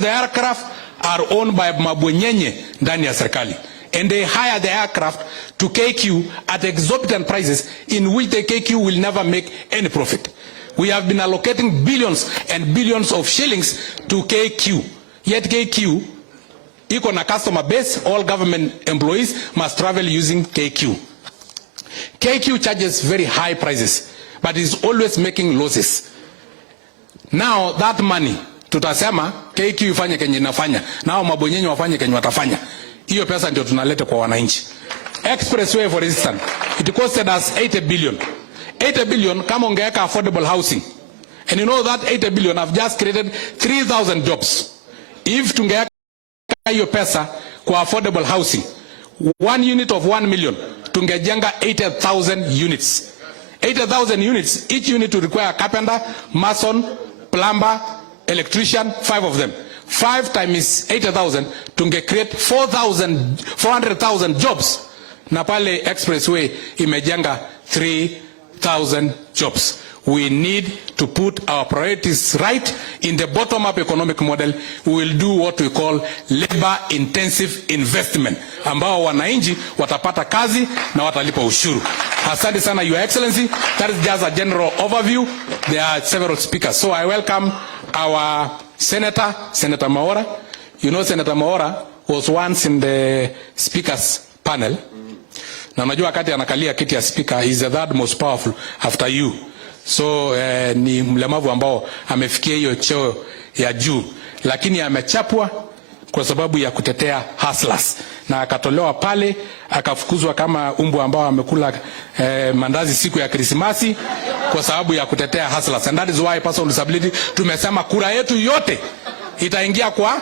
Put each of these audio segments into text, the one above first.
The aircraft are owned by mabwenyenye ndani ya serikali, and they hire the aircraft to KQ at exorbitant prices in which the KQ will never make any profit. We have been allocating billions and billions of shillings to KQ, yet KQ iko na customer base. All government employees must travel using KQ. KQ charges very high prices, but is always making losses. Now that money tutasema KQ ifanye kenye inafanya, nao mabwenyenye wafanye kenye watafanya. Hiyo pesa ndio tunaleta kwa wananchi. Expressway for instance, it costed us 80 billion. 80 billion kama ungeweka affordable housing. And you know that 80 billion have just created 3,000 jobs. If tungeweka hiyo pesa kwa affordable housing, 1 unit of 1 million, tungejenga 80,000 units. 80,000 units, each unit will require a carpenter, mason, plumber, electrician, 5 of them. 5 times 80,000, tunge create 400,000 jobs. Na pale expressway imejenga 3,000 jobs. We need to put our priorities right. In the bottom-up economic model, we will do what we call labor-intensive investment, ambao wananchi watapata kazi na watalipa ushuru. Asante sana, Your Excellency. That is just a general overview. There are several speakers. So I welcome our Senator, Senator Maora. You know, Senator Maora was once in the speakers panel. Na unajua wakati anakalia kiti ya speaker, he is the third most powerful after you. So ni mlemavu ambao amefikia hiyo cheo ya juu, lakini amechapwa kwa sababu ya kutetea hustlers, na akatolewa pale, akafukuzwa kama umbu ambao amekula mandazi siku ya Krismasi kwa sababu ya kutetea hustlers. And that is why person with disability tumesema kura yetu yote itaingia kwa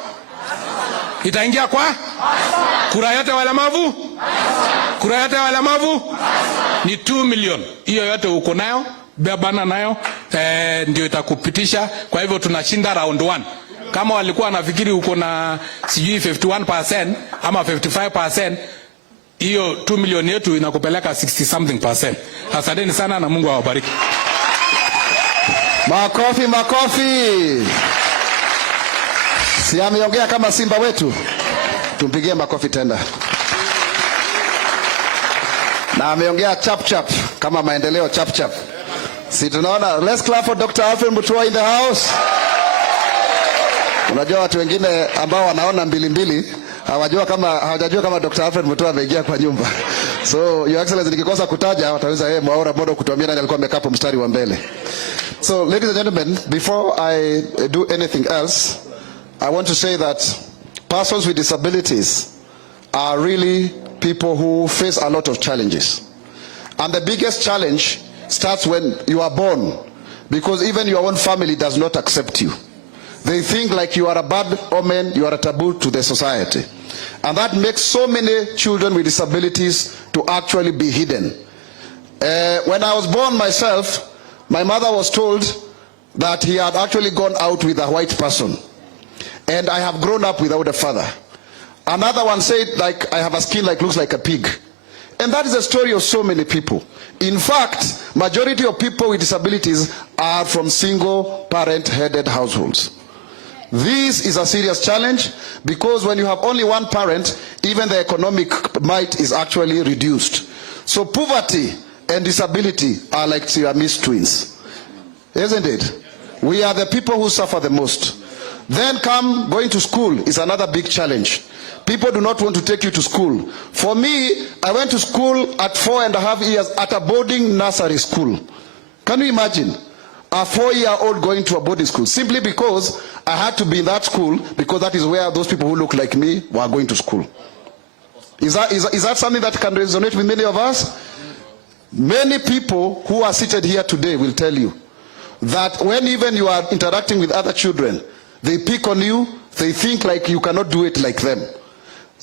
kura yote walemavu. Kura yote walemavu ni 2 million. Hiyo yote uko nayo, bebana nayo, ndio itakupitisha. Kwa hivyo tunashinda round 1. Kama walikuwa nafikiri uko na sijui 51% ama 55%, hiyo 2 million yetu inakupeleka 60 something percent. Asanteni sana na Mungu awabariki. Makofi, makofi. Si ameongea kama simba wetu. Tumpigie makofi tena. Na ameongea chap chap kama maendeleo chap chap. Si tunaona, let's clap for Dr. Alfred Mutua in the house. Unajua watu wengine ambao wanaona mbili mbili hawajajua kama Dr. Alfred Mutua ameingia kwa nyumba. So Your Excellency, nikikosa kutaja wataweza Mwaura bodo kutuambia nani alikuwa amekaa hapo mstari wa mbele. So ladies and gentlemen, before I do anything else, I want to say that persons with disabilities are really people who face a lot of challenges. And the biggest challenge starts when you are born, because even your own family does not accept you. They think like you are a bad omen, you are a taboo to the society. And that makes so many children with disabilities to actually be hidden. When I was born myself, my mother was told that he had actually gone out with a white person. And I have grown up without a father. Another one said, like, I have a skin like looks like a pig. And that is the story of so many people. In fact, majority of people with disabilities are from single parent-headed households. This is a serious challenge, because when you have only one parent, even the economic might is actually reduced. So poverty and disability are like Siamese twins, isn't it? We are the people who suffer the most. Then going to school is another big challenge. People do not want to take you to school. For me, I went to school at 4.5 years at a boarding nursery school. Can you imagine? A 4-year-old going to a boarding school, simply because I had to be in that school, because that is where those people who look like me were going to school. Is that something that can resonate with many of us? Many people who are seated here today will tell you that when even you are interacting with other children, they pick on you, they think like you cannot do it like them.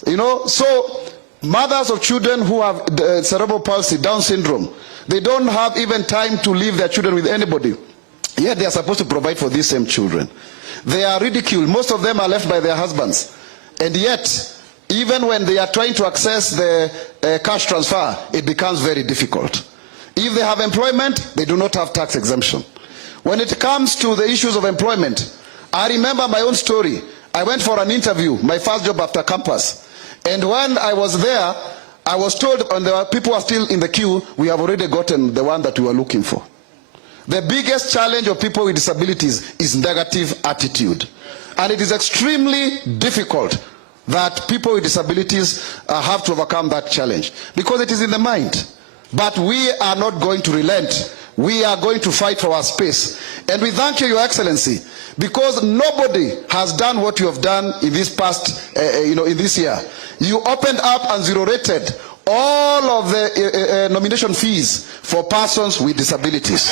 You know, so mothers of children who have cerebral palsy, Down syndrome, they don't have even time to leave their children with anybody. Yet they are supposed to provide for these same children. They are ridiculed. Most of them are left by their husbands. And yet, even when they are trying to access the cash transfer, it becomes very difficult. If they have employment, they do not have tax exemption. When it comes to the issues of employment, I remember my own story. I went for an interview, my first job after campus. And when I was there, I was told, and there were people who are still in the queue, we have already gotten the one that we were looking for. The biggest challenge of people with disabilities is negative attitude. And it is extremely difficult that people with disabilities have to overcome that challenge, because it is in the mind. But we are not going to relent. We are going to fight for our space. And we thank you, Your Excellency, because nobody has done what you have done in this past, in this year. You opened up and zero-rated all of the nomination fees for persons with disabilities.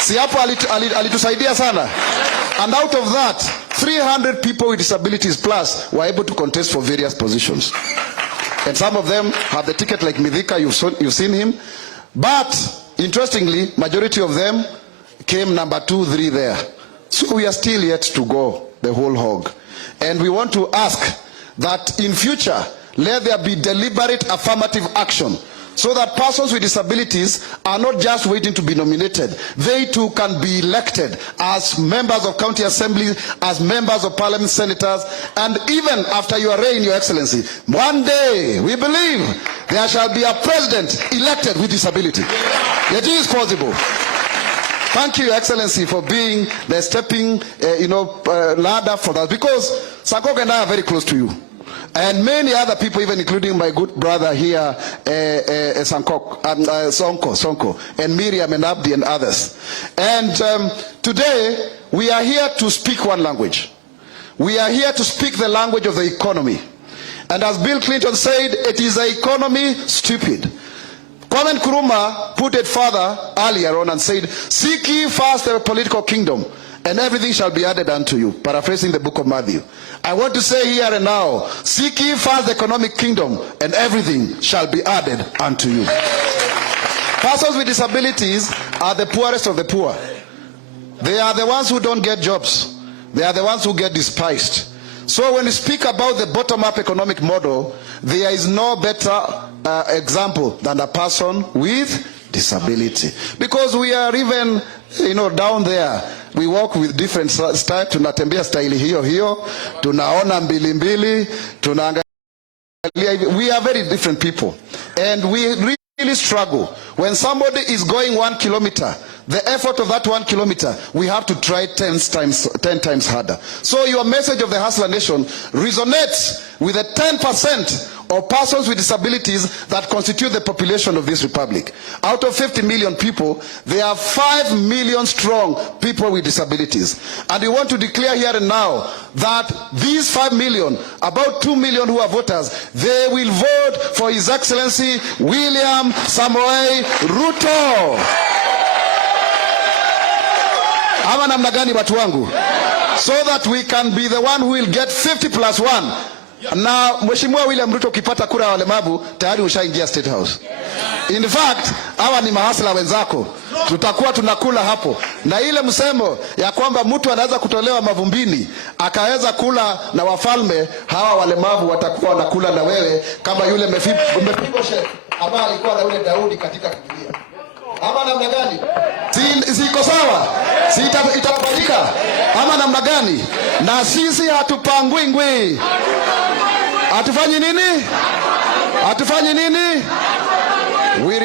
Si hapo alitusaidia sana. And out of that, 300 people with disabilities plus were able to contest for various positions. And some of them have the ticket like Midhika, you've seen him. But interestingly, majority of them came number 2, 3 there. So we are still yet to go the whole hog. And we want to ask that in future, let there be deliberate affirmative action, so that persons with disabilities are not just waiting to be nominated. They too can be elected as members of county assemblies, as members of parliament, senators, and even after your reign, Your Excellency, one day we believe there shall be a president elected with disability. It is possible. Thank you, Your Excellency, for being the stepping ladder for that, because Sankok and I are very close to you. And many other people, even including my good brother here, Sonko, and Miriam and Abdi and others. And today, we are here to speak one language. We are here to speak the language of the economy. And as Bill Clinton said, it is the economy stupid. Kwame Nkrumah put it further earlier on and said, seek ye first the political kingdom, and everything shall be added unto you. Paraphrasing the book of Matthew. I want to say here and now, seek ye first the economic kingdom, and everything shall be added unto you. Persons with disabilities are the poorest of the poor. They are the ones who don't get jobs. They are the ones who get despised. So when we speak about the bottom-up economic model, there is no better example than a person with disability. Because we are even, down there, we walk with different style. Tunatembea style hiyo, tunaona mbili, tunaangalia. We are very different people. And we really struggle. When somebody is going 1 kilometer, the effort of that 1 kilometer, we have to try 10 times harder. So your message of the Hustler Nation resonates with the 10% of persons with disabilities that constitute the population of this republic. Out of 50 million people, there are 5 million strong people with disabilities. And we want to declare here and now that these 5 million, about 2 million who are voters, they will vote for His Excellency William Samoei Ruto. Ama namna gani watu wangu? So that we can be the one who will get 50 plus 1. Na Mheshimiwa William Ruto ukipata kura ya walemavu tayari ushaingia State House. In fact, hawa ni mahasla wenzako. Tutakuwa tunakula hapo. Na ile msemo ya kwamba mtu anaweza kutolewa mavumbini akaweza kula na wafalme, hawa walemavu watakuwa wanakula na wewe kama yule Mephibosheth ambaye alikuwa na yule Daudi katika Biblia. Ama namna gani? Siko sawa? Si itafanyika? Ama namna gani? Na sisi hatupangwi ngwi. Hatufanyi nini? Hatufanyi nini? We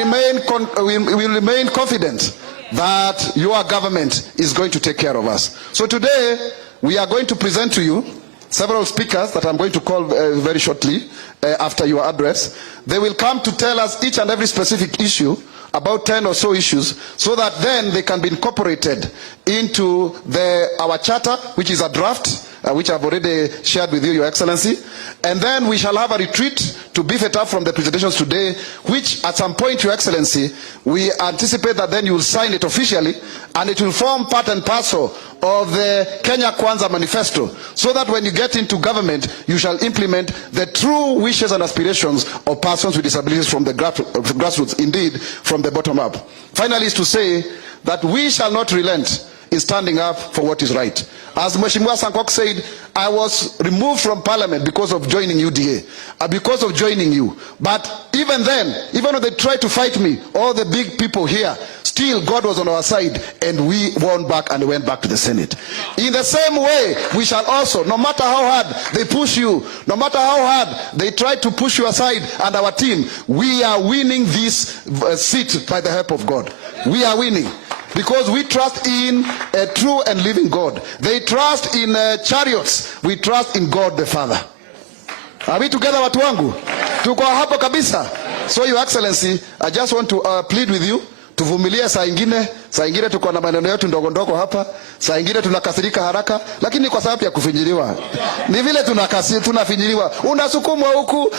remain confident that your government is going to take care of us. So today, we are going to present to you several speakers that I'm going to call very shortly after your address. They will come to tell us each and every specific issue, about 10 or so issues, so that then they can be incorporated into our charter, which is a draft, which I've already shared with you, Your Excellency. And then we shall have a retreat to beef it up from the presentations today, which at some point, Your Excellency, we anticipate that then you will sign it officially, and it will form part and parcel of the Kenya Kwanza manifesto, so that when you get into government, you shall implement the true wishes and aspirations of persons with disabilities from the grassroots, indeed, from the bottom up. Finally, is to say that we shall not relent in standing up for what is right. As Mheshimiwa Sankok said, I was removed from parliament because of joining UDA, because of joining you. But even then, even when they tried to fight me, all the big people here Still, God was on our side, and we won back and went back to the Senate. In the same way, we shall also, no matter how hard they push you, no matter how hard they try to push you aside and our team, we are winning this seat by the help of God. We are winning. Because we trust in a true and living God. They trust in chariots. We trust in God the Father. Are we together, watu wangu? Tuko hapo kabisa. So, Your Excellency, I just want to plead with you. Tuvumilie saa ingine tuko na maneno yetu ndogo ndogo hapa, saa ingine tunakasirika haraka, lakini kwa sababu ya kufinyiliwa. Ni vile tunafinyiliwa. Unasukumwa huku,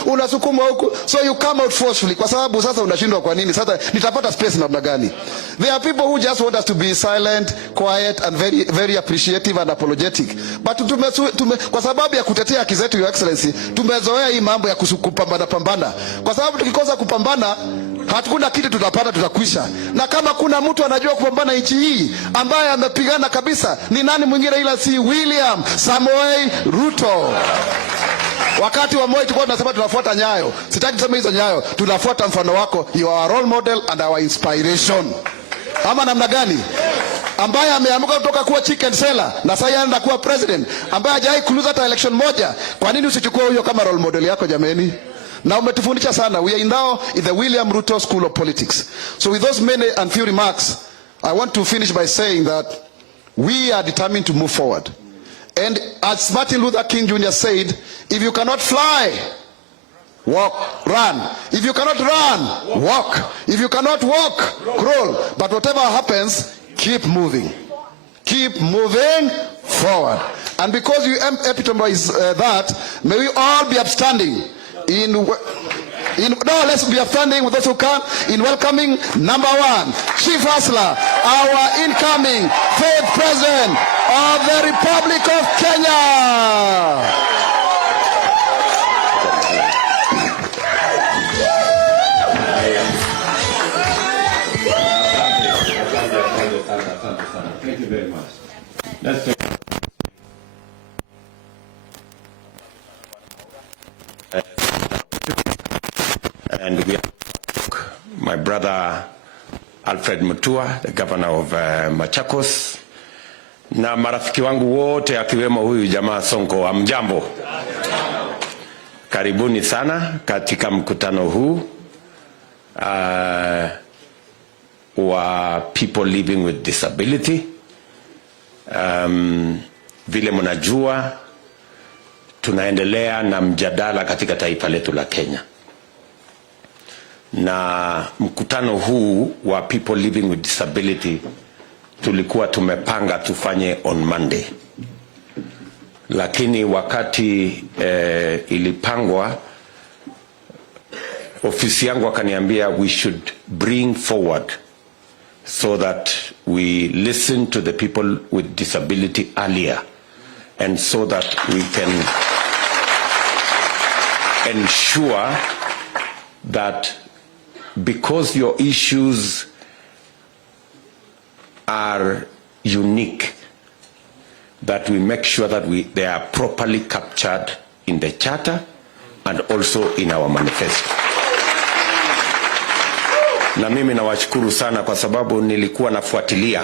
so you come out forcefully. Kwa sababu sasa unashindwa kwa nini? Sasa nitapata space namna gani? There are people who just want us to be silent, quiet and very very appreciative and apologetic. But kwa sababu ya kutetea haki zetu, Your Excellency, tumezoea hii mambo ya kupambana. Kwa sababu tukikosa kupambana, hakuna kitu tutapata, tutakwisha. Na kama kuna mtu anajua kupambana nchi hii ambaye amepigana kabisa, ni nani mwingine ila si William Samoei Ruto. Wakati wa Moi tulikuwa tunasema tunafuata nyayo. Sitaki kusema hizo nyayo. Tunafuata mfano wako. You are our role model and our inspiration. Ama namna gani? Ambaye ameamuka kutoka kuwa chicken seller na sasa anaenda kuwa president, ambaye hajai kuluza hata election moja. Kwa nini usichukue huyo kama role model yako jameni? Na umetufundisha sana. We are now in the William Ruto School of Politics. So with those many and few remarks, I want to finish by saying that we are determined to move forward. And as Martin Luther King Jr. said, if you cannot fly, walk, run. If you cannot run, walk. If you cannot walk, crawl. But whatever happens, keep moving. Keep moving forward. And because you epitomize that, may we all be upstanding let's be upstanding with those who can in welcoming number one, Chief Hustler, our incoming 4th President of the Republic of Kenya. Thank you very much. Let's take and we have my brother Alfred Mutua, the governor of Machakos, na marafiki wangu wote akiwemo huyu jamaa Sonko. Amjambo, karibuni sana katika mkutano huu wa people living with disability. Vile mnajua tunaendelea na mjadala katika taifa letu la Kenya. Na mkutano huu wa people living with disability tulikuwa tumepanga tufanye on Monday. Lakini wakati ilipangwa, ofisi yangu akaniambia we should bring forward so that we listen to the people with disability earlier, and so that we can ensure that because your issues are unique, that we make sure that they are properly captured in the charter and also in our manifesto. Na mimi nawashukuru sana kwa sababu nilikuwa nafuatilia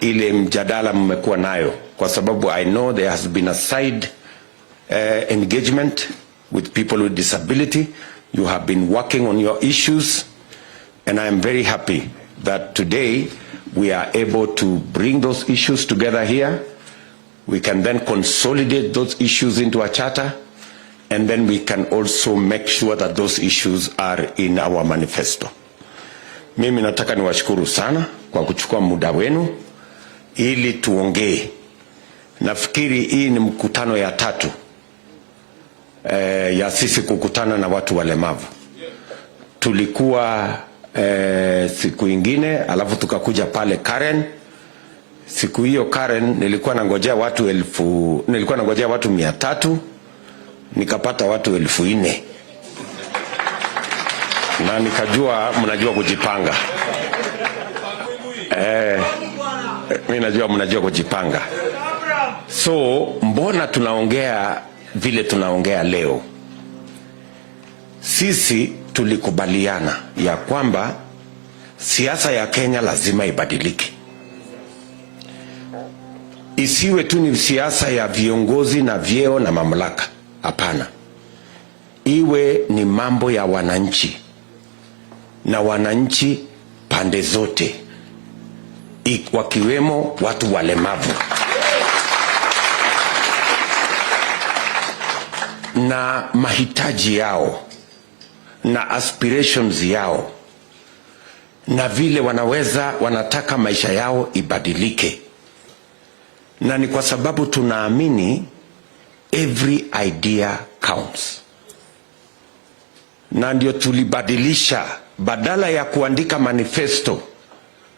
ile mjadala mmekuwa nayo, kwa sababu I know there has been a side engagement with people with disability. You have been working on your issues, and I am very happy that today we are able to bring those issues together here. We can then consolidate those issues into a charter, and then we can also make sure that those issues are in our manifesto. Mimi nataka niwashukuru sana kwa kuchukua muda wenu ili tuongee. Nafikiri hii ni mkutano ya 3 ya sisi kukutana na watu walemavu. Tulikuwa siku ingine, alafu tukakuja pale Karen. Siku hiyo Karen nilikuwa nangojea watu 300, nikapata watu 4,000. Na nikajua mnajua kujipanga. Mimi najua mnajua kujipanga. So mbona tunaongea vile tunaongea leo? sisi tulikubaliana ya kwamba siasa ya Kenya lazima ibadilike. Isiwe tu ni siasa ya viongozi na vyeo na mamlaka. Hapana. Iwe ni mambo ya wananchi, na wananchi pande zote, wakiwemo watu walemavu na mahitaji yao na aspirations yao na vile wanataka maisha yao ibadilike. Na ni kwa sababu tunaamini every idea counts. Na ndio tulibadilisha, badala ya kuandika manifesto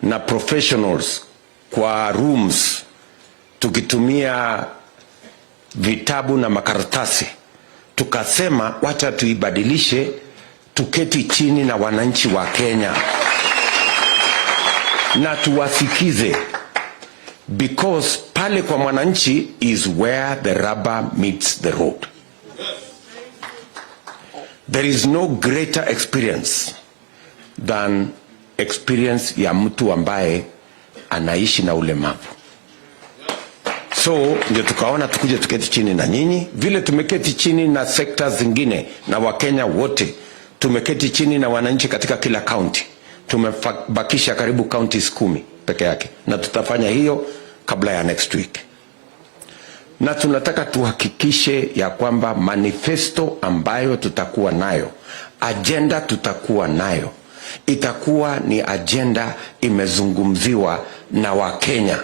na professionals kwa rooms tukitumia vitabu na makaratasi, tukasema wacha tuibadilishe, tuketi chini na wananchi wa Kenya na tuwasikize, because pale kwa mwananchi is where the rubber meets the road. There is no greater experience than experience ya mtu ambaye anaishi na ulemavu. So ndio tukaona tukuje tuketi chini na nyinyi, vile tumeketi chini na sekta zingine na Wakenya wote. Tumeketi chini na wananchi katika kila county. Tumebakisha karibu counties 10 peke yake, na tutafanya hiyo kabla ya next week. Na tunataka tuhakikishe ya kwamba manifesto ambayo tutakuwa nayo, agenda tutakuwa nayo, itakuwa ni agenda imezungumziwa na Wakenya.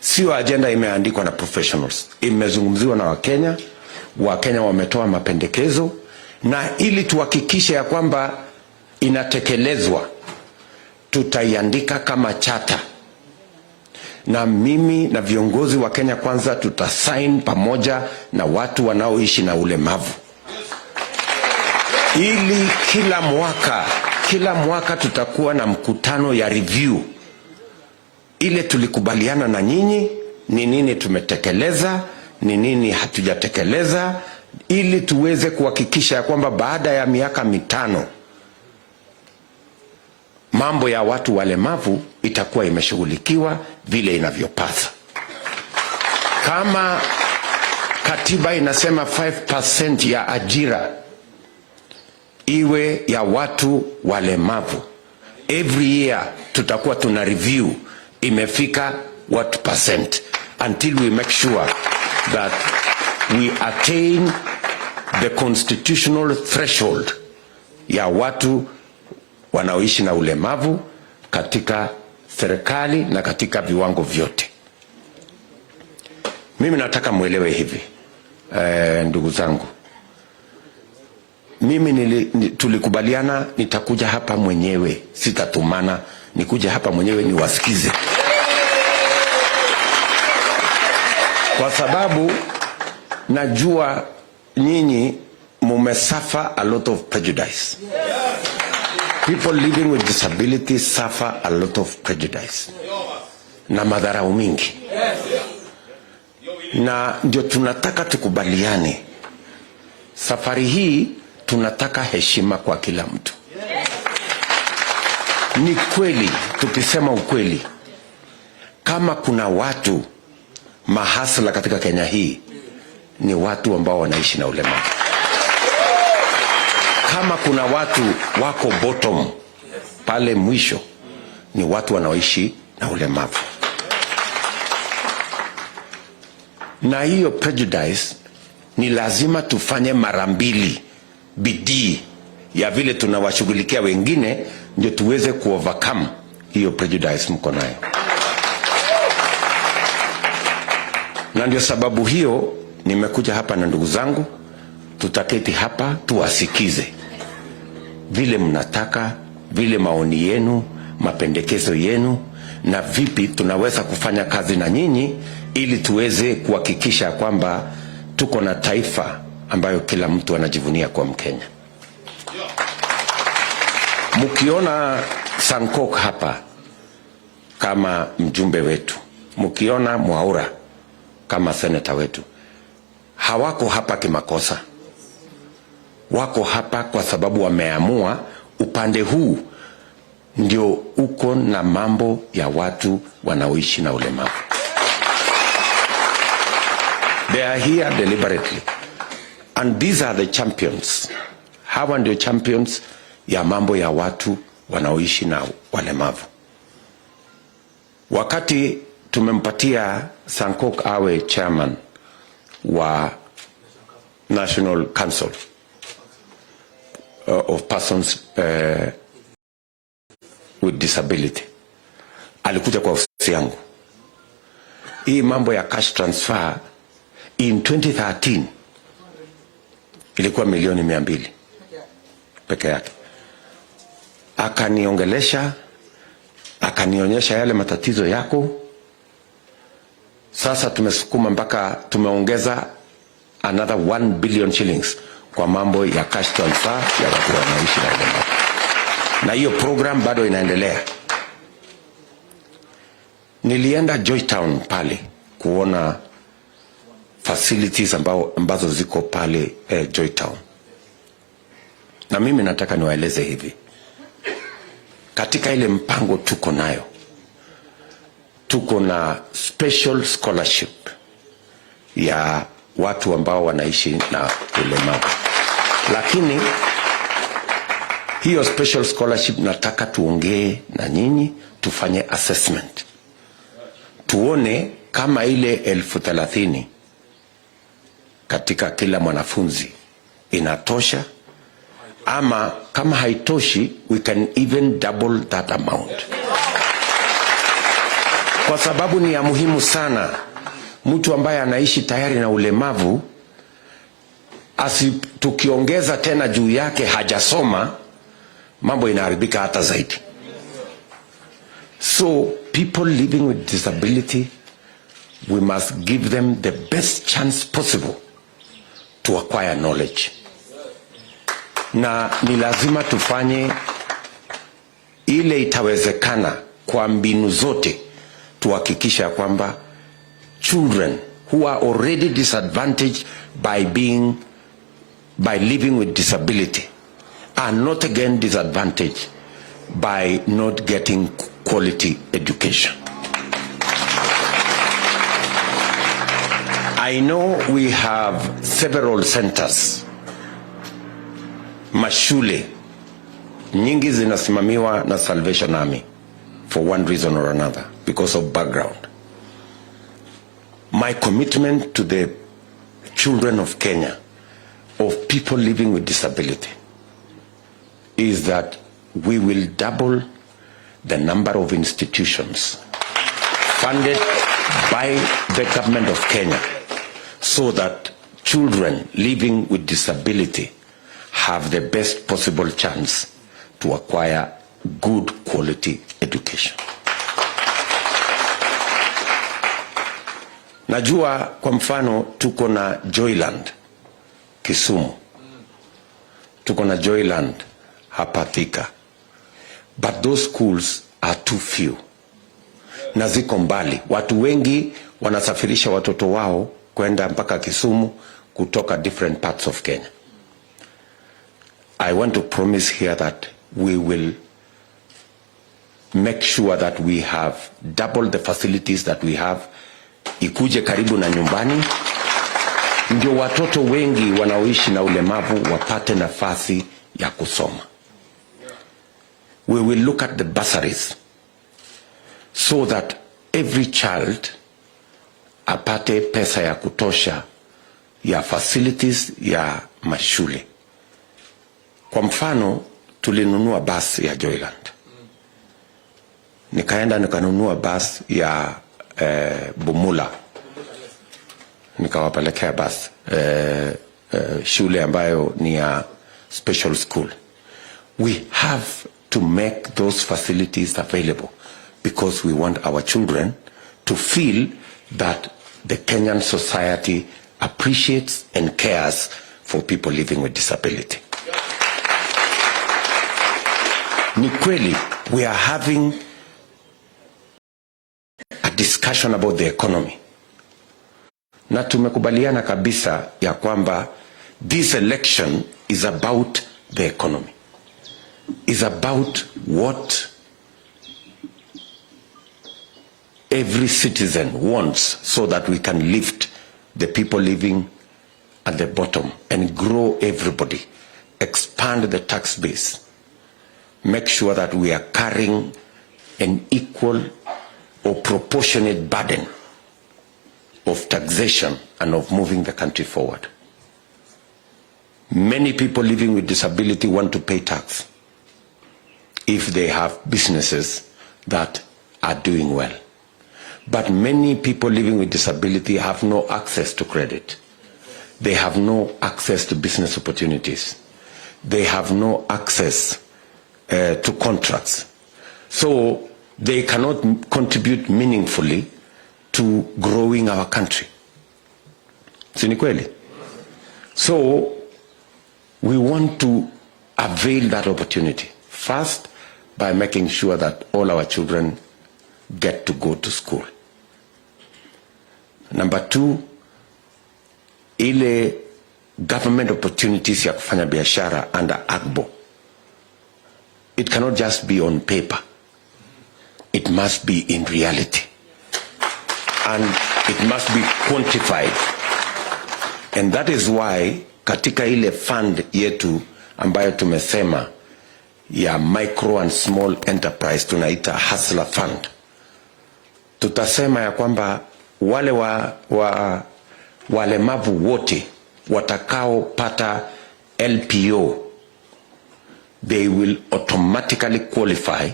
Sio agenda imeandikwa na professionals. Imezungumziwa na Wakenya. Wakenya wametoa mapendekezo, na ili tuhakikishe ya kwamba inatekelezwa, tutaiandika kama charter. Na mimi na viongozi wa Kenya Kwanza tutasign pamoja na watu wanaoishi na ulemavu. Ili kila mwaka tutakuwa na mkutano ya review. Ile tulikubaliana na nyinyi, ni nini tumetekeleza, ni nini hatujatekeleza, ili tuweze kuhakikisha ya kwamba baada ya miaka 5 mambo ya watu walemavu itakuwa imeshughulikiwa vile inavyopasa. Kama katiba inasema 5% ya ajira iwe ya watu walemavu, every year tutakuwa tuna review imefika what percent, until we make sure that we attain the constitutional threshold ya watu wanaoishi na ulemavu katika serikali na katika viwango vyote. Mimi nataka muelewe hivi, ndugu zangu. Mimi tulikubaliana nitakuja hapa mwenyewe, sitatumana, nikuja hapa mwenyewe niwasikize. Kwa sababu najua nyinyi mumesuffer a lot of prejudice. People living with disabilities suffer a lot of prejudice na madharau mingi. Na ndio tunataka tukubaliane, safari hii tunataka heshima kwa kila mtu. Ni kweli, tukisema ukweli, kama kuna watu mahasla katika Kenya hii, ni watu ambao wanaishi na ulemavu. Kama kuna watu wako bottom pale mwisho, ni watu wanaoishi na ulemavu. Na hiyo prejudice ni lazima tufanye mara 2 bidii ya vile tunawashughulikia wengine, ndio tuweze kuovercome hiyo prejudice mko nayo. Na ndio sababu hiyo nimekuja hapa na ndugu zangu, tutaketi hapa tuwasikize vile mnataka, vile maoni yenu, mapendekezo yenu, na vipi tunaweza kufanya kazi na nyinyi ili tuweze kuhakikisha kwamba tuko na taifa ambayo kila mtu anajivunia kwa Mkenya. Mkiona Sankok hapa kama mjumbe wetu, mkiona Mwaura kama seneta wetu, hawako hapa kimakosa. wako hapa kwa sababu wameamua upande huu ndio uko na mambo ya watu wanaoishi na ulemavu. They are here deliberately. And these are the champions. Hawa ndio champions ya mambo ya watu wanaoishi na walemavu. Wakati tumempatia Sankok awe chairman wa National Council of Persons with Disability, alikuja kwa ofisi yangu. Hii mambo ya cash transfer in 2013 ilikuwa milioni 200 peke yake. Akaniongelesha, akanionyesha yale matatizo yako. Sasa tumesukuma mpaka tumeongeza another 1 billion shillings kwa mambo ya cash transfer ya watu wanaishi na ulemavu. Na hiyo program bado inaendelea. Nilienda Joytown pale kuona facilities ambazo ziko pale Joytown. Na mimi nataka niwaeleze hivi. Katika ile mpango tuko nayo, tuko na special scholarship ya watu ambao wanaishi na ulemavu. Lakini hiyo special scholarship nataka tuongee na nyinyi, tufanye assessment. Tuone kama ile 30,000 katika kila mwanafunzi inatosha, ama kama haitoshi we can even double that amount. Kwa sababu ni ya muhimu sana. Mtu ambaye anaishi tayari na ulemavu, tukiongeza tena juu yake hajasoma, mambo inaharibika hata zaidi. So people living with disability, we must give them the best chance possible to acquire knowledge. Na ni lazima tufanye ile itawezekana kwa mbinu zote, tuhakikisha kwamba children who are already disadvantaged by living with disability are not again disadvantaged by not getting quality education. I know we have several centers. Mashule nyingi zinasimamiwa na Salvation Army for one reason or another, because of background. My commitment to the children of Kenya, of people living with disability, is that we will double the number of institutions funded by the government of Kenya, so that children living with disability have the best possible chance to acquire good quality education. Najua kwa mfano tuko na Joyland Kisumu, tuko na Joyland hapa Thika, but those schools are too few na ziko mbali. Watu wengi wanasafirisha watoto wao kwenda mpaka Kisumu kutoka different parts of Kenya. I want to promise here that we will make sure that we have double the facilities that we have, ikuje karibu na nyumbani, ndio watoto wengi wanaoishi na ulemavu wapate nafasi ya kusoma. We will look at the bursaries so that every child apate pesa ya kutosha ya facilities ya mashule. Kwa mfano tulinunua bus ya Joyland. Nikaenda nikanunua bus ya Bumula. Nikawapelekea bus shule ambayo ni ya special school. We have to make those facilities available because we want our children to feel that the Kenyan society appreciates and cares for people living with disability. Ni kweli, we are having a discussion about the economy. Na tumekubaliana kabisa ya kwamba this election is about the economy. It's about what every citizen wants so that we can lift the people living at the bottom and grow everybody, expand the tax base, make sure that we are carrying an equal or proportionate burden of taxation and of moving the country forward. Many people living with disability want to pay tax if they have businesses that are doing well. But many people living with disability have no access to credit. They have no access to business opportunities. They have no access to contracts. So they cannot contribute meaningfully to growing our country. Si ni kweli? So we want to avail that opportunity. First, by making sure that all our children get to go to school. Number two, ile government opportunities ya kufanya biashara under AJAABU. It cannot just be on paper. It must be in reality. And it must be quantified. And that is why katika ile fund yetu ambayo tumesema ya micro and small enterprise tunaita Hustler Fund, tutasema ya kwamba wale walemavu wote watakao pata LPO, they will automatically qualify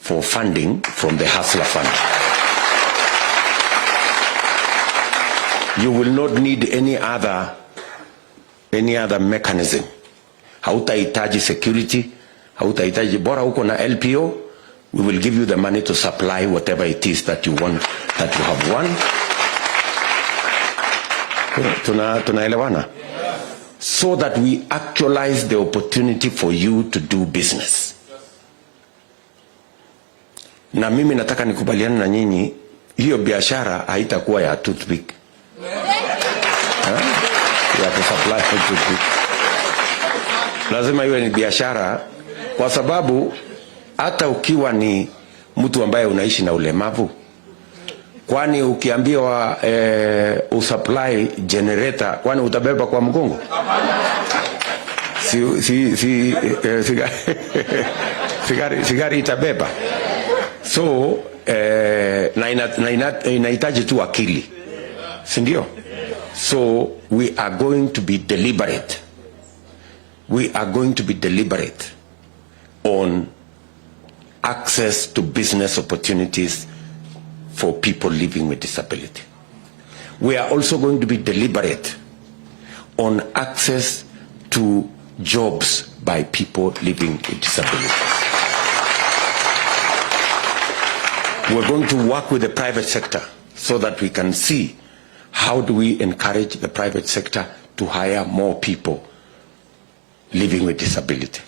for funding from the Hustler Fund. You will not need any other mechanism. Hautahitaji security, hautahitaji, bora uko na LPO, we will give you the money to supply whatever it is that you want, that you have won. Tunaelewana? So that we actualize the opportunity for you to do business. Na mimi nataka nikubaliane na nyinyi, hiyo biashara haitakuwa ya toothpick. Ya kusupply toothpick. Lazima iwe ni biashara, kwa sababu hata ukiwa ni mtu ambaye unaishi na ulemavu, kwani ukiambiwa usupply generator, kwani utabeba kwa mgongo? Sigari itabeba. So inahitaji tu akili, si ndio? So we are going to be deliberate. We are going to be deliberate on access to business opportunities for people living with disability. We are also going to be deliberate on access to jobs by people living with disabilities. We're going to work with the private sector so that we can see how do we encourage the private sector to hire more people living with disability.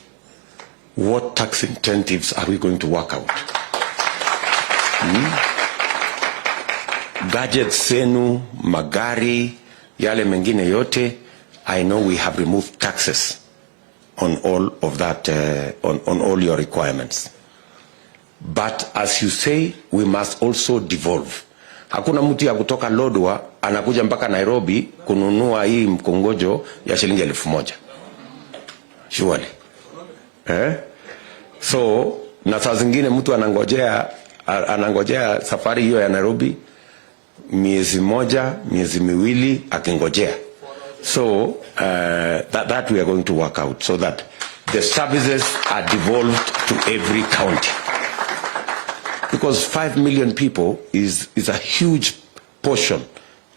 What tax incentives are we going to work out? Gadgets zenu, magari, yale mengine yote, I know we have removed taxes on all of that, on all your requirements. But as you say, we must also devolve. Hakuna mtu ya kutoka Lodwar anakuja mpaka Nairobi kununua hii mkongojo ya shilingi 1,000. Surely. So, na saa zingine mtu anangojea safari hiyo ya Nairobi miezi moja, miezi miwili akingojea. So, that we are going to work out so that the services are devolved to every county. Because 5 million people is a huge portion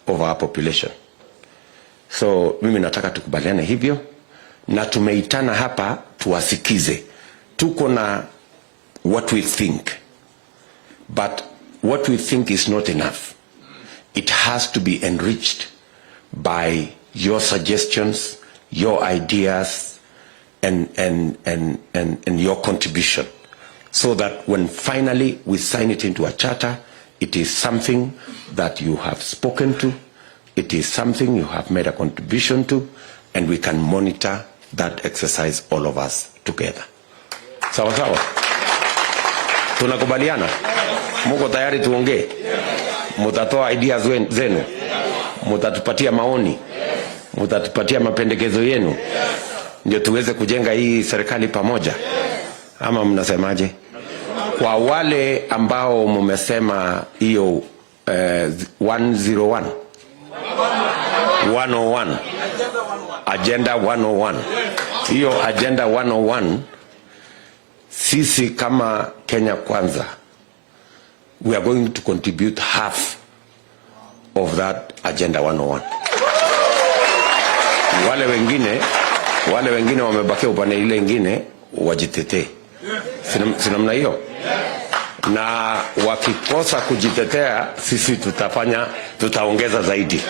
of our population. So, mimi nataka tukubaliane hivyo, na tumeitana hapa tuwasikize. Tuko na what we think. But what we think is not enough. It has to be enriched by your suggestions, your ideas, and your contribution. So that when finally we sign it into a charter, it is something that you have spoken to, it is something you have made a contribution to, and we can monitor that exercise all of us together. Sawa sawa? Tunakubaliana? Muko tayari tuongee? Mutatoa ideas zenu? Mutatupatia maoni? Mutatupatia mapendekezo yenu? Ndio tuweze kujenga hii serikali pamoja? Ama mnasemaje? Kwa wale ambao mumesema hiyo 101 101 Agenda 101, hiyo Agenda 101, sisi kama Kenya Kwanza, we are going to contribute half of that Agenda 101. Wale wengine wamebakia upande ile ingine wajitetee. Sinamna hiyo? Na wakikosa kujitetea, sisi tutaongeza zaidi.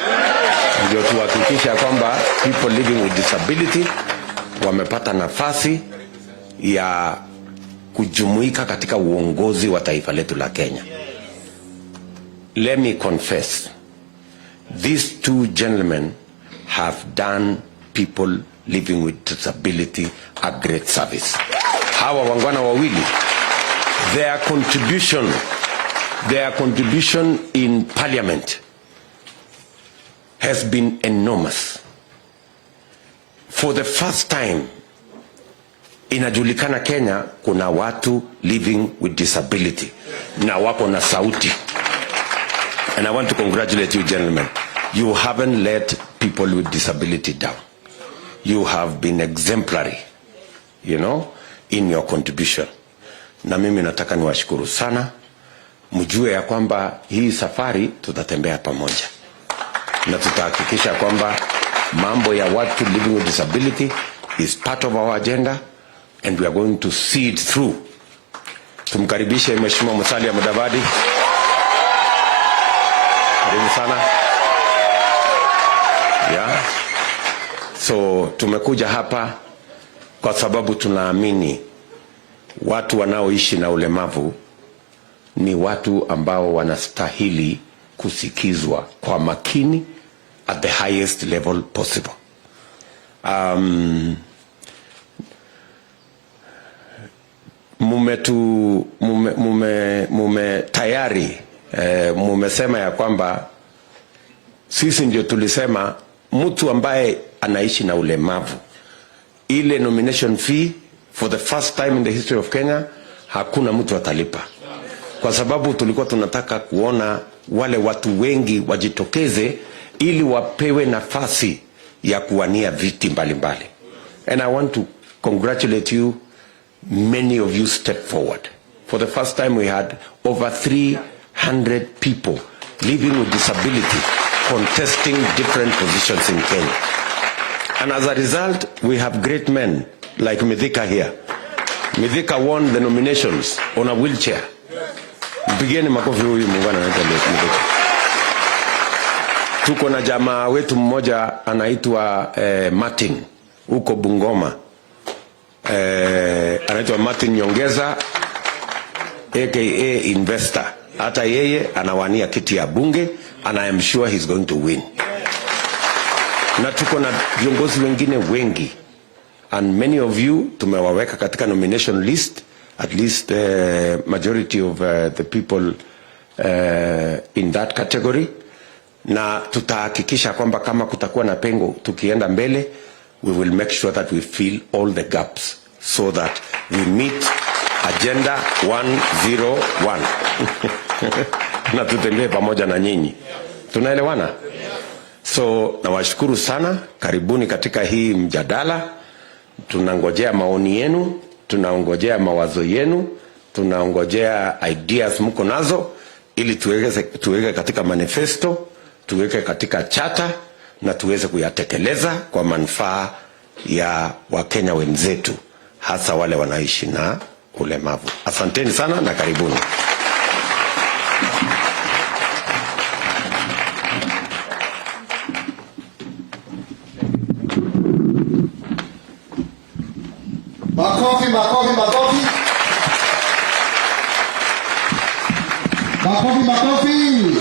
Ndio tuhakikisha kwamba people living with disability wamepata nafasi ya kujumuika katika uongozi wa taifa letu la Kenya. Let me confess, these two gentlemen have done people living with disability a great service. Hawa wangwana wawili, their contribution in parliament has been enormous. For the first time, inajulikana Kenya kuna watu living with disability na wako na sauti. And I want to congratulate you, gentlemen. You haven't let people with disability down. You have been exemplary, in your contribution. Na mimi nataka niwashukuru sana. Mjue ya kwamba hii safari tutatembea pamoja. Na tutahakikisha kwamba mambo ya watu living with disability is part of our agenda, and we are going to see it through. Tumkaribishe Mheshimiwa Musalia Mudavadi. Karibu sana. Yeah. So tumekuja hapa kwa sababu tunaamini watu wanaoishi na ulemavu ni watu ambao wanastahili kusikizwa kwa makini at the highest level possible. Tayari mumesema ya kwamba sisi ndio tulisema mtu ambaye anaishi na ulemavu, ile nomination fee for the first time in the history of Kenya hakuna mtu atalipa, kwa sababu tulikuwa tunataka kuona wale watu wengi wajitokeze ili wapewe nafasi ya kuwania viti mbalimbali. And I want to congratulate you. Many of you stepped forward. For the first time we had over 300 people living with disability contesting different positions in Kenya. And as a result, we have great men like Mithika here. Mithika won the nominations on a wheelchair. Mpigeni makofi huyu muungano anaitwa Mithika. Tuko na jamaa wetu mmoja anaitwa Martin huko Bungoma. Anaitwa Martin Nyongeza aka investor. Hata yeye anawania kiti ya bunge, and I am sure he's going to win. Na tuko na viongozi wengine wengi, and many of you tumewaweka katika nomination list, at least majority of the people in that category. Na tutahakikisha kwamba kama kutakuwa na pengo tukienda mbele, we will make sure that we fill all the gaps so that we meet Agenda 101. Na tutembee pamoja na nyinyi. Tunaelewana? So nawashukuru sana, karibuni katika hii mjadala. Tunangojea maoni yenu, tunaongojea mawazo yenu, tunaongojea ideas mko nazo ili tuweke katika manifesto, tuweke katika charter na tuweze kuyatekeleza kwa manufaa ya Wakenya wenzetu, hasa wale wanaishi na ulemavu. Asanteni sana na karibuni. Makofi, makofi, makofi. Makofi, makofi.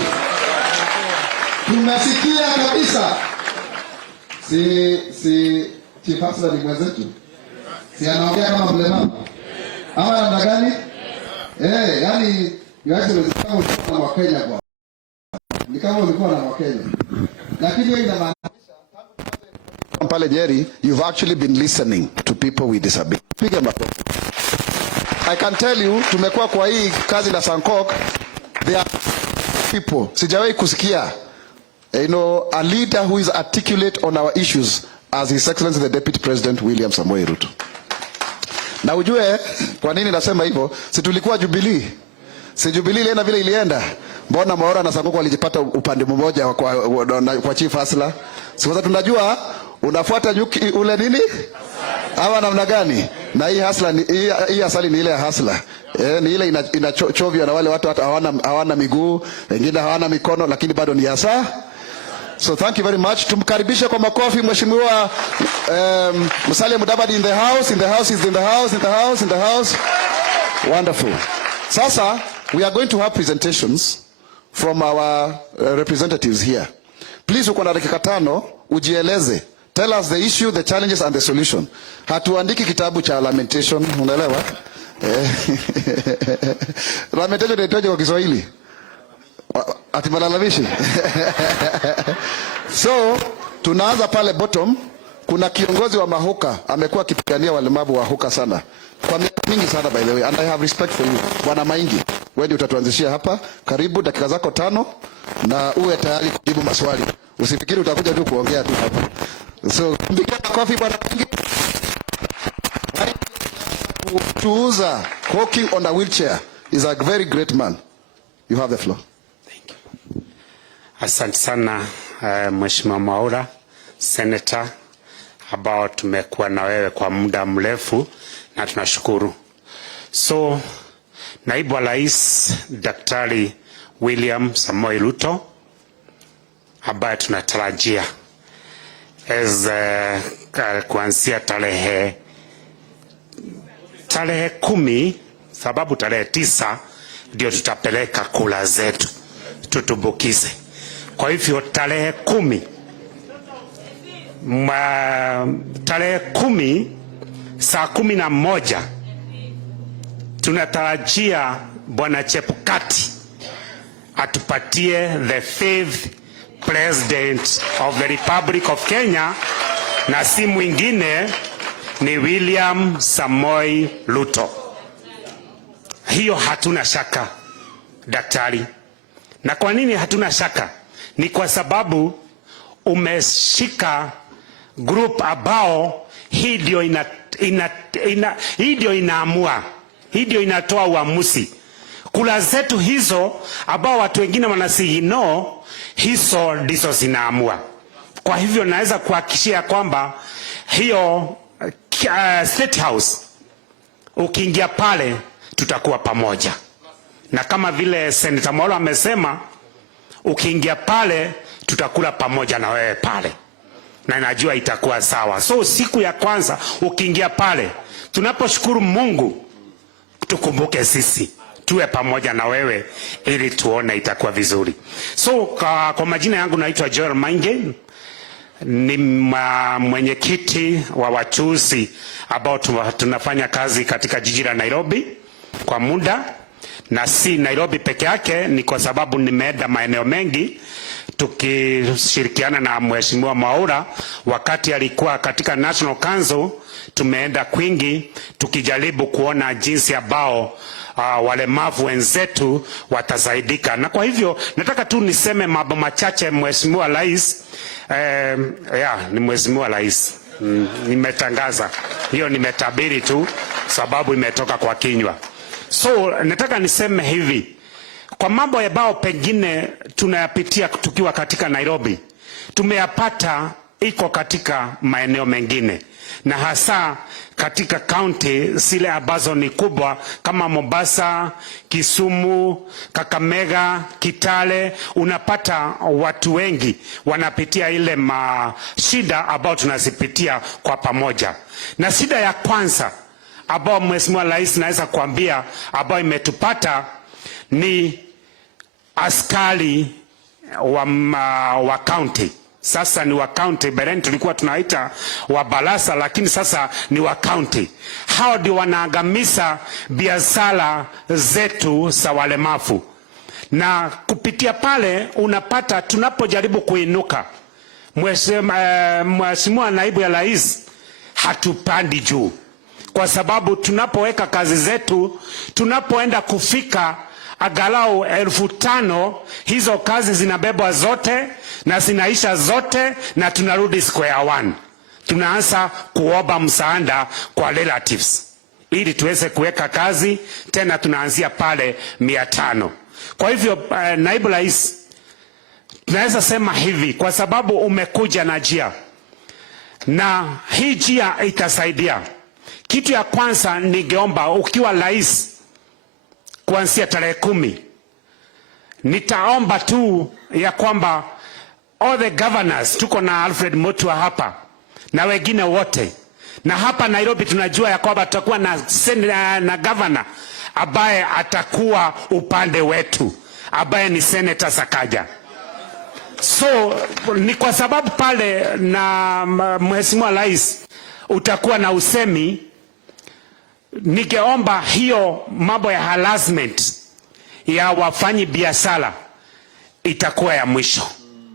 Tumesikia kabisa. Chief Hustler ni mwenzetu. Si anaongea kama mlemavu. Ama namna gani? Yani Your Excellency kama ulikuwa na Wakenya kwa. Ni kama ulikuwa na Wakenya. Lakini hiyo inamaanisha pale Jerry, you've actually been listening to people with disabilities. Piga makofi. I can tell you, tumekuwa kwa hii kazi na Sankok, there are people, sijawahi kusikia, a leader who is articulate on our issues as His Excellency the Deputy President William Samoei Ruto. Na ujue, kwa nini nasema hivyo, si tulikuwa Jubilee. Si Jubilee ilienda vile ilienda. Mbona Mwaura na Sankok walijipata upande mmoja kwa Chief Hustler? Sasa tunajua unafuata ule nini? Hawa namna gani? Na hii Hustler hii asali ni ile ya Hustler. Ni ile inachovya na wale watu hata hawana miguu, wengine hawana mikono, lakini bado ni hasa. So thank you very much. Tumkaribishe kwa makofi Mheshimiwa Musalia Mudavadi in the house, in the house. Wonderful. Sasa we are going to have presentations from our representatives here. Please uko na dakika 5 ujieleze. Tell us the issue, the challenges and the solution. Hatuandiki kitabu cha lamentation, unaelewa? Lamentation inaitwaje kwa Kiswahili? Ati malalamishi. So, tunaanza pale bottom. Kuna kiongozi wa mahuka amekuwa akipigania walemavu wa huka sana. Kwa miaka mingi sana by the way, and I have respect for you. Bwana Maingi, wewe utatuanzishia hapa. Karibu dakika zako 5 na uwe tayari kujibu maswali. Usifikiri utakuja tu kuongea tu hapa. So, mpigie makofi Bwana Maingi. Tuuza walking on a wheelchair is a very great man. You have the floor. Thank you. Asante sana Mheshimiwa Mwaura, Senator, ambao tumekuwa na wewe kwa muda mrefu na tunashukuru. So, Naibu wa Rais Daktari William Samoei Ruto ambaye tunatarajia kuanzia tarehe 10, sababu tarehe 9 ndio tutapeleka kula zetu tutubukize. Kwa hivyo tarehe 10 saa 11 tunatarajia Bwana Chebukati atupatie the 5th President of the Republic of Kenya, na si mwingine ni William Samoei Ruto. Hiyo hatuna shaka daktari. Na kwa nini hatuna shaka? Ni kwa sababu umeshika group ambao hii ndio inaamua, hii ndio inatoa uamuzi. Kula zetu hizo ambao watu wengine wanasihino, hizo ndizo zinaamua. Kwa hivyo naweza kuhakikishia kwamba hiyo State House ukiingia pale tutakuwa pamoja. Na kama vile Senator Mwaura amesema, ukiingia pale tutakula pamoja na wewe pale. Na najua itakuwa sawa. So siku ya kwanza ukiingia pale, tunaposhukuru Mungu, tukumbuke sisi, tuwe pamoja na wewe ili tuone itakuwa vizuri. So kwa majina yangu naitwa Joel Mainge, ni mwenyekiti wa wachuuzi ambao tunafanya kazi katika jiji la Nairobi kwa muda, na si Nairobi peke yake, ni kwa sababu nimeenda maeneo mengi tukishirikiana na Mheshimiwa Mwaura wakati alikuwa katika National Council. Tumeenda kwingi tukijaribu kuona jinsi ambao walemavu wenzetu watasaidika. Na kwa hivyo nataka tu niseme mambo machache Mheshimiwa Rais. Ni Mheshimiwa Rais. Nimetangaza. Hiyo nimetabiri tu sababu imetoka kwa kinywa. So nataka niseme hivi. Kwa mambo ambao pengine tunayapitia tukiwa katika Nairobi, tumeyapata iko katika maeneo mengine, na hasa katika county zile ambazo ni kubwa kama Mombasa, Kisumu, Kakamega, Kitale. Unapata watu wengi wanapitia ile shida ambao tunazipitia kwa pamoja. Na shida ya kwanza ambao Mheshimiwa Rais naweza kuambia ambao imetupata ni askari wa county. sasa ni wa county. Bereni tulikuwa tunaita wa Balasa, lakini sasa ni wa county. Hao ndio wanaangamiza biashara zetu za walemavu, na kupitia pale unapata tunapojaribu kuinuka, Mheshimiwa Naibu ya Rais, hatupandi juu, kwa sababu tunapoweka kazi zetu, tunapoenda kufika agalau 5,000, hizo kazi zinabebwa zote na zinaisha zote, na tunarudi square one. Tunaanza kuomba msaada kwa relatives ili tuweze kuweka kazi tena, tunaanzia pale 500. Kwa hivyo Naibu Rais, tunaweza sema hivi, kwa sababu umekuja na njia, na hii njia itasaidia. Kitu ya kwanza ningeomba, ukiwa rais kuanzia tarehe 10, nitaomba tu ya kwamba all the governors, tuko na Alfred Mutua hapa na wengine wote, na hapa Nairobi tunajua ya kwamba tutakuwa na governor ambaye atakuwa upande wetu, ambaye ni Senator Sakaja. So ni kwa sababu pale na Mheshimiwa Rais utakuwa na usemi, ningeomba hiyo mambo ya harassment ya wafanyi biashara itakuwa ya mwisho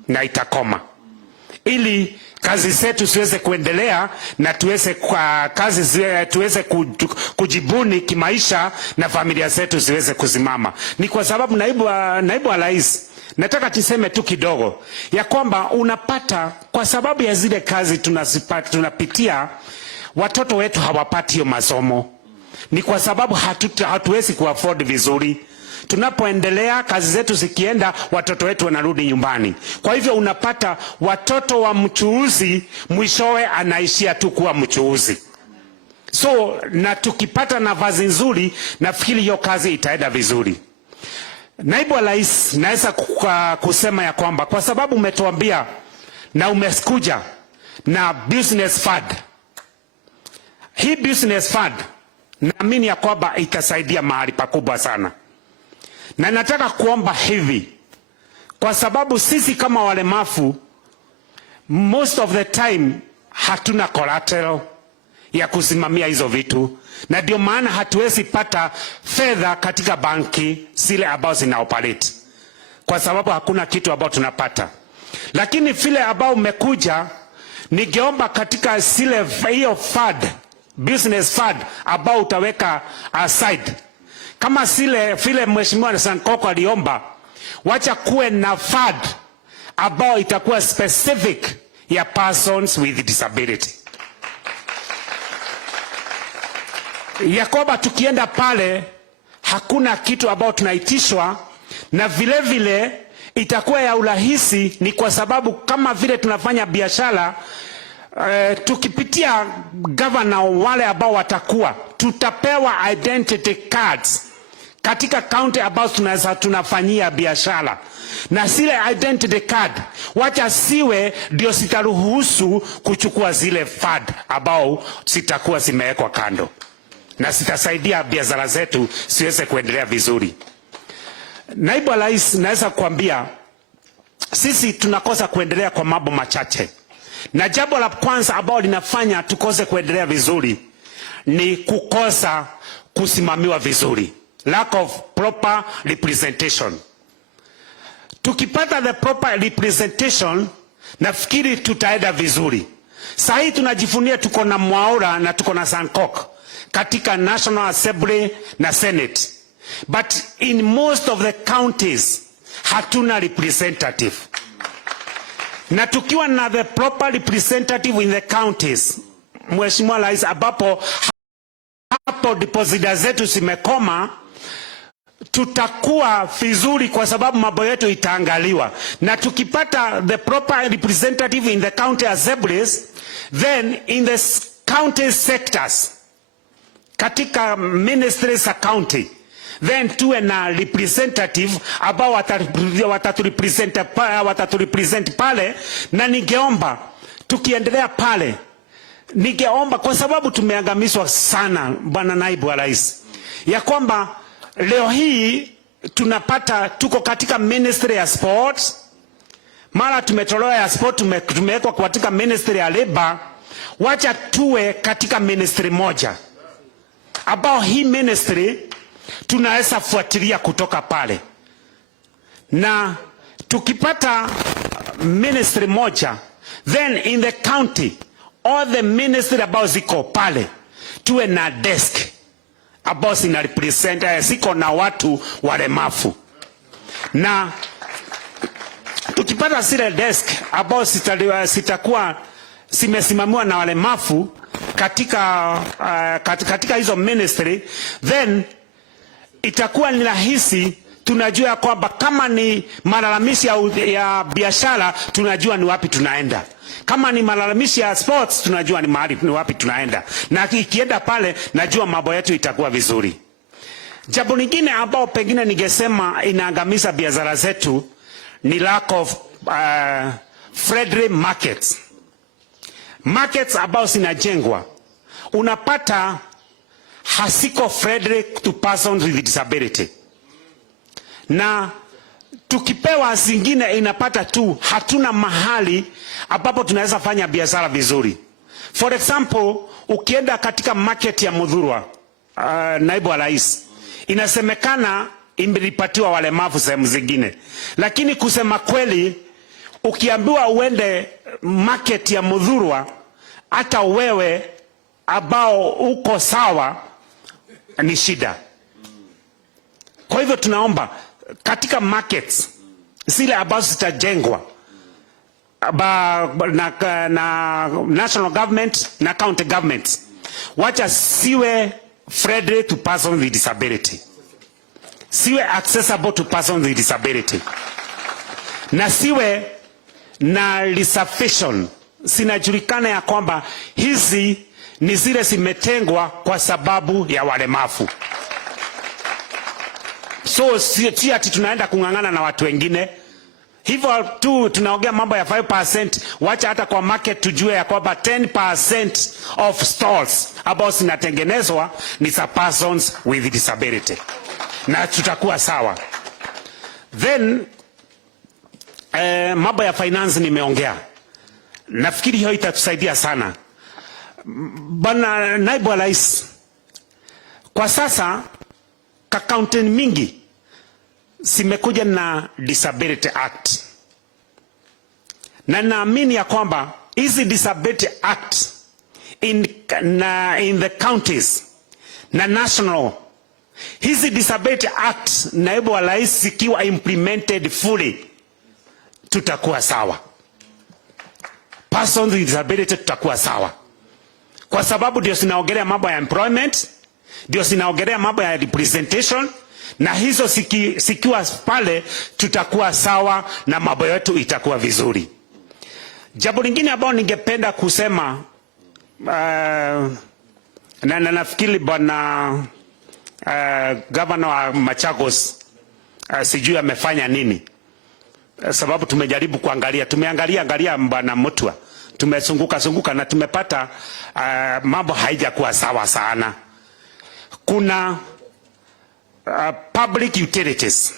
na itakoma, ili kazi zetu siweze kuendelea na tuweze kujibuni kimaisha na familia zetu ziweze kusimama. Ni kwa sababu Naibu wa Rais, nataka tuseme tu kidogo ya kwamba unapata kwa sababu ya zile kazi tunapitia, watoto wetu hawapati hiyo masomo. Ni kwa sababu hatuwezi kuafford vizuri. Tunapoendelea kazi zetu zikienda, watoto wetu wanarudi nyumbani. Kwa hivyo unapata watoto wa mchuuzi mwishowe anaishia tu kuwa mchuuzi. So na tukipata nafasi nzuri, nafikiri hiyo kazi itaenda vizuri. Naibu wa Rais, naweza kusema ya kwamba kwa sababu umetuambia na umeskuja na business fund, hii business fund naamini ya kwamba itasaidia mahali pakubwa sana. Na nataka kuomba hivi, kwa sababu sisi kama walemavu most of the time hatuna collateral ya kusimamia hizo vitu, na ndio maana hatuwezi pata fedha katika banki zile ambazo zina operate, kwa sababu hakuna kitu ambao tunapata. Lakini vile ambao umekuja, ningeomba katika zile hiyo fund, business fund ambao utaweka aside, kama vile Mheshimiwa Sankoko aliomba, wacha kuwe na fund ambao itakuwa specific ya persons with disability, ya kwamba tukienda pale hakuna kitu ambao tunaitishwa, na vile vile itakuwa ya urahisi. Ni kwa sababu kama vile tunafanya biashara, tukipitia governor, wale ambao watakuwa, tutapewa identity cards katika county ambao tunafanyia biashara, na zile identity card wacha siwe ndio sitaruhusu kuchukua zile fund ambao sitakuwa zimewekwa kando, na sitasaidia biashara zetu siweze kuendelea vizuri. Naibu wa Rais, naweza kuambia sisi tunakosa kuendelea kwa mambo machache, na jambo la kwanza ambalo linafanya tukose kuendelea vizuri ni kukosa kusimamiwa vizuri, lack of proper representation. Tukipata the proper representation, nafikiri tutaenda vizuri. Sasa hii tunajifunia tuko na Mwaura na tuko na Sankok katika National Assembly na Senate, but in most of the counties hatuna representative. Na tukiwa na the proper representative in the counties, Mheshimiwa Rais, hapo deposit zetu zimekoma, tutakuwa vizuri kwa sababu mambo yetu itaangaliwa. Na tukipata the proper representative in the county assemblies, then in the county sectors, katika ministries za county, then tuwe na representative ambao wataturepresent pale. Na ningeomba tukiendelea pale, ningeomba kwa sababu tumeangamizwa sana, Bwana Naibu wa Rais, ya kwamba leo hii tunapata tuko katika ministry ya sports, mara tumetolewa ya sport, tumewekwa katika ministry ya labor. Wacha tuwe katika ministry moja ambao hii ministry tunaweza fuatilia kutoka pale, na tukipata ministry moja, then in the county all the ministry ambao ziko pale tuwe na desk ambao zina represent ziko na watu walemavu, na tukipata zile desk ambao sitakuwa simesimamiwa na walemavu katika hizo ministry, then itakuwa ni rahisi. Tunajua kwamba kama ni malalamishi ya biashara, tunajua ni wapi tunaenda. Kama ni malalamishi ya sports, tunajua ni wapi tunaenda, na ikienda pale najua mambo yetu itakuwa vizuri. Jambo lingine ambao pengine ningesema inaangamiza biashara zetu ni lack of friendly markets. Markets ambao zinajengwa unapata hasiko friendly to persons with disability, na tukipewa zingine inapata tu hatuna mahali ambapo tunaweza fanya biashara vizuri. For example, ukienda katika market ya Muthurwa, naibu wa rais, inasemekana imelipatiwa walemavu sehemu zingine, lakini kusema kweli ukiambiwa uende market ya Muthurwa, hata wewe ambao uko sawa ni shida. Kwa hivyo tunaomba katika markets zile ambazo zitajengwa na national government na county government, wacha siwe friendly to persons with disability, siwe accessible to persons with disability, na siwe na reservation. Sinajulikana ya kwamba hizi ni zile zimetengwa kwa sababu ya walemavu. So si ati tunaenda kung'ang'ana na watu wengine. Hivyo tu tunaongea mambo ya 5%, wacha hata kwa market tujue ya kwamba 10% of stalls ambao zinatengenezwa ni za persons with disability, na tutakuwa sawa. Then mambo ya finance nimeongea. Nafikiri hiyo itatusaidia sana. Bwana naibu wa rais, kwa sasa kaunti mingi zimekuja na Disability Act, na naamini ya kwamba hizi Disability Act in the counties na national, hizi Disability Act naibu wa rais zikiwa implemented fully, tutakuwa sawa. Persons with disability tutakuwa sawa, kwa sababu ndio zinaongelea mambo ya employment, ndio zinaongelea mambo ya representation, na hizo sikiwa pale tutakuwa sawa na mambo yetu itakuwa vizuri. Jambo lingine ambalo ningependa kusema na nafikiri bwana governor wa Machakos sijui amefanya nini, sababu tumejaribu kuangalia, tumeangalia bwana Mutua, tumezunguka na tumepata mambo haijakuwa sawa sana. Kuna public utilities.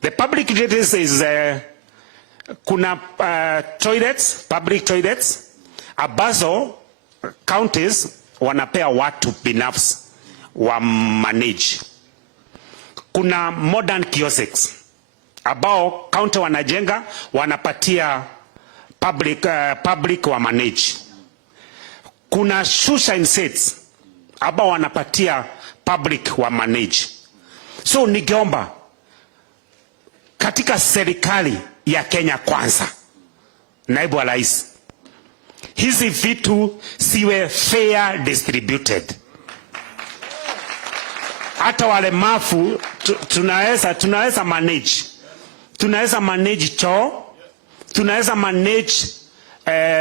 The public utilities is kuna toilets, public toilets ambazo counties wanapea watu binafsi wa manage. Kuna modern kiosks ambao county wanajenga wanapatia public wa manage. Kuna shoeshine sets ambao wanapatia public wa manage. So ningeomba katika serikali ya Kenya Kwanza, naibu wa rais, hizi vitu siwe fair distributed. Hata walemavu tunaweza manage. Tunaweza manage choo, tunaweza manage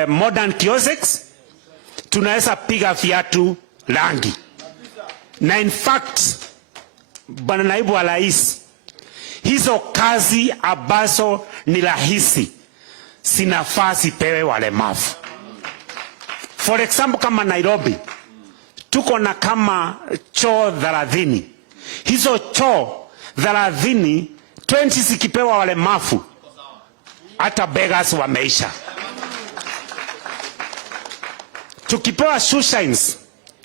modern kiosks, tunaweza piga viatu rangi. Na in fact, bwana naibu wa rais, hizo kazi ambazo ni rahisi sinafaa zipewe walemavu. For example, kama Nairobi tuko na kama choo 30. Hizo choo 30, 20 zikipewa walemavu hata beggars wameisha. Tukipewa shoe shines,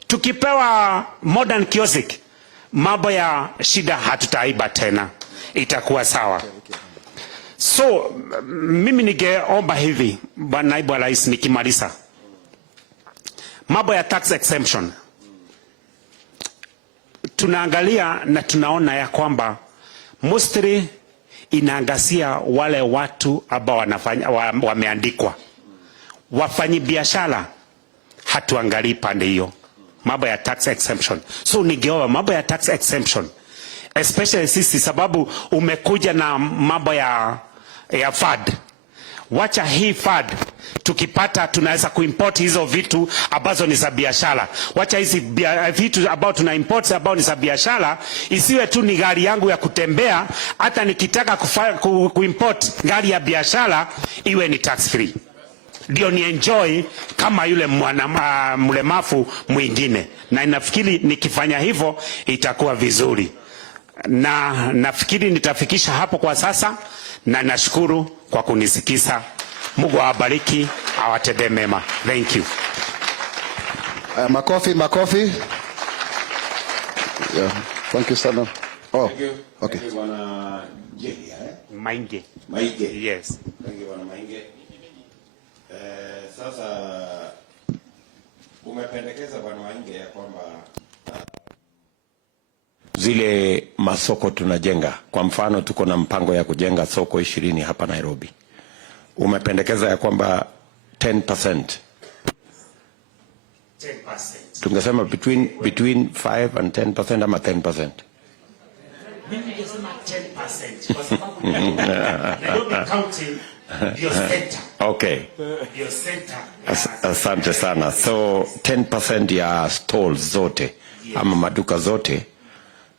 tukipewa modern kiosk, mambo ya shida hatutaiba tena, itakuwa sawa. So mimi ningeomba hivi, Bwana Naibu wa Rais, nikimaliza mambo ya tax exemption, tunaangalia na tunaona ya kwamba mostly inaangazia wale watu ambao wanafanya wameandikwa. Wafanyi biashara hatuangalii pande hiyo, mambo ya tax exemption. So ningeomba mambo ya tax exemption, especially sisi, sababu umekuja na mambo ya FAD. Wacha hii FAD, tukipata tunaweza kuimport hizo vitu ambazo ni za biashara. Wacha hizi vitu ambao tuna import ambao ni za biashara, isiwe tu ni gari yangu ya kutembea. Hata nikitaka kuimport gari ya biashara iwe ni tax free, ndio ni enjoy kama yule mlemavu mwingine. Na nafikiri nikifanya hivyo itakuwa vizuri, na nafikiri nitafikisha hapo kwa sasa, na nashukuru kwa kunisikiza. Mungu awabariki, awatendee mema. Thank you. Makofi. Yeah, thank you sana. Oh, thank you. Okay. Thank you, Bwana Mainge. Yes. Thank you, Bwana Mainge. Sasa umependekeza Bwana Mainge ya kwamba zile masoko tunajenga, kwa mfano tuko na mpango ya kujenga soko 20 hapa Nairobi. Umependekeza ya kwamba 10%. Tungesema between 5 and 10% ama 10%. Mimi ningesema 10% kwa sababu Nairobi County ndio center. Okay. Ndio center. Asante sana. So 10% ya stalls zote ama maduka zote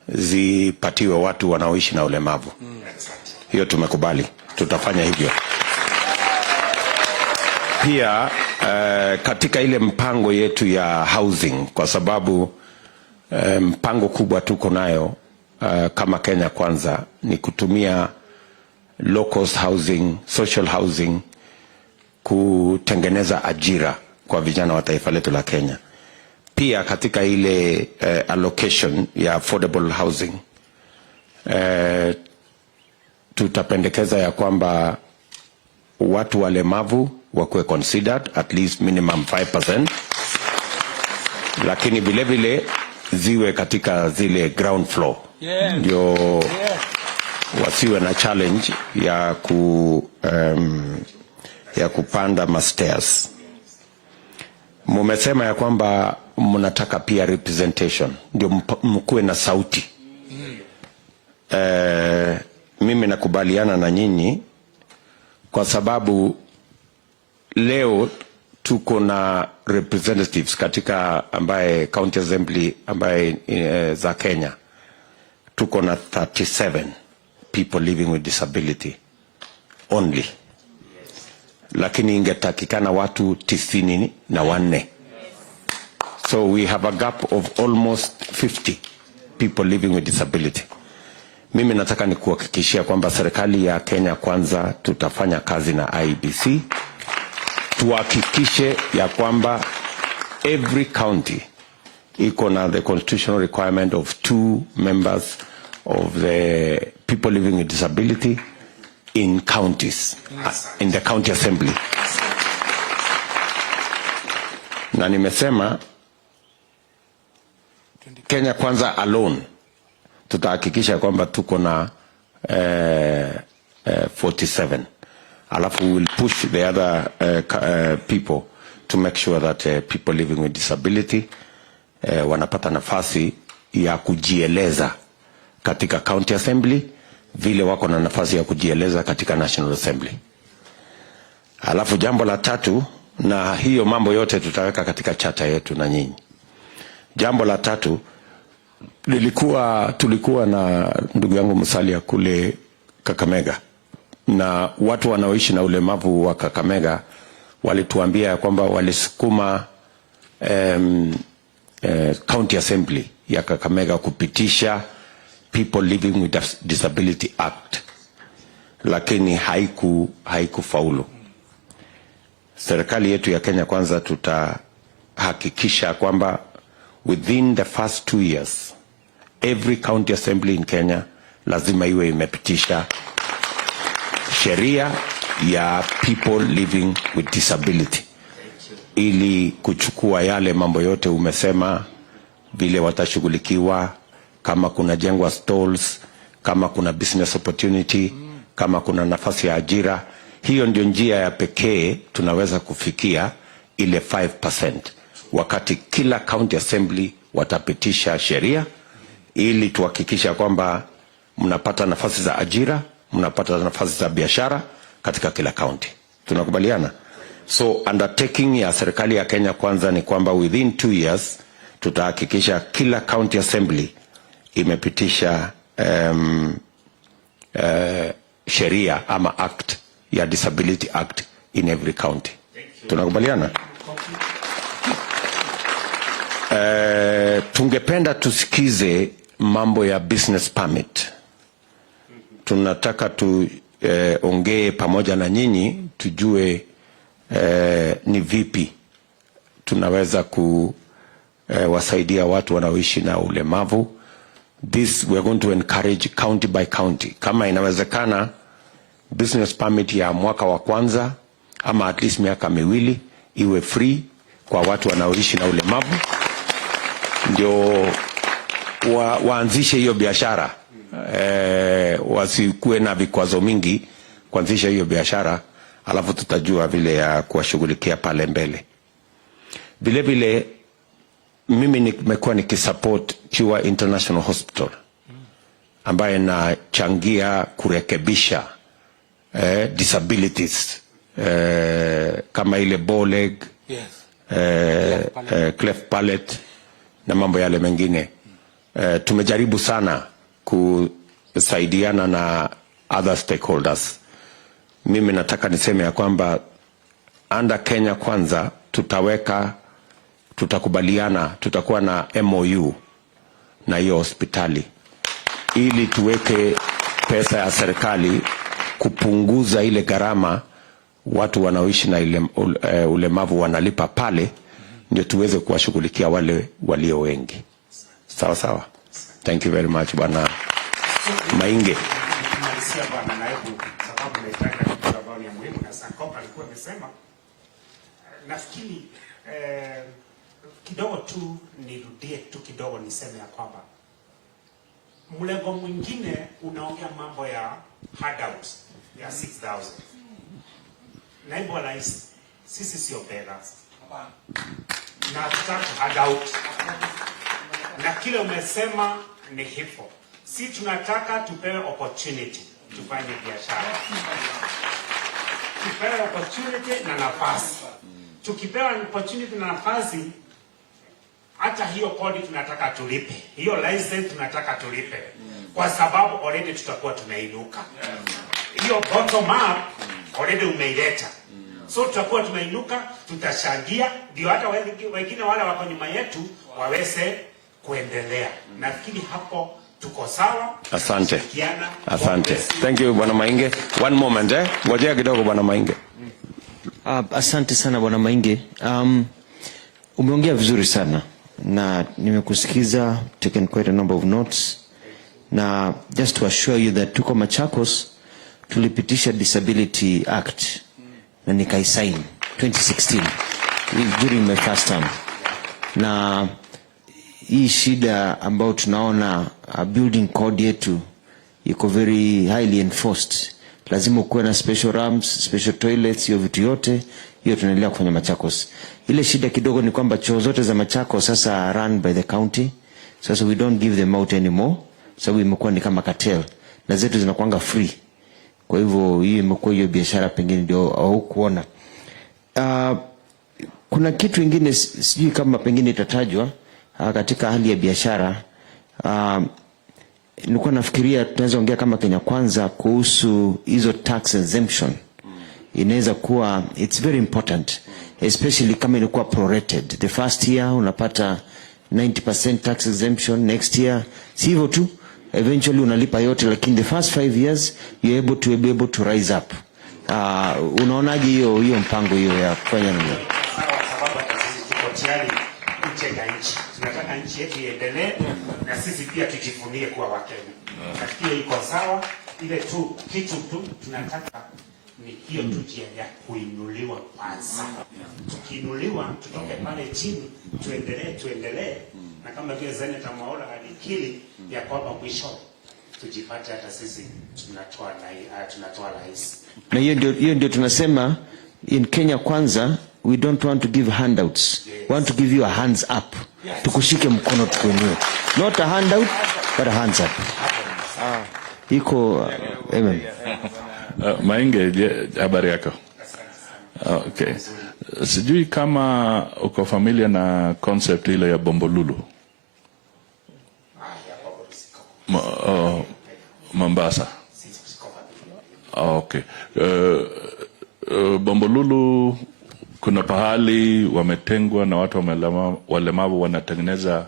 zipatiwe watu wanaoishi na ulemavu. Hiyo tumekubali, tutafanya hivyo. Pia katika ile mpango yetu ya housing, kwa sababu mpango kubwa tuko nayo kama Kenya Kwanza ni kutumia local housing, social housing kutengeneza ajira kwa vijana wa taifa letu la Kenya. Pia katika ile allocation ya affordable housing tutapendekeza ya kwamba watu walemavu wakuwe considered at least minimum 5%, lakini vile vile ziwe katika zile ground floor, ndio wasiwe na challenge ya kupanda mastairs. Mumesema ya kwamba mnataka pia representation, ndio mkuwe na sauti. Mimi nakubaliana na nyinyi kwa sababu leo tuko na representatives katika ambaye county assembly ambaye za Kenya tuko na 37 people living with disability only, lakini ingetakikana watu 94. So we have a gap of almost 50 people living with disability. Mimi nataka ni kuhakikishia kwamba serikali ya Kenya Kwanza tutafanya kazi na IEBC tuhakikishe ya kwamba every county iko na the constitutional requirement of 2 members of the people living with disability in counties, in the county assembly. Na nimesema Kenya Kwanza alone tutahakikisha kwamba tuko na 47. Alafu we will push the other people to make sure that people living with disability wanapata nafasi ya kujieleza katika county assembly vile wako na nafasi ya kujieleza katika national assembly. Alafu jambo la tatu, na hiyo mambo yote tutaweka katika chata yetu na nyinyi. Jambo la tatu, tulikuwa na ndugu yangu Musalia kule Kakamega, na watu wanaoishi na ulemavu wa Kakamega walituambia kwamba walisukuma county assembly ya Kakamega kupitisha People Living with Disability Act, lakini haikufaulu. Serikali yetu ya Kenya Kwanza tutahakikisha kwamba within the first 2 years every county assembly in Kenya lazima iwe imepitisha sheria ya people living with disability, ili kuchukua yale mambo yote umesema, vile watashughulikiwa, kama kuna jengwa stalls, kama kuna business opportunity, kama kuna nafasi ya ajira. Hiyo ndio njia ya pekee tunaweza kufikia ile 5%, wakati kila county assembly watapitisha sheria, ili tuhakikisha kwamba mnapata nafasi za ajira, mnapata nafasi za biashara katika kila county. Tunakubaliana? So undertaking ya serikali ya Kenya Kwanza ni kwamba within 2 years tutahakikisha kila county assembly imepitisha sheria ama act ya Disability Act in every county. Tunakubaliana? Tungependa tusikize mambo ya business permit. Tunataka tuongee pamoja na nyinyi tujue ni vipi tunaweza kuwasaidia watu wanaoishi na ulemavu. This we are going to encourage county by county. Kama inawezekana business permit ya mwaka wa kwanza ama at least miaka miwili iwe free kwa watu wanaoishi na ulemavu, ndio waanzishe hiyo biashara. Wasikuwe na vikwazo mingi kuanzisha hiyo biashara, alafu tutajua vile ya kuwashughulikia pale mbele. Vile vile mimi nimekuwa nikisupport Juma International Hospital, ambaye nachangia kurekebisha disabilities kama ile bow leg, cleft palate na mambo yale mengine. Tumejaribu sana kusaidiana na other stakeholders. Mimi nataka niseme ya kwamba under Kenya Kwanza tutakubaliana, tutakuwa na MOU na hiyo hospitali, ili tuweke pesa ya serikali kupunguza ile gharama watu wanaoishi na ulemavu wanalipa pale, ndio tuweze kuwashughulikia wale walio wengi. Sawa sawa. Thank you very much Bwana Mainge. Nafikiri kidogo tu nirudie tu kidogo niseme ya kwamba mlengo mwingine unaongea mambo ya handouts ya 6,000. Naibu wa Rais, sisi sio beggars. Na tutaka handout. Na kile umesema ni hivyo. Si tunataka tupewe opportunity tufanye biashara. Tupewe opportunity na nafasi. Tukipewa opportunity na nafasi, hata hiyo kodi tunataka tulipe. Hiyo license tunataka tulipe. Kwa sababu already tutakuwa tumeinuka. Hiyo bottom up already umeileta. So tutakuwa tumeinuka, tutashangia, ndio hata wengine wale wako nyuma yetu waweze kuendelea. Nafikiri hapo tuko sawa. Asante. Asante. Thank you Bwana Mainge. One moment ngojea kidogo Bwana Mainge. Asante sana Bwana Mainge. Umeongea vizuri sana na nimekusikiza, taken quite a number of notes. Na just to assure you that tuko Machakos tulipitisha Disability Act na nikaisign 2016 during my first term. Na hii shida ambao tunaona building code yetu iko very highly enforced. Lazima kuwe na special ramps, special toilets, hiyo vitu yote, hiyo tunaendelea kufanya Machakos. Ile shida kidogo ni kwamba choo zote za Machakos sasa run by the county. So we don't give them out anymore. Sababu imekuwa ni kama cartel. Na zetu zinakuanga free. Kwa hivyo hii imekuwa hiyo biashara pengine ndio au kuona. Kuna kitu kingine sijui kama pengine itatajwa katika hali ya biashara. Nilikuwa nafikiria tunaweza ongea kama Kenya Kwanza kuhusu hizo tax exemption. Inaweza kuwa it's very important, especially kama ilikuwa prorated. The first year unapata 90% tax exemption, next year si hivyo tu, eventually unalipa yote, lakini the first 5 years you're able to rise up. Unaonaje hiyo mpango hiyo ya kufanya nini? Sababu hata sisi tuko tayari kujenga nchi. Tunataka nchi yetu iendelee na sisi pia tujivunie kuwa Wakenya. Nafikiri iko sawa, ile tu kitu tu tunataka ni hiyo tu njia ya kuinuliwa kwanza. Tukiinuliwa tutoke pale chini, tuendelee na kama vile Senator Mwaura alikiri ya kwamba mwisho tujipate hata sisi tunatoa rais. Na hiyo ndio tunasema in Kenya kwanza, we don't want to give handouts. Yes. We want to give you a hands up. Yes. Tukushike mkono tukuinue. Not a handout, but a hands up. Iko amen. Mainge, habari yako? Okay. Sijui kama uko familia na concept ile ya Bombolulu. Mombasa. Okay. Bombolulu kuna pahali wametengwa na watu walemavu wanatengeneza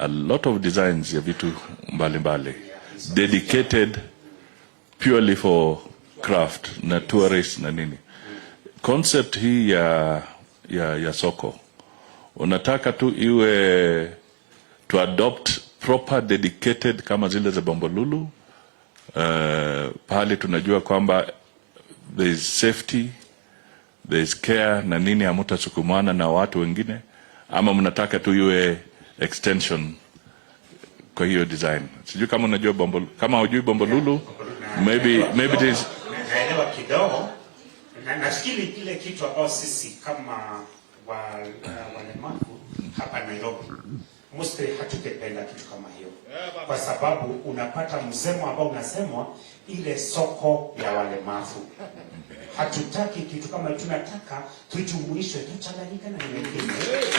a lot of designs ya vitu mbalimbali dedicated purely for craft na tourists na nini. Concept hii ya soko unataka tu iwe to adopt proper dedicated kama zile za Bombolulu, pahali tunajua kwamba there is safety, there is care na nini, hamutasukumana na watu wengine, ama mnataka tu iwe extension kwa hiyo design? Sijui kama unajua kama hujui Bombolulu, maybe it is. Naelewa kidogo, na nafikiri kile kitu ambao sisi kama walemavu hapa Nairobi mostly hatungependa kitu kama hiyo, kwa sababu unapata msemo ambao unasemwa ile soko ya walemavu. Hatutaki kitu kama, tunataka tujumuishwe, tuchanganyike na wengine.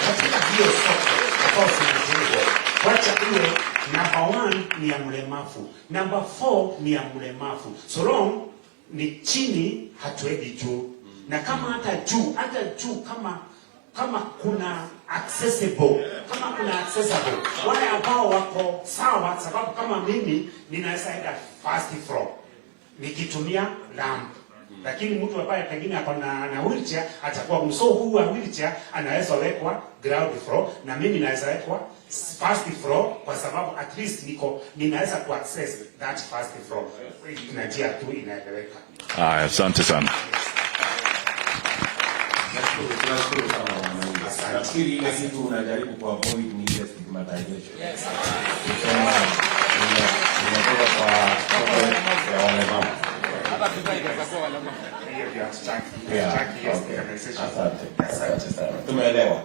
Katika hiyo soko ambao tunajengwa, wacha iwe number 1 ni ya mlemavu, number 4 ni ya mlemavu. So long ni chini hatuendi juu. Na kama hata juu kama kuna accessible, wale ambao wako sawa, sababu kama mimi ninaweza enda first floor nikitumia ramp, lakini mtu ambaye pengine ako na wheelchair atakuwa huu wa wheelchair anaweza wekwa ground floor na mimi naweza wekwa first floor, kwa sababu at least ninaweza ku access that first floor. Ina njia tu inaeleweka. Asante sana. Nafikiri ile kitu unajaribu ku avoid ni ile stigmatization. Yes. Unatoka kwa walemavu. Hata tuzaidi kwa walemavu. Hiyo ndio hatutaki. Asante sana. Tumeelewa.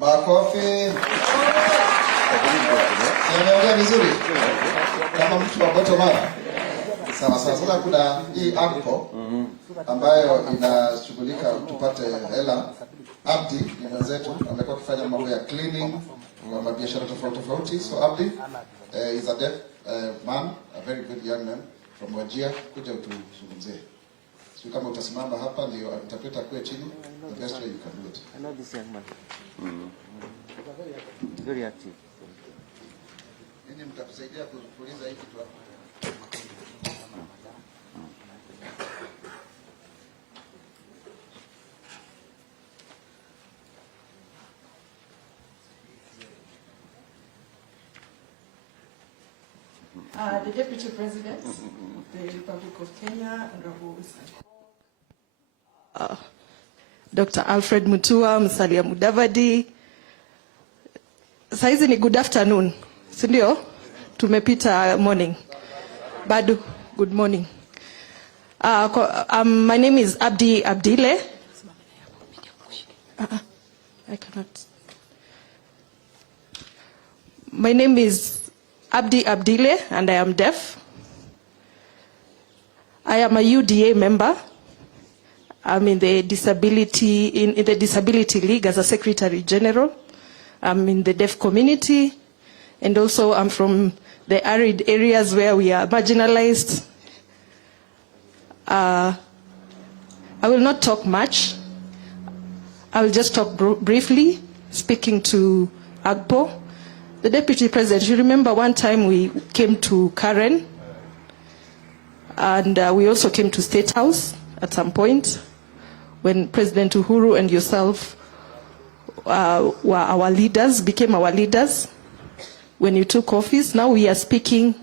Makofi. Tumeongea vizuri. Kama mtu wa bottom up. Sawa. Sasa kuna hii AMCO ambayo inashughulika tupate hela. Abdi ni mwenzetu, amekuwa akifanya mambo ya cleaning kwa biashara tofauti. So Abdi is a deaf man, a very good young man from Wajir. Kuja utuzungumzie. Sio kama utasimama hapa ndio interpreter kwa chini, the best way you can do it. I know this young man. Very active. Nini mtakusaidia kuuliza hiki tu hapa? The Deputy President of the Republic of Kenya, Honorable Dr. Alfred Mutua, Musalia Mudavadi. Saizi ni good afternoon, si ndio? Tumepita morning. Badu, good morning. My name is Abdi Abdile. I cannot. My name is Abdi Abdile, and I am deaf. I am a UDA member. I'm in the Disability League as a Secretary General. I'm in the deaf community, and also I'm from the arid areas where we are marginalized. I will not talk much. I will just talk briefly, speaking to AJAABU. The Deputy President, you remember one time we came to Karen, and we also came to State House at some point when President Uhuru and yourself were our leaders, became our leaders when you took office. Now we are speaking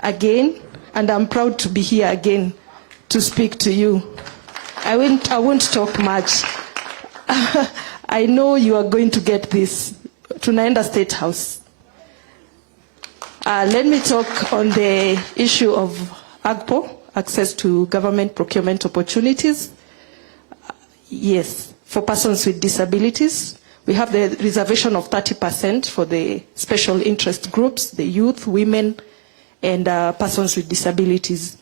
again, and I'm proud to be here again to speak to you. I won't talk much. I know you are going to get this. Tunaenda State House. Let me talk on the issue of AGPO, access to government procurement opportunities. Yes, for persons with disabilities. We have the reservation of 30% for the special interest groups, the youth, women, and persons with disabilities.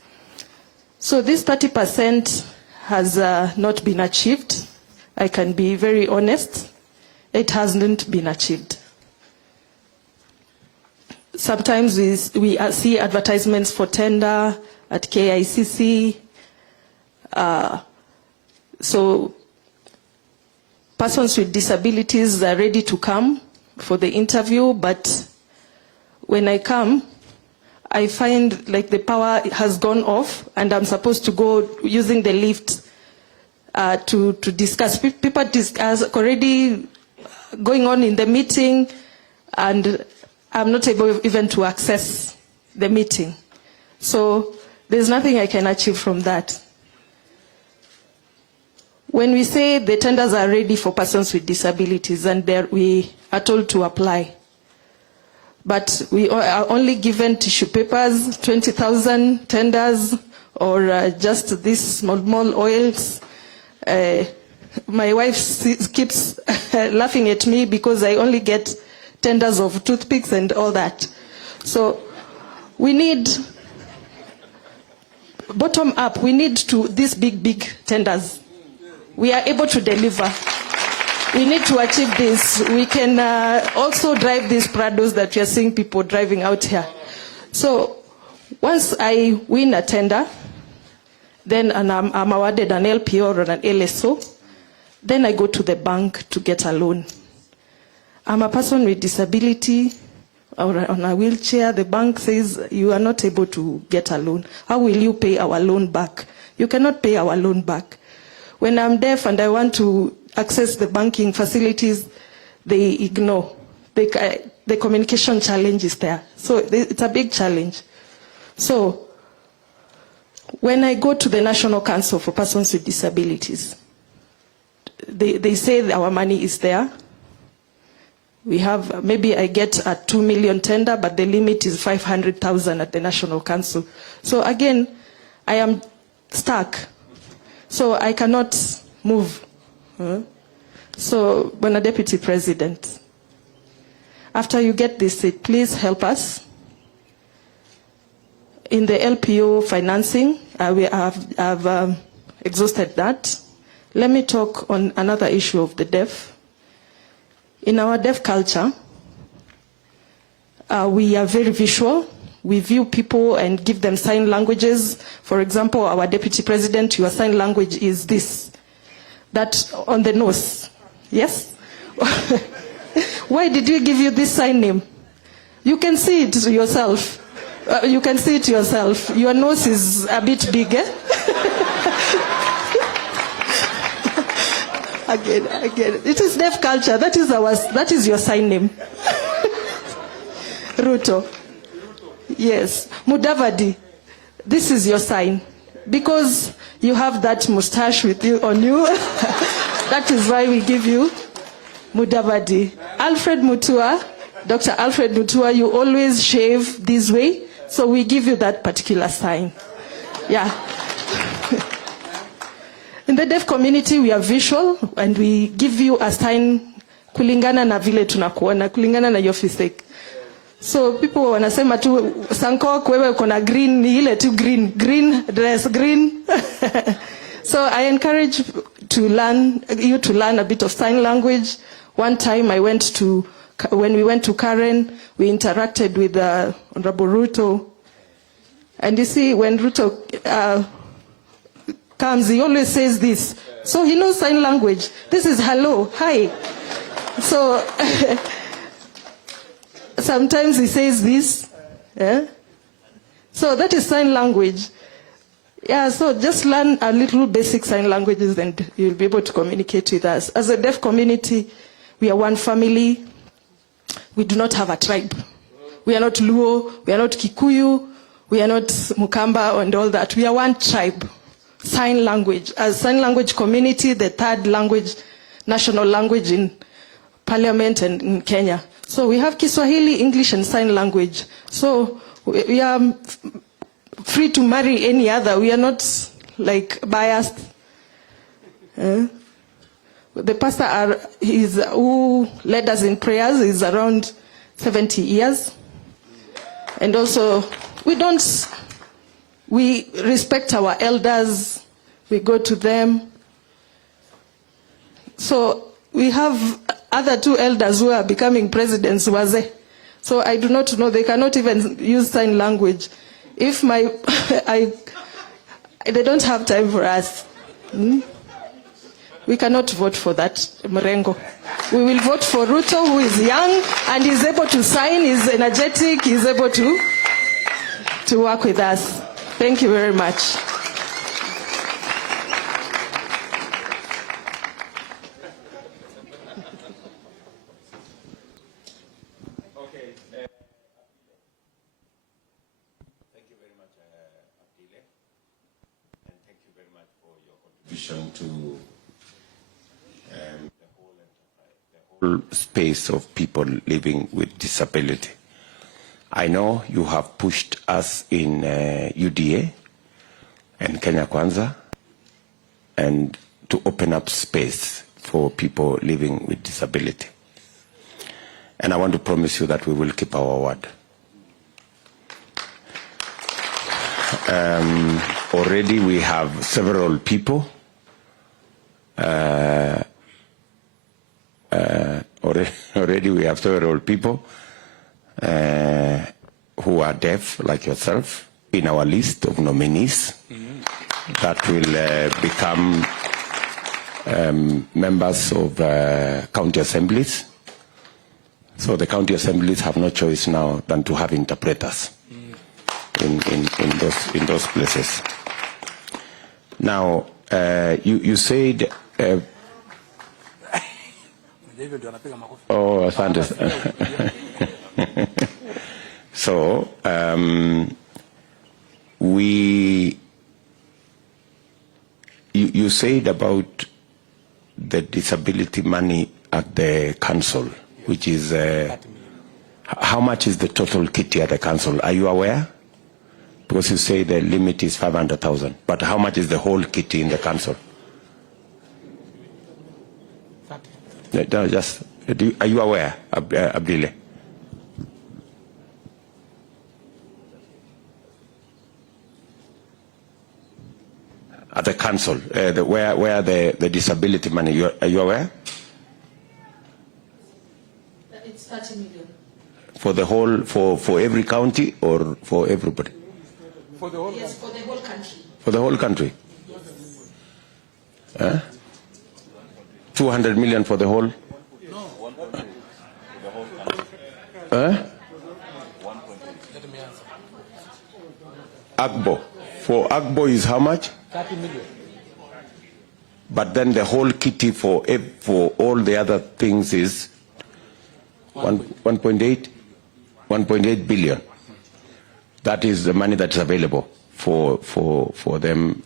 So this 30% has not been achieved. I can be very honest. It hasn't been achieved. Sometimes we see advertisements for tender at KISII. So persons with disabilities are ready to come for the interview, but when I come, I find like the power has gone off and I'm supposed to go using the lift to discuss. People discuss already going on in the meeting, and I'm not able even to access the meeting. So there's nothing I can achieve from that. When we say the tenders are ready for persons with disabilities and we are told to apply, but we are only given tissue papers, 20,000 tenders, or just these small oils. My wife keeps laughing at me because I only get tenders of toothpicks and all that. So we need, bottom up, we need these big tenders. We are able to deliver. We need to achieve this. We can also drive these Prados that we are seeing people driving out here. So once I win a tender, then I'm awarded an LPO or an LSO, then I go to the bank to get a loan. I'm a person with disability or on a wheelchair. The bank says you are not able to get a loan. How will you pay our loan back? You cannot pay our loan back. When I'm deaf and I want to access the banking facilities, they ignore. The communication challenge is there. So it's a big challenge. So when I go to the National Council for Persons with Disabilities, they say our money is there. We have, maybe I get a 2 million tender, but the limit is 500,000 at the National Council. So again, I am stuck. So I cannot move. So, when a Deputy President, after you get this seat, please help us. In the LPO financing, I've exhausted that. Let me talk on another issue of the deaf. In our deaf culture, we are very visual. We view people and give them sign languages. For example, our Deputy President, your sign language is this. That on the nose. Yes? Why did we give you this sign name? You can see it yourself. You can see it yourself. Your nose is a bit bigger. Again. It is deaf culture. That is your sign name. Ruto. Yes. Mudavadi. This is your sign. Because you have that mustache with you on you. That is why we give you Mudavadi. Alfred Mutua, Dr. Alfred Mutua, you always shave this way. So we give you that particular sign. Yeah. In the deaf community, we are visual and we give you a sign kulingana na vile tunakuona, kulingana na your physique. So people wanasema tu Sankok wewe uko na green, ni ile tu green dress, green. So I encourage you to learn a bit of sign language. One time when we went to Karen, we interacted with Honorable Ruto. And you see, when Ruto comes, he always says this. So he knows sign language. This is hello, hi. So sometimes he says this. Yeah? So that is sign language. Yeah, so just learn a little basic sign languages and you'll be able to communicate with us. As a deaf community, we are one family. We do not have a tribe. We are not Luo, we are not Kikuyu, we are not Mukamba and all that. We are one tribe. Sign language. As sign language community, the third language, national language in Parliament and in Kenya. So we have Kiswahili, English and sign language. So we are free to marry any other. We are not like biased. The pastor who led us in prayers is around 70 years. And also, we respect our elders. We go to them. So we have other two elders who are becoming presidents, Waze. So I do not know, they cannot even use sign language. If they don't have time for us. We cannot vote for that, Mrengo. We will vote for Ruto, who is young and is able to sign, is energetic, is able to work with us. Thank you very much. To the whole space of people living with disability. I know you have pushed us in UDA and Kenya Kwanza and to open up space for people living with disability. And I want to promise you that we will keep our word. Already we have several people already we have several people who are deaf, like yourself, in our list of nominees that will become members of county assemblies. So the county assemblies have no choice now than to have interpreters in those places. Now, you said. Oh, asante. So, you said about the disability money at the council, which is, how much is the total kitty at the council? Are you aware? Because you say the limit is 500,000, but how much is the whole kitty in the council? No, just, are you aware, Abdile? At the council, where the disability money, are you aware? It's 30 million. For the whole, for every county or for everybody? For the whole country. Yes, for the whole country. For the whole country? Yes. 200 million for the whole? No. AJAABU. For AJAABU is how much? 30 million. But then the whole kitty for all the other things is 1.8 billion. That is the money that's available for them.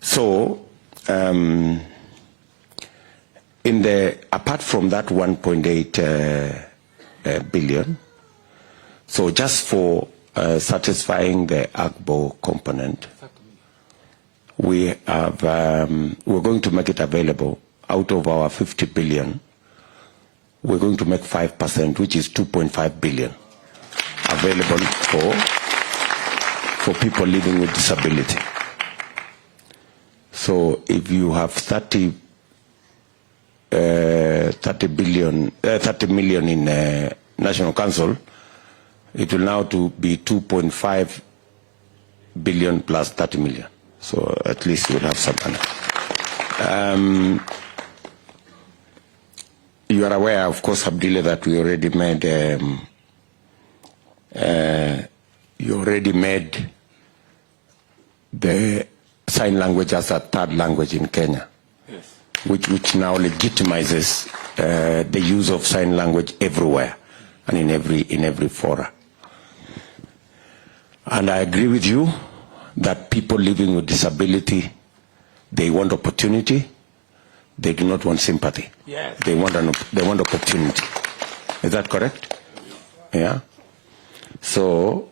So, apart from that 1.8 billion, so just for satisfying the AJAABU component, we're going to make it available out of our 50 billion. We're going to make 5%, which is 2.5 billion, available for people living with disability. So if you have 30 million in National Council, it will now be 2.5 billion plus 30 million. So at least we'll have some money. You are aware, of course, Abdile, that we already made you already made the sign language as a third language in Kenya, yes, which now legitimizes the use of sign language everywhere and in every fora. And I agree with you that people living with disability, they want opportunity. They do not want sympathy. Yes. They want opportunity. Is that correct? Yeah. So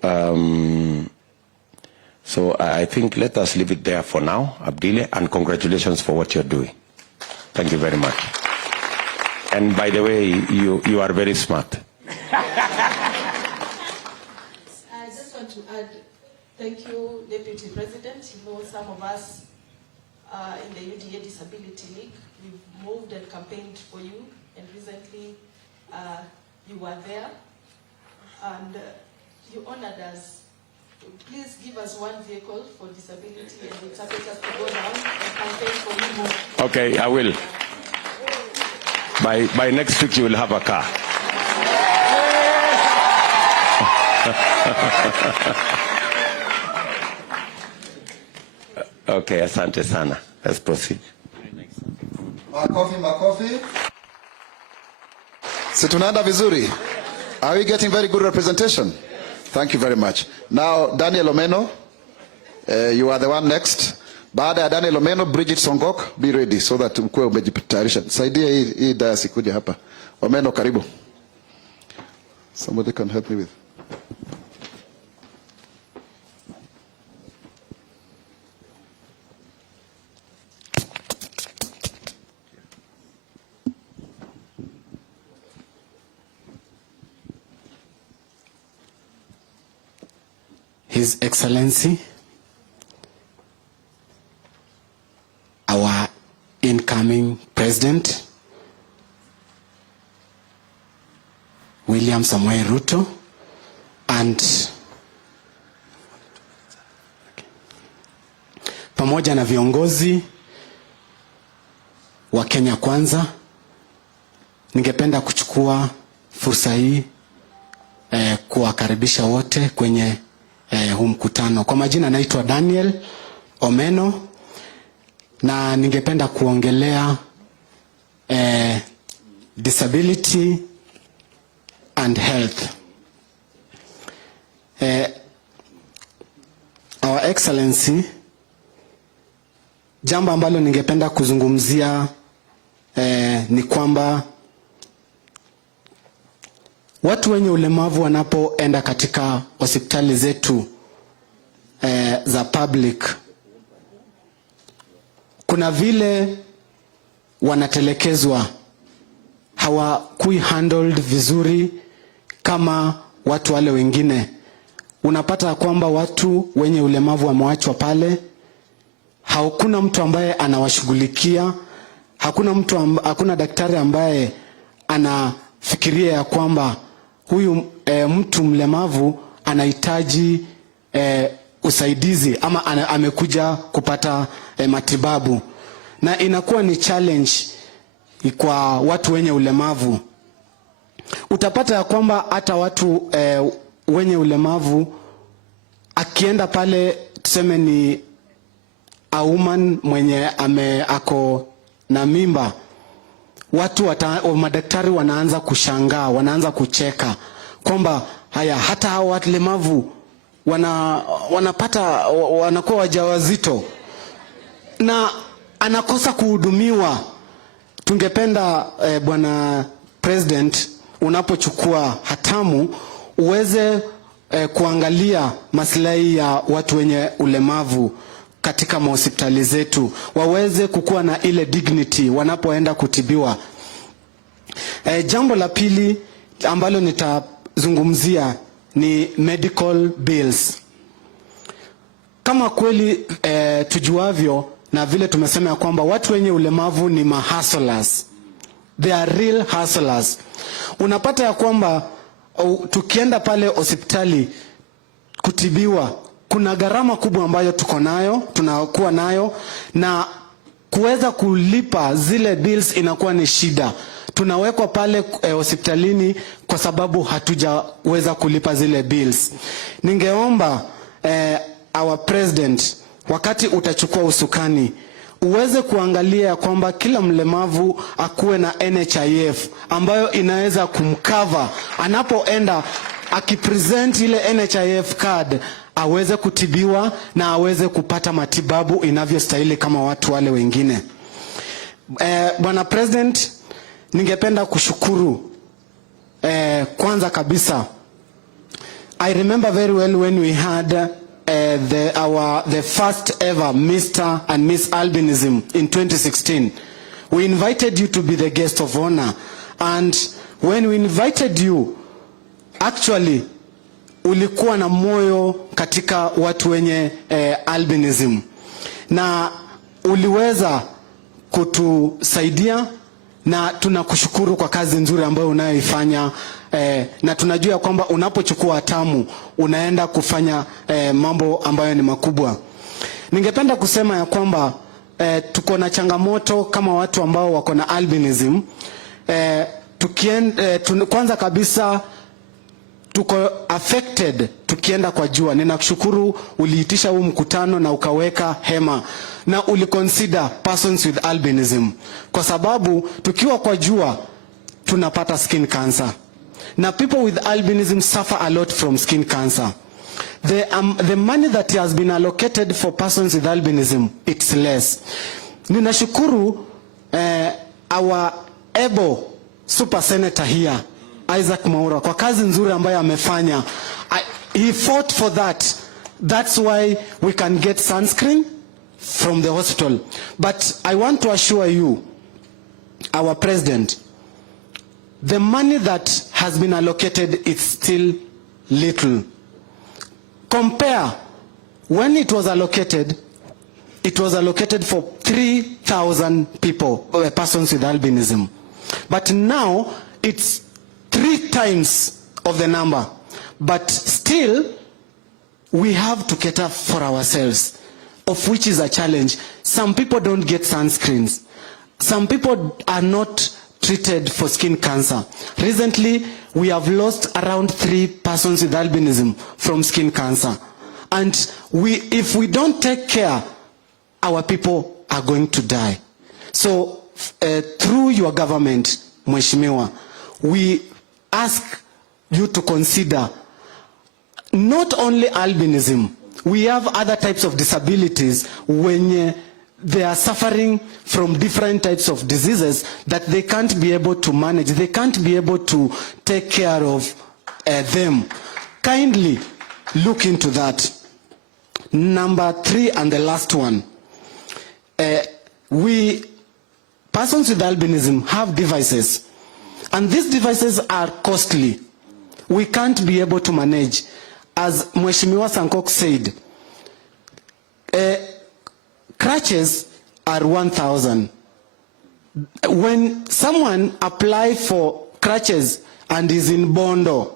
I think let us leave it there for now, Abdile, and congratulations for what you're doing. Thank you very much. And by the way, you are very smart. I just want to add, thank you, Deputy President. You know, some of us in the UDA Disability League, we've moved and campaigned for you, and recently you were there, and you honored us. Please give us one vehicle for disability, and it's up to us to go down and campaign for you more. Okay, I will. By next week, you will have a car. Okay, asante sana. Let's proceed. Makofi. Si tunaenda vizuri? Are we getting very good representation? Thank you very much. Now, Daniel Omeno, you are the one next. Baada ya Daniel Omeno, Bridget Songok, be ready so that mkue umejitayarisha. Saidia hii dayasi kuja hapa. Omeno, karibu. Somebody can help me with. His Excellency, our incoming President, William Samoei Ruto, and pamoja na viongozi wa Kenya Kwanza, ningependa kuchukua fursa hii kuwakaribisha wote kwenye huu mkutano. Kwa majina naitwa Daniel Omeno, na ningependa kuongelea disability and health. Our Excellency, jambo ambalo ningependa kuzungumzia ni kwamba watu wenye ulemavu wanapoenda katika hospitali zetu za public, kuna vile wanatelekezwa, hawakui handled vizuri kama watu wale wengine. Unapata kwamba watu wenye ulemavu wamewachwa pale, hakuna mtu ambaye anawashughulikia, hakuna daktari ambaye anafikiria ya kwamba huyu mtu mlemavu anahitaji usaidizi ama amekuja kupata matibabu, na inakuwa ni challenge kwa watu wenye ulemavu. Utapata ya kwamba hata watu wenye ulemavu akienda pale, tuseme ni a woman mwenye ako na mimba, madaktari wanaanza kushangaa, wanaanza kucheka kwamba haya, hata hao walemavu wanakuwa wajawazito na anakosa kuhudumiwa. Tungependa Bwana President, unapochukua hatamu uweze kuangalia maslahi ya watu wenye ulemavu katika hospitali zetu, waweze kukuwa na ile dignity wanapoenda kutibiwa. Jambo la pili ambalo nitazungumzia ni medical bills. Kama kweli tujuavyo na vile tumesema ya kwamba watu wenye ulemavu ni mahustlers. They are real hustlers. Unapata ya kwamba tukienda pale hospitali kutibiwa, kuna gharama kubwa ambayo tunakuwa nayo, na kuweza kulipa zile bills inakuwa ni shida. tunawekwa pale hospitalini kwa sababu hatujaweza kulipa zile bills. Ningeomba our president, wakati utachukua usukani, uweze kuangalia kwamba kila mlemavu akuwe na NHIF ambayo inaweza kumcover anapoenda akipresent ile NHIF card, aweze kutibiwa na aweze kupata matibabu inavyostahili kama watu wale wengine. Bwana President, ningependa kushukuru kwanza kabisa. I remember very well when we had the first ever Mr. and Miss Albinism in 2016. We invited you to be the guest of honor, and when we invited you, actually ulikuwa na moyo katika watu wenye albinism, na uliweza kutusaidia, na tunakushukuru kwa kazi nzuri ambayo unayoifanya, na tunajua kwamba unapochukua hatamu unaenda kufanya mambo ambayo ni makubwa. Ningependa kusema ya kwamba tuko na changamoto kama watu ambao wako na albinism. Kwanza kabisa tuko affected tukienda kwa jua. Ninakushukuru uliitisha huu mkutano na ukaweka hema na uliconsider persons with albinism, kwa sababu tukiwa kwa jua tunapata skin cancer, na people with albinism suffer a lot from skin cancer. The money that has been allocated for persons with albinism, it's less. Ninashukuru our able super senator here, Isaac Mwaura, kwa kazi nzuri ambayo amefanya. He fought for that. That's why we can get sunscreen from the hospital. But I want to assure you, our president, the money that has been allocated is still little. Compare when it was allocated for 3,000 people, persons with albinism. But now it's 3 times of the number. But still, we have to cater for ourselves, of which is a challenge. Some people don't get sunscreens. Some people are not treated for skin cancer. Recently, we have lost around 3 persons with albinism from skin cancer. And if we don't take care, our people are going to die. So, through your government, Mheshimiwa, we ask you to consider not only albinism. We have other types of disabilities when they are suffering from different types of diseases that they can't be able to manage. They can't be able to take care of them. Kindly look into that. Number 3 and the last one. Persons with albinism have devices, and these devices are costly. We can't be able to manage. As Mheshimiwa Sankok said, crutches are 1,000. When someone applies for crutches and is in Bondo,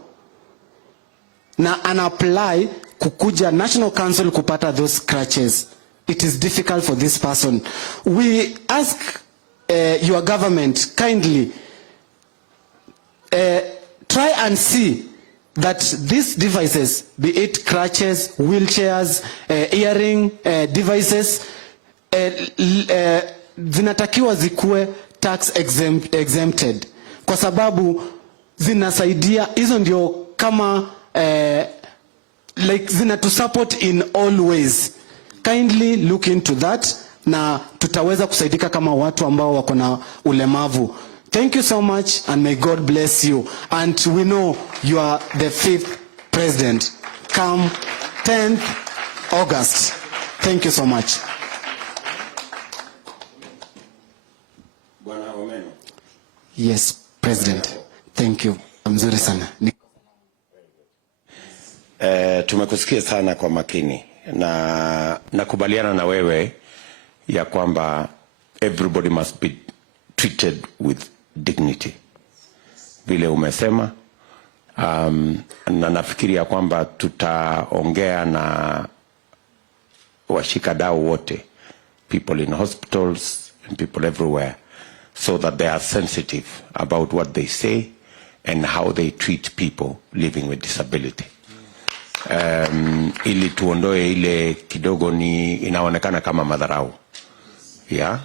na apply kukuja National Council kupata those crutches, it is difficult for this person. We ask your government kindly try and see that these devices, be it crutches, wheelchairs, earring devices, zinatakiwa zikuwe tax exempted, kwa sababu zinasaidia, hizo ndio kama like zinatu support in all ways. Kindly look into that, na tutaweza kusaidika kama watu ambao wako na ulemavu. Thank you so much, and may God bless you. And we know you are the 5th president. Come 10th August. Thank you so much. Yes, President. Thank you. Mzuri sana. Tumekusikia sana kwa makini, na nakubaliana na wewe ya kwamba everybody must be treated with dignity, vile umesema. Na nafikiri ya kwamba tutaongea na washikadau wote, people in hospitals and people everywhere, so that they are sensitive about what they say and how they treat people living with disability. Ili tuondoe ile kidogo ni inaonekana kama madharau. Yeah.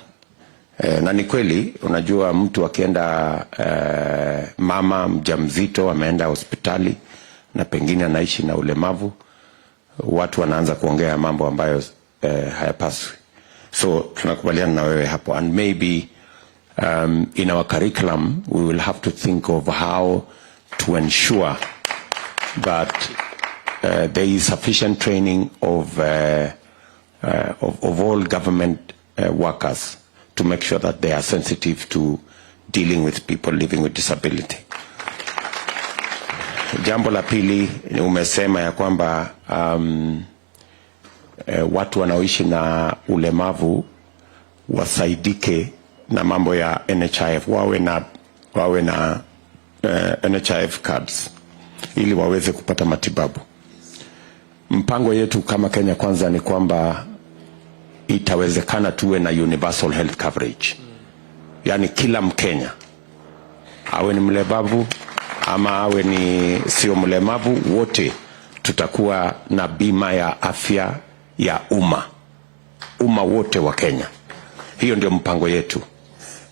Na ni kweli unajua mtu akienda mama mjamzito ameenda hospitali na pengine anaishi na ulemavu, watu wanaanza kuongea mambo ambayo hayapaswi. So tunakubaliana na wewe hapo, and maybe in our curriculum we will have to think of how to ensure that there is sufficient training of all government workers to make sure that they are sensitive to dealing with people living with disability. Jambo la pili, umesema ya kwamba watu wanaoishi na ulemavu wasaidike na mambo ya NHIF, wawe na NHIF cards ili waweze kupata matibabu. Mpango yetu kama Kenya Kwanza ni kwamba itawezekana tuwe na universal health coverage. Yani kila Mkenya, awe ni mlemavu ama awe ni sio mlemavu, wote tutakuwa na bima ya afya ya umma wote wa Kenya. Hiyo ndio mpango yetu,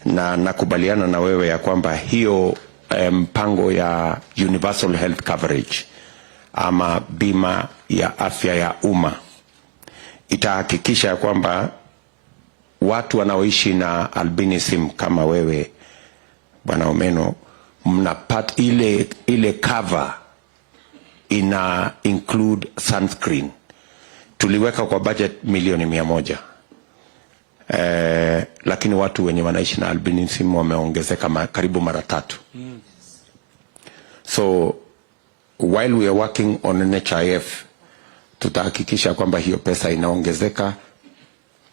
na nakubaliana na wewe ya kwamba hiyo mpango ya universal health coverage ama bima ya afya ya umma itahakikisha kwamba watu wanaoishi na albinism kama wewe Bwana Omeno mnapata ile cover ina include sunscreen. Tuliweka kwa budget milioni 100. Lakini watu wenye wanaishi na albinism wameongezeka karibu mara 3. So while we are working on NHIF, tutahakikisha kwamba hiyo pesa inaongezeka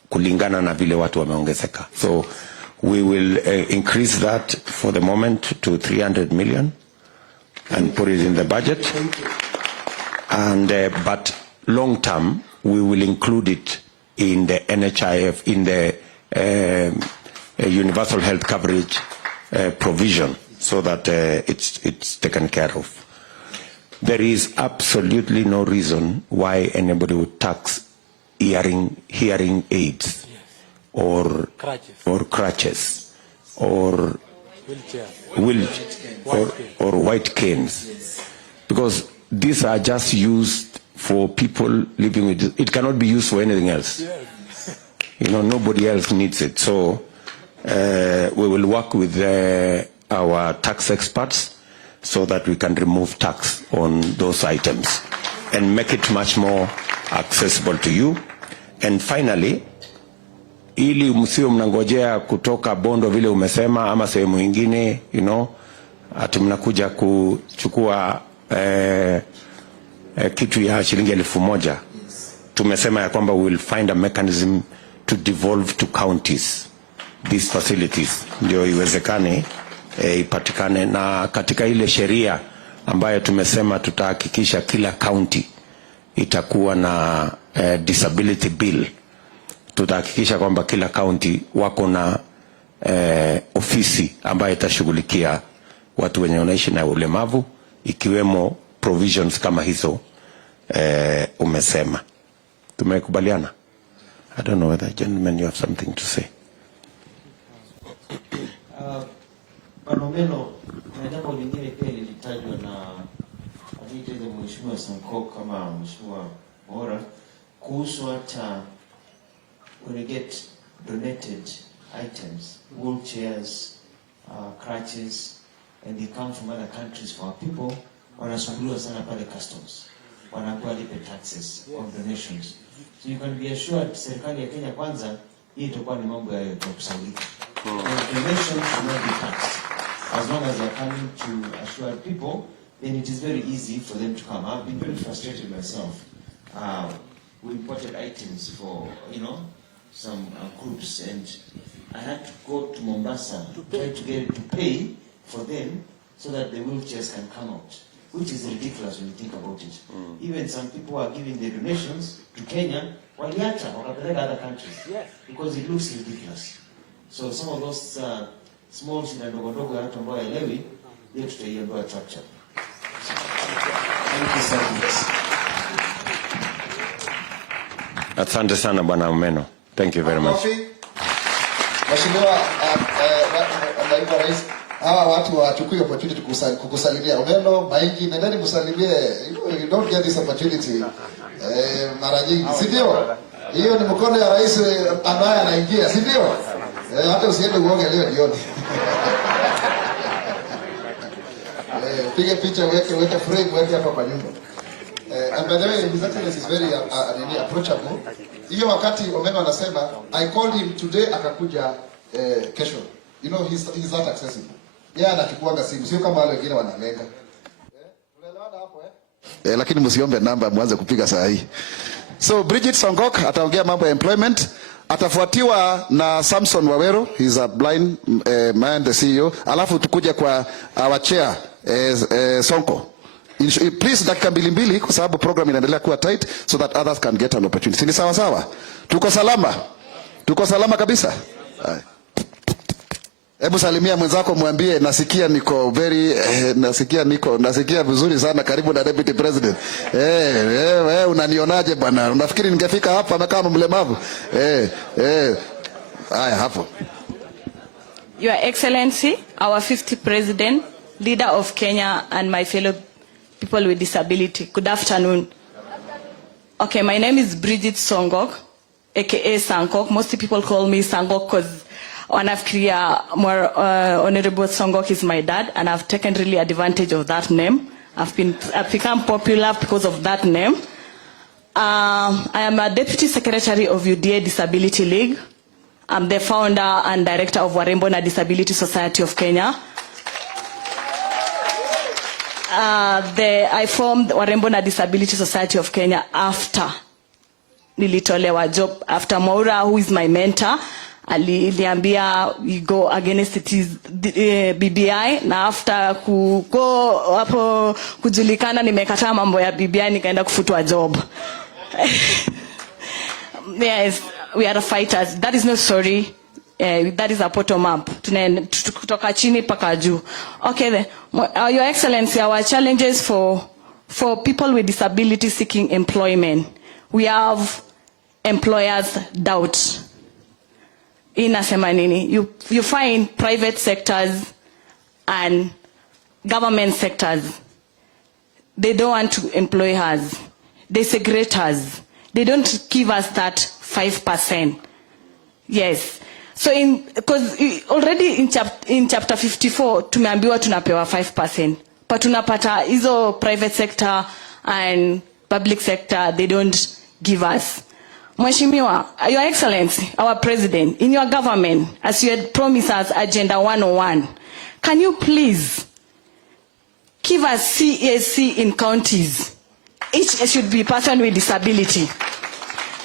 kulingana na vile watu wameongezeka. So we will increase that for the moment to 300 million and put it in the budget. And but long term we will include it in the NHIF, in the universal health coverage provision, so that it's taken care of. There is absolutely no reason why anybody would tax hearing aids or crutches or white canes, because these are just used for people living with it. It cannot be used for anything else. You know, nobody else needs it. So we will work with our tax experts so that we can remove tax on those items and make it much more accessible to you. And finally, ili msio mnangojea kutoka Bondo vile umesema ama sehemu nyingine, you know, ati mnakuja kuchukua kitu ya shilingi 1,000. Tumesema ya kwamba we will find a mechanism to devolve to counties these facilities, ndio iwezekane ipatikane. Na katika ile sheria ambayo tumesema tutahakikisha kila county itakuwa na disability bill, tutahakikisha kwamba kila county wako na ofisi ambayo itashughulikia watu wenye wanaishi na ulemavu, ikiwemo provisions kama hizo umesema. Tumekubaliana? I don't know whether, gentlemen, you have something to say. Panomeno, na jambo lingine pia lilitajwa na atiteze Mheshimiwa Sanko kama Mheshimiwa Mora kuhusu hata when you get donated items, wheelchairs, crutches, and they come from other countries for our people, wanasumbuliwa sana pale customs, wanakuwa lipe taxes on donations. So you can be assured serikali ya Kenya Kwanza hii itakuwa ni mambo ya kusaulika. Donations should not be taxed. As long as they're coming to assure people, then it is very easy for them to come. I've been very frustrated myself. We imported items for, you know, some groups, and I had to go to Mombasa to try to get it to pay for them so that the wheelchairs can come out, which is ridiculous when you think about it. Even some people are giving their donations to Kenya, waliacha wakapeleka other countries, because it looks ridiculous. So some of those small shida ndogo ndogo ya watu ambao haelewi, hiyo tutaiondoa chap chap. Thank you so much. Asante sana Bwana Omeno. Thank you very much. Mheshimiwa naibu rais, hawa watu wachukue opportunity kukusalimia. Omeno, Maingi, nendeni msalimie. You don't get this opportunity mara nyingi, si ndio? Hiyo ni mkono ya rais ambaye anaingia, si ndio? Hata usiende uoge leo jioni. Pige picha, weke frame, weke hapa kwa nyumba. And by the way, His Excellency is very approachable. Hiyo wakati Omeno anasema, I called him today, akakuja kesho. You know, he's not accessible. Yeye anachukuanga simu, sio kama wale wengine wanalenga. Tunaelewana hapo lakini msiombe namba mwanze kupiga saa hii. So Bridget Songok ataongea mambo ya employment, atafuatiwa na Samson Wawero, he's a blind man, the CEO. Alafu tukuje kwa our chair Sonko. Please dakika mbili kwa sababu program inaendelea kuwa tight so that others can get an opportunity. Ni sawa sawa? Tuko salama? Tuko salama kabisa? Hebu salimia mwenzako, mwambie nasikia niko very nasikia vizuri sana, karibu na Deputy President. Wewe unanionaje bwana? Unafikiri ningefika hapa kama mlemavu? Haya hapo. Your Excellency, our 50th President, leader of Kenya, and my fellow people with disability. Good afternoon. Okay, my name is Bridget Songok, aka Sankok. Most people call me Sangok because more Honorable Songok is my dad, and I've taken really advantage of that name. I've become popular because of that name. I am a Deputy Secretary of UDA Disability League. I'm the founder and director of Warembo na Disability Society of Kenya. I formed Warembo na Disability Society of Kenya after nilitolewa job, after Maura, who is my mentor, aliniambia we go against it is BBI, na after hapo kujulikana nimekataa mambo ya BBI, nikaenda kufutwa job. Yes, we are fighters. That is no sorry. That is a bottom up. Kutoka chini paka juu. Okay, Your Excellency, our challenges for people with disability seeking employment. We have employers' doubt. Inasema nini? You find private sectors and government sectors. They don't want to employ us. They segregate us. They don't give us that 5%. Yes. So because already in chapter 54 tumeambiwa tunapewa 5%. But tunapata hizo private sector and public sector, they don't give us. Mheshimiwa, Your Excellency, our President, in your government, as you had promised us Agenda 101, can you please give us CAC in counties? Each should be a person with disability.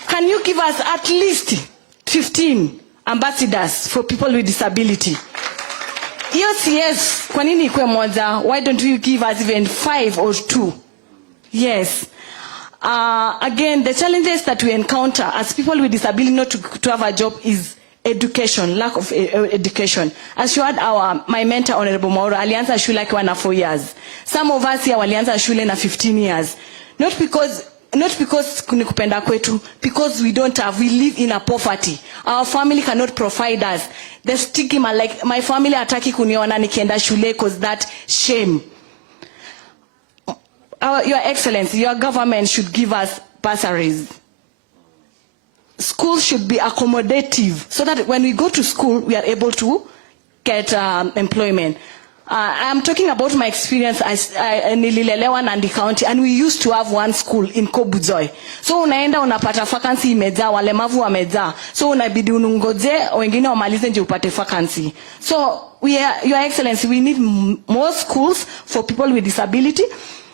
Can you give us at least 15 ambassadors for people with disability? Yes, kwa nini ikuwe moja? Why don't you give us even 5 or 2? Yes. Again, the challenges that we encounter as people with disability not to have a job is education, lack of education. As you had my mentor, Honorable Maura, alianza shule akiwa na 4 years. Some of us here walianza shule na 15 years. Not because kunikupenda kwetu, because we live in a poverty. Our family cannot provide us. The stigma, like my family hataki kuniona nikienda shule because that shame. Your Excellency, your government should give us bursaries. Schools should be accommodative so that when we go to school, we are able to get employment. I'm talking about my experience as nililelewa Nandi County, and we used to have one school in Kobuzoi. So unaenda unapata vacancy imejaa, walemavu wamejaa. So unabidi unungoje wengine wamalize nje upate vacancy. So Your Excellency, we need more schools for people with disability.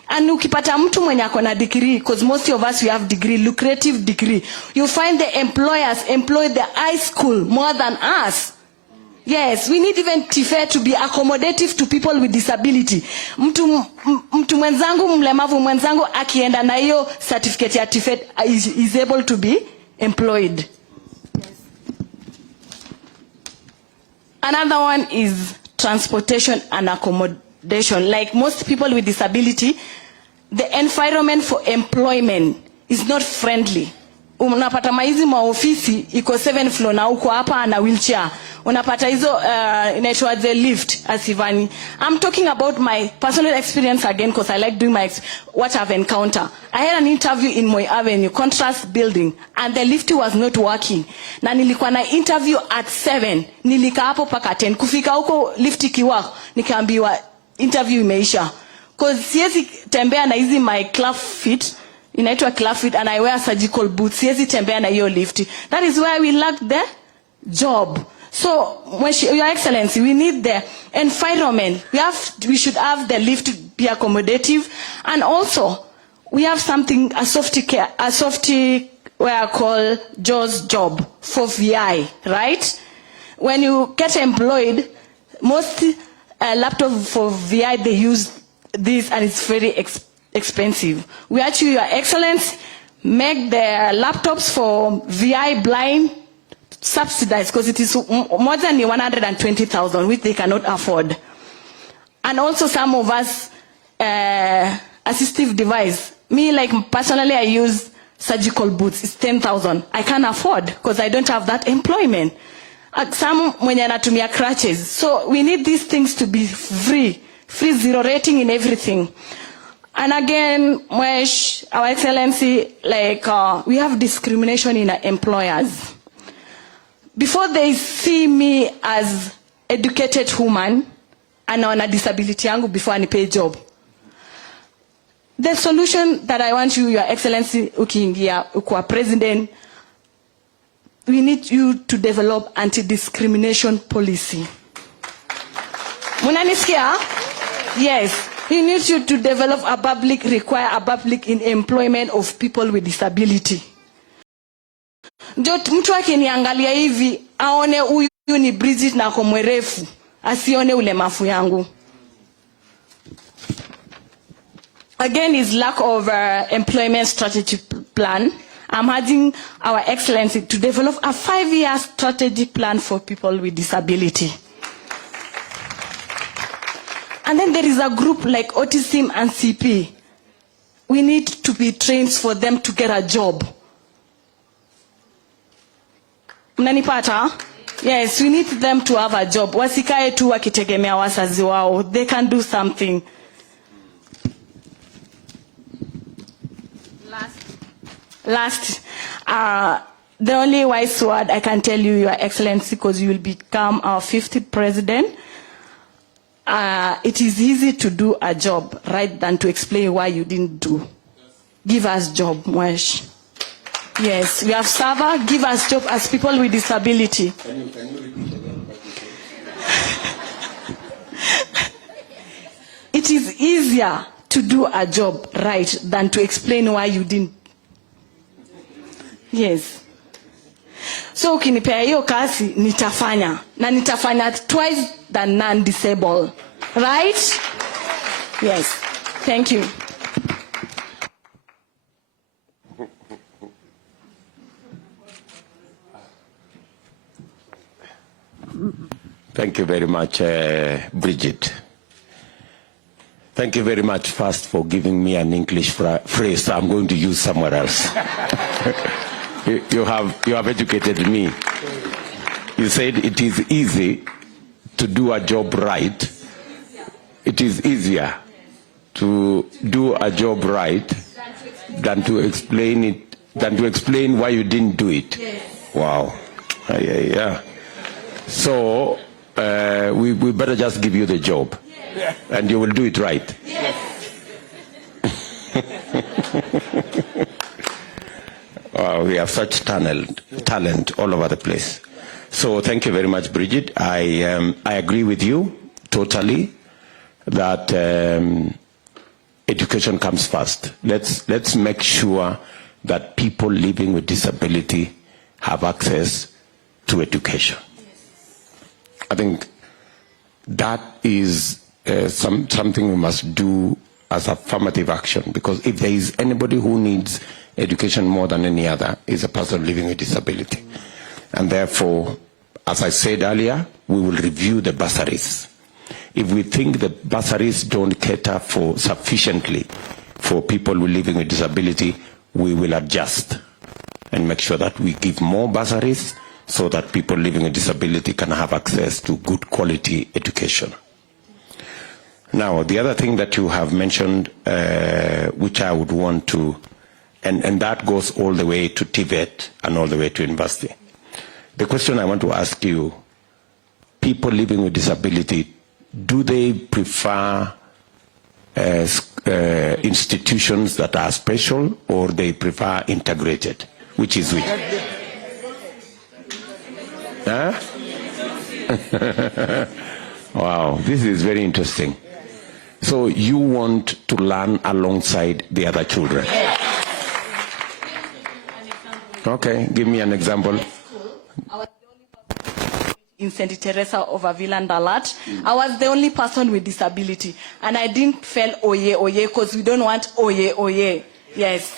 And ukipata mtu mwenye ako na degree, because most of us we have degree, lucrative degree, you find the employers employ the high school more than us. Yes, we need even TFE to be accommodative to people with disability. Mtu mwenzangu, mlemavu mwenzangu akienda na hiyo certificate ya TFE is able to be employed. Yes. Another one is transportation and accommodation. Like most people with disability, the environment for employment is not friendly. Unapata maizi maofisi iko 7th floor na uko hapa na wheelchair. Unapata hizo inaitwa the lift asivani. I'm talking about my personal experience again because I like doing what I've encountered. I had an interview in Moi Avenue, contrast building, and the lift was not working. Na nilikuwa na interview at 7, nilika hapo paka 10. Kufika huko lift ikiwa, nikaambiwa interview imeisha. Because siwezi tembea na hizi my club fit, inaitwa club fit, and I wear surgical boots. Siwezi tembea na hiyo lift. That is why we lack the job. So, Your Excellency, we need the environment. We should have the lift to be accommodative, and also we have something a software called JAWS job for VI, right? When you get employed, most laptop for VI they use this, and it's very expensive. We actually, Your Excellency, make the laptops for VI blind subsidized, because it is more than 120,000, which they cannot afford. And also some of us assistive device. Me, like personally, I use surgical boots. It's 10,000. I can't afford because I don't have that employment. Some when anatumia crutches. So we need these things to be free, zero rating in everything. And again, Our Excellency, like we have discrimination in our employers. Before they see me as educated woman and on a disability yangu before I pay job. The solution that I want you, Your Excellency, ukiingia ukwa president, we need you to develop anti-discrimination policy. Munanisikia? Yes. We need you to develop require a public in employment of people with disability. Ndio mtu akiniangalia hivi aone huyu ni Bridget na ako mwerefu, asione ulemavu yangu. Again is lack of employment strategy plan. I'm urging Our Excellency to develop a 5-year strategic plan for people with disability. And then there is a group like autism and CP. We need to be trained for them to get a job. Mnanipata? Yes, we need them to have a job. Wasikae tu wakitegemea wazazi wao. They can do something. Last, the only wise word I can tell you, Your Excellency, because you will become our 50th president. It is easy to do a job, right, than to explain why you didn't do. Give us job, Mwesh. Yes, we have server, give us job as people with disability. Can you repeat again? It is easier to do a job right than to explain why you didn't. Yes. So ukinipea hiyo kazi nitafanya, na nitafanya twice than non-disabled. Right? Yes. Thank you. Thank you very much, Bridget. Thank you very much first for giving me an English phrase I'm going to use somewhere else. You have educated me. You said it is easy to do a job right. It is easier to do a job right than to explain why you didn't do it. Wow. Yeah. So we better just give you the job, and you will do it right. Wow, we have such talent all over the place. So thank you very much, Bridget. I agree with you totally that education comes first. Let's make sure that people living with disability have access to education. I think that is something we must do as affirmative action, because if there is anybody who needs education more than any other, is a person living with disability. And therefore, as I said earlier, we will review the bursaries. If we think the bursaries don't cater for sufficiently for people who are living with disability, we will adjust and make sure that we give more bursaries so that people living with disability can have access to good quality education. Now, the other thing that you have mentioned, which I would want to, and that goes all the way to TVET and all the way to university. The question I want to ask you, people living with disability, do they prefer institutions that are special, or they prefer integrated? Which is which? Huh? Wow, this is very interesting. So you want to learn alongside the other children? Okay, give me an example. In St. Teresa of Avila and Dalat, I was the only person with disability, and I didn't feel oye oye because we don't want oye oye. Yes.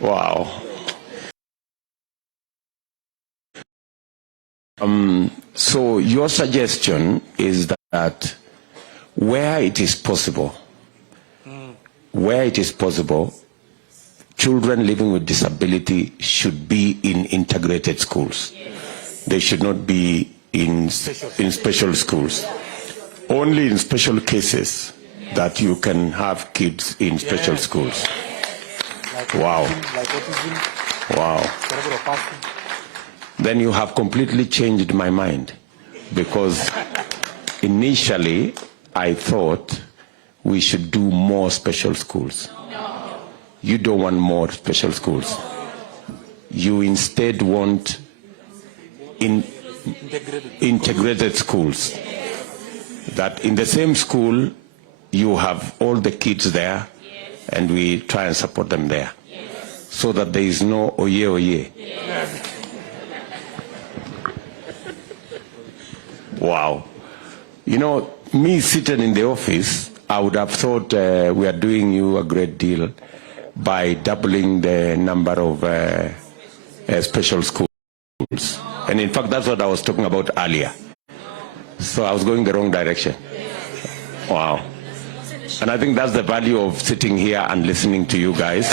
Wow. So your suggestion is that where it is possible, children living with disability should be in integrated schools. Yes. They should not be in special schools. Only in special cases that you can have kids in special schools. Wow. Wow. Then you have completely changed my mind, because initially I thought we should do more special schools. You don't want more special schools. You instead want integrated schools. That in the same school, you have all the kids there, and we try and support them there, so that there is no oye oye. Wow. You know, me sitting in the office, I would have thought we are doing you a great deal by doubling the number of special schools. And in fact, that's what I was talking about earlier. So I was going the wrong direction. Wow. And I think that's the value of sitting here and listening to you guys.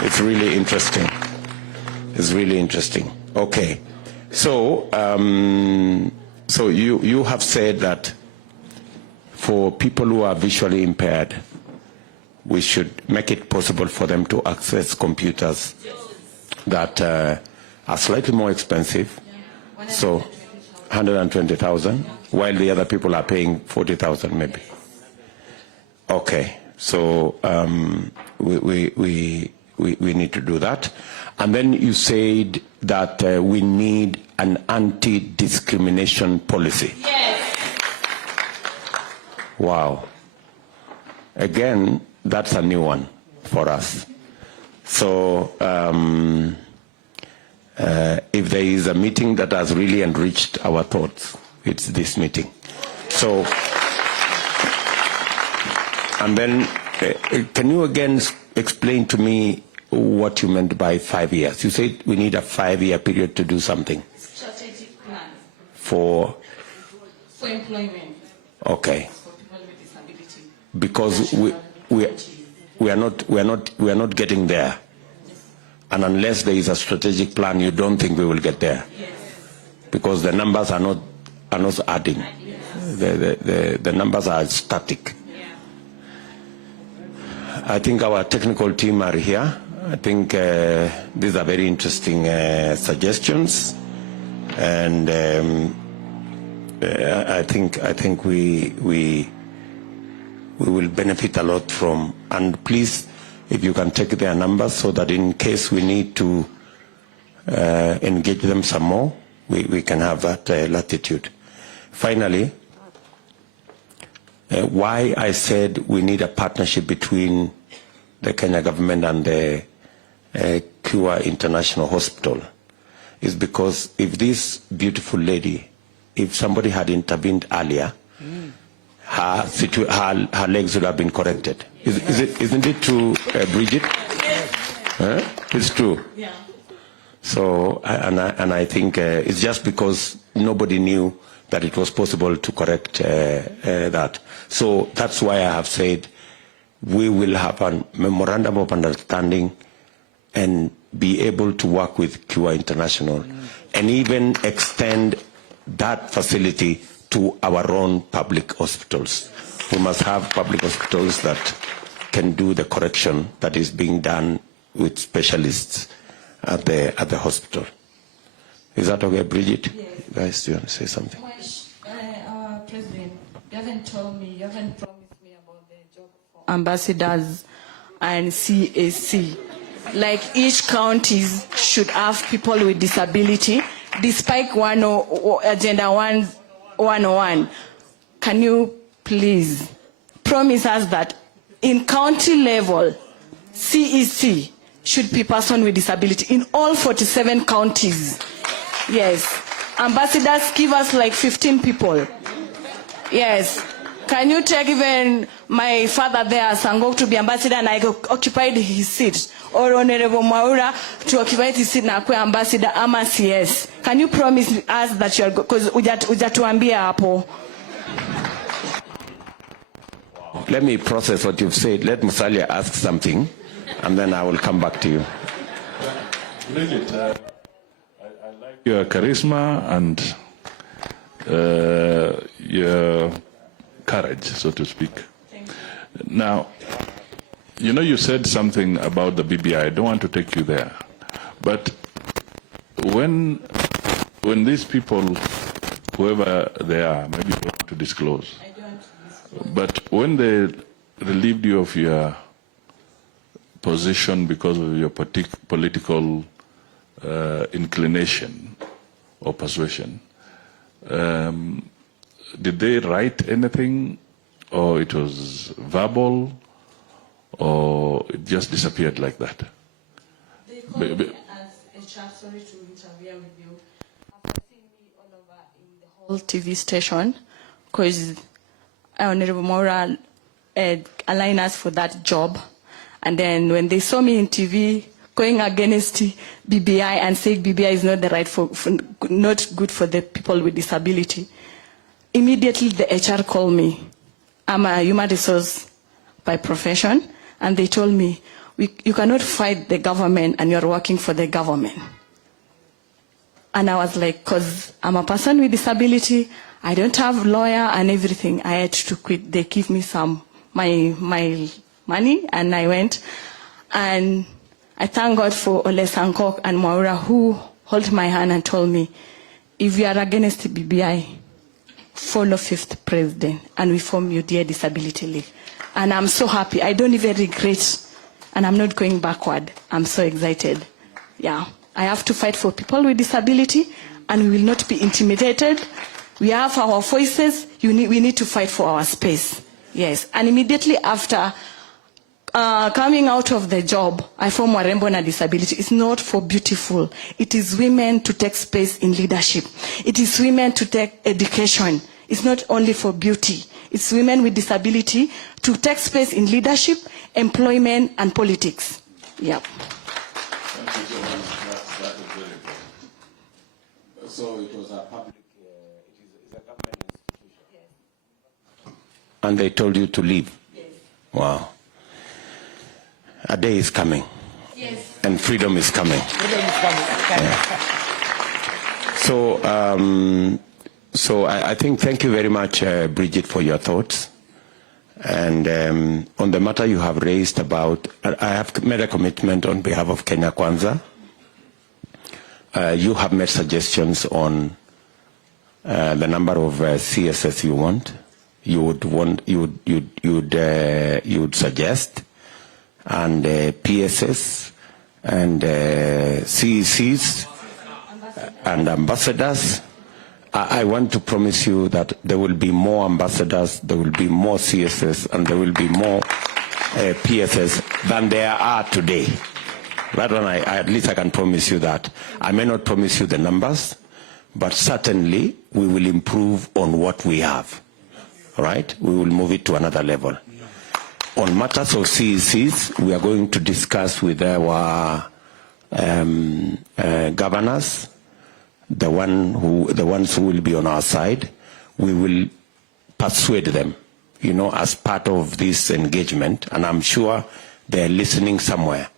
It's really interesting. It's really interesting. Okay. So, so you have said that for people who are visually impaired, we should make it possible for them to access computers that are slightly more expensive. So 120,000, while the other people are paying 40,000 maybe. Okay, so we need to do that. And then you said that we need an anti-discrimination policy. Yes. Wow. Again, that's a new one for us. So if there is a meeting that has really enriched our thoughts, it's this meeting. So, and then can you again explain to me what you meant by 5 years? You said we need a 5-year period to do something. Strategic plan. For employment. Okay. For people with disability. Because we are not getting there. And unless there is a strategic plan, you don't think we will get there. Yes. Because the numbers are not adding. Yes. The numbers are static. Yeah. I think our technical team are here. I think these are very interesting suggestions, and I think we will benefit a lot from. And please, if you can take their numbers, so that in case we need to engage them some more, we can have that latitude. Finally, why I said we need a partnership between the Kenya government and the KISII International Hospital is because if this beautiful lady, if somebody had intervened earlier, her legs would have been corrected. Isn't it true, Bridget? It's true. Yeah. So, and I think it's just because nobody knew that it was possible to correct that. So that's why I have said we will have a memorandum of understanding and be able to work with KISII International and even extend that facility to our own public hospitals. We must have public hospitals that can do the correction that is being done with specialists at the hospital. Is that okay, Bridget? Yes. Guys, do you want to say something? President, you haven't told me, you haven't promised me about the job for ambassadors and CAC. Like each counties should have people with disability, despite Agenda 101. Can you please promise us that in county level, CEC should be person with disability in all 47 counties? Yes. Ambassadors give us like 15 people. Yes. Can you take even my father there, Sangok, to be ambassador and I occupied his seat? Or Honorable Maura to occupy his seat na kuwa ambassador ama CS? Can you promise us that you are, because ujatuambia hapo? Let me process what you've said. Let Musalia ask something, and then I will come back to you. Bridget, I like your charisma and your courage, so to speak. Now, you know, you said something about the BBI. I don't want to take you there. But when these people, whoever they are, maybe you don't want to disclose, but when they relieved you of your position because of your political inclination or persuasion, did they write anything, or it was verbal, or it just disappeared like that? They called me as a chat, sorry to interfere with you. After seeing me all over in the whole TV station, because Honorable Maura aligned us for that job. And then when they saw me in TV going against BBI and saying BBI is not the right not good for the people with disability, immediately the HR called me. I'm a human resource by profession, and they told me, you cannot fight the government and you're working for the government. And I was like, because I'm a person with disability, I don't have a lawyer and everything. I had to quit. They give me my money, and I went. And I thank God for Ole Sankok and Maura, who held my hand and told me, if you are against BBI, follow 5th president, and we form your dear disability league. And I'm so happy. I don't even regret, and I'm not going backward. I'm so excited. Yeah, I have to fight for people with disability, and we will not be intimidated. We have our voices. We need to fight for our space. Yes. And immediately after coming out of the job, I formed Warembo na Disability. It's not for beautiful. It is women to take space in leadership. It is women to take education. It's not only for beauty. It's women with disability to take space in leadership, employment, and politics. Yeah. Thank you so much. That is very important. So it was a public, it is a government institution. Yes. And they told you to leave? Yes. Wow. A day is coming. Yes. And freedom is coming. Freedom is coming. Yeah. So I think, thank you very much, Bridget, for your thoughts. And on the matter you have raised about, I have made a commitment on behalf of Kenya Kwanza. You have made suggestions on the number of CSS you want. You would suggest, and PSS, and CECs, and ambassadors. I want to promise you that there will be more ambassadors, there will be more CSS, and there will be more PSS than there are today. That one, at least I can promise you that. I may not promise you the numbers, but certainly we will improve on what we have. all right? We will move it to another level. On matters of CECs, we are going to discuss with our governors, the ones who will be on our side. We will persuade them, you know, as part of this engagement, and I'm sure they're listening somewhere.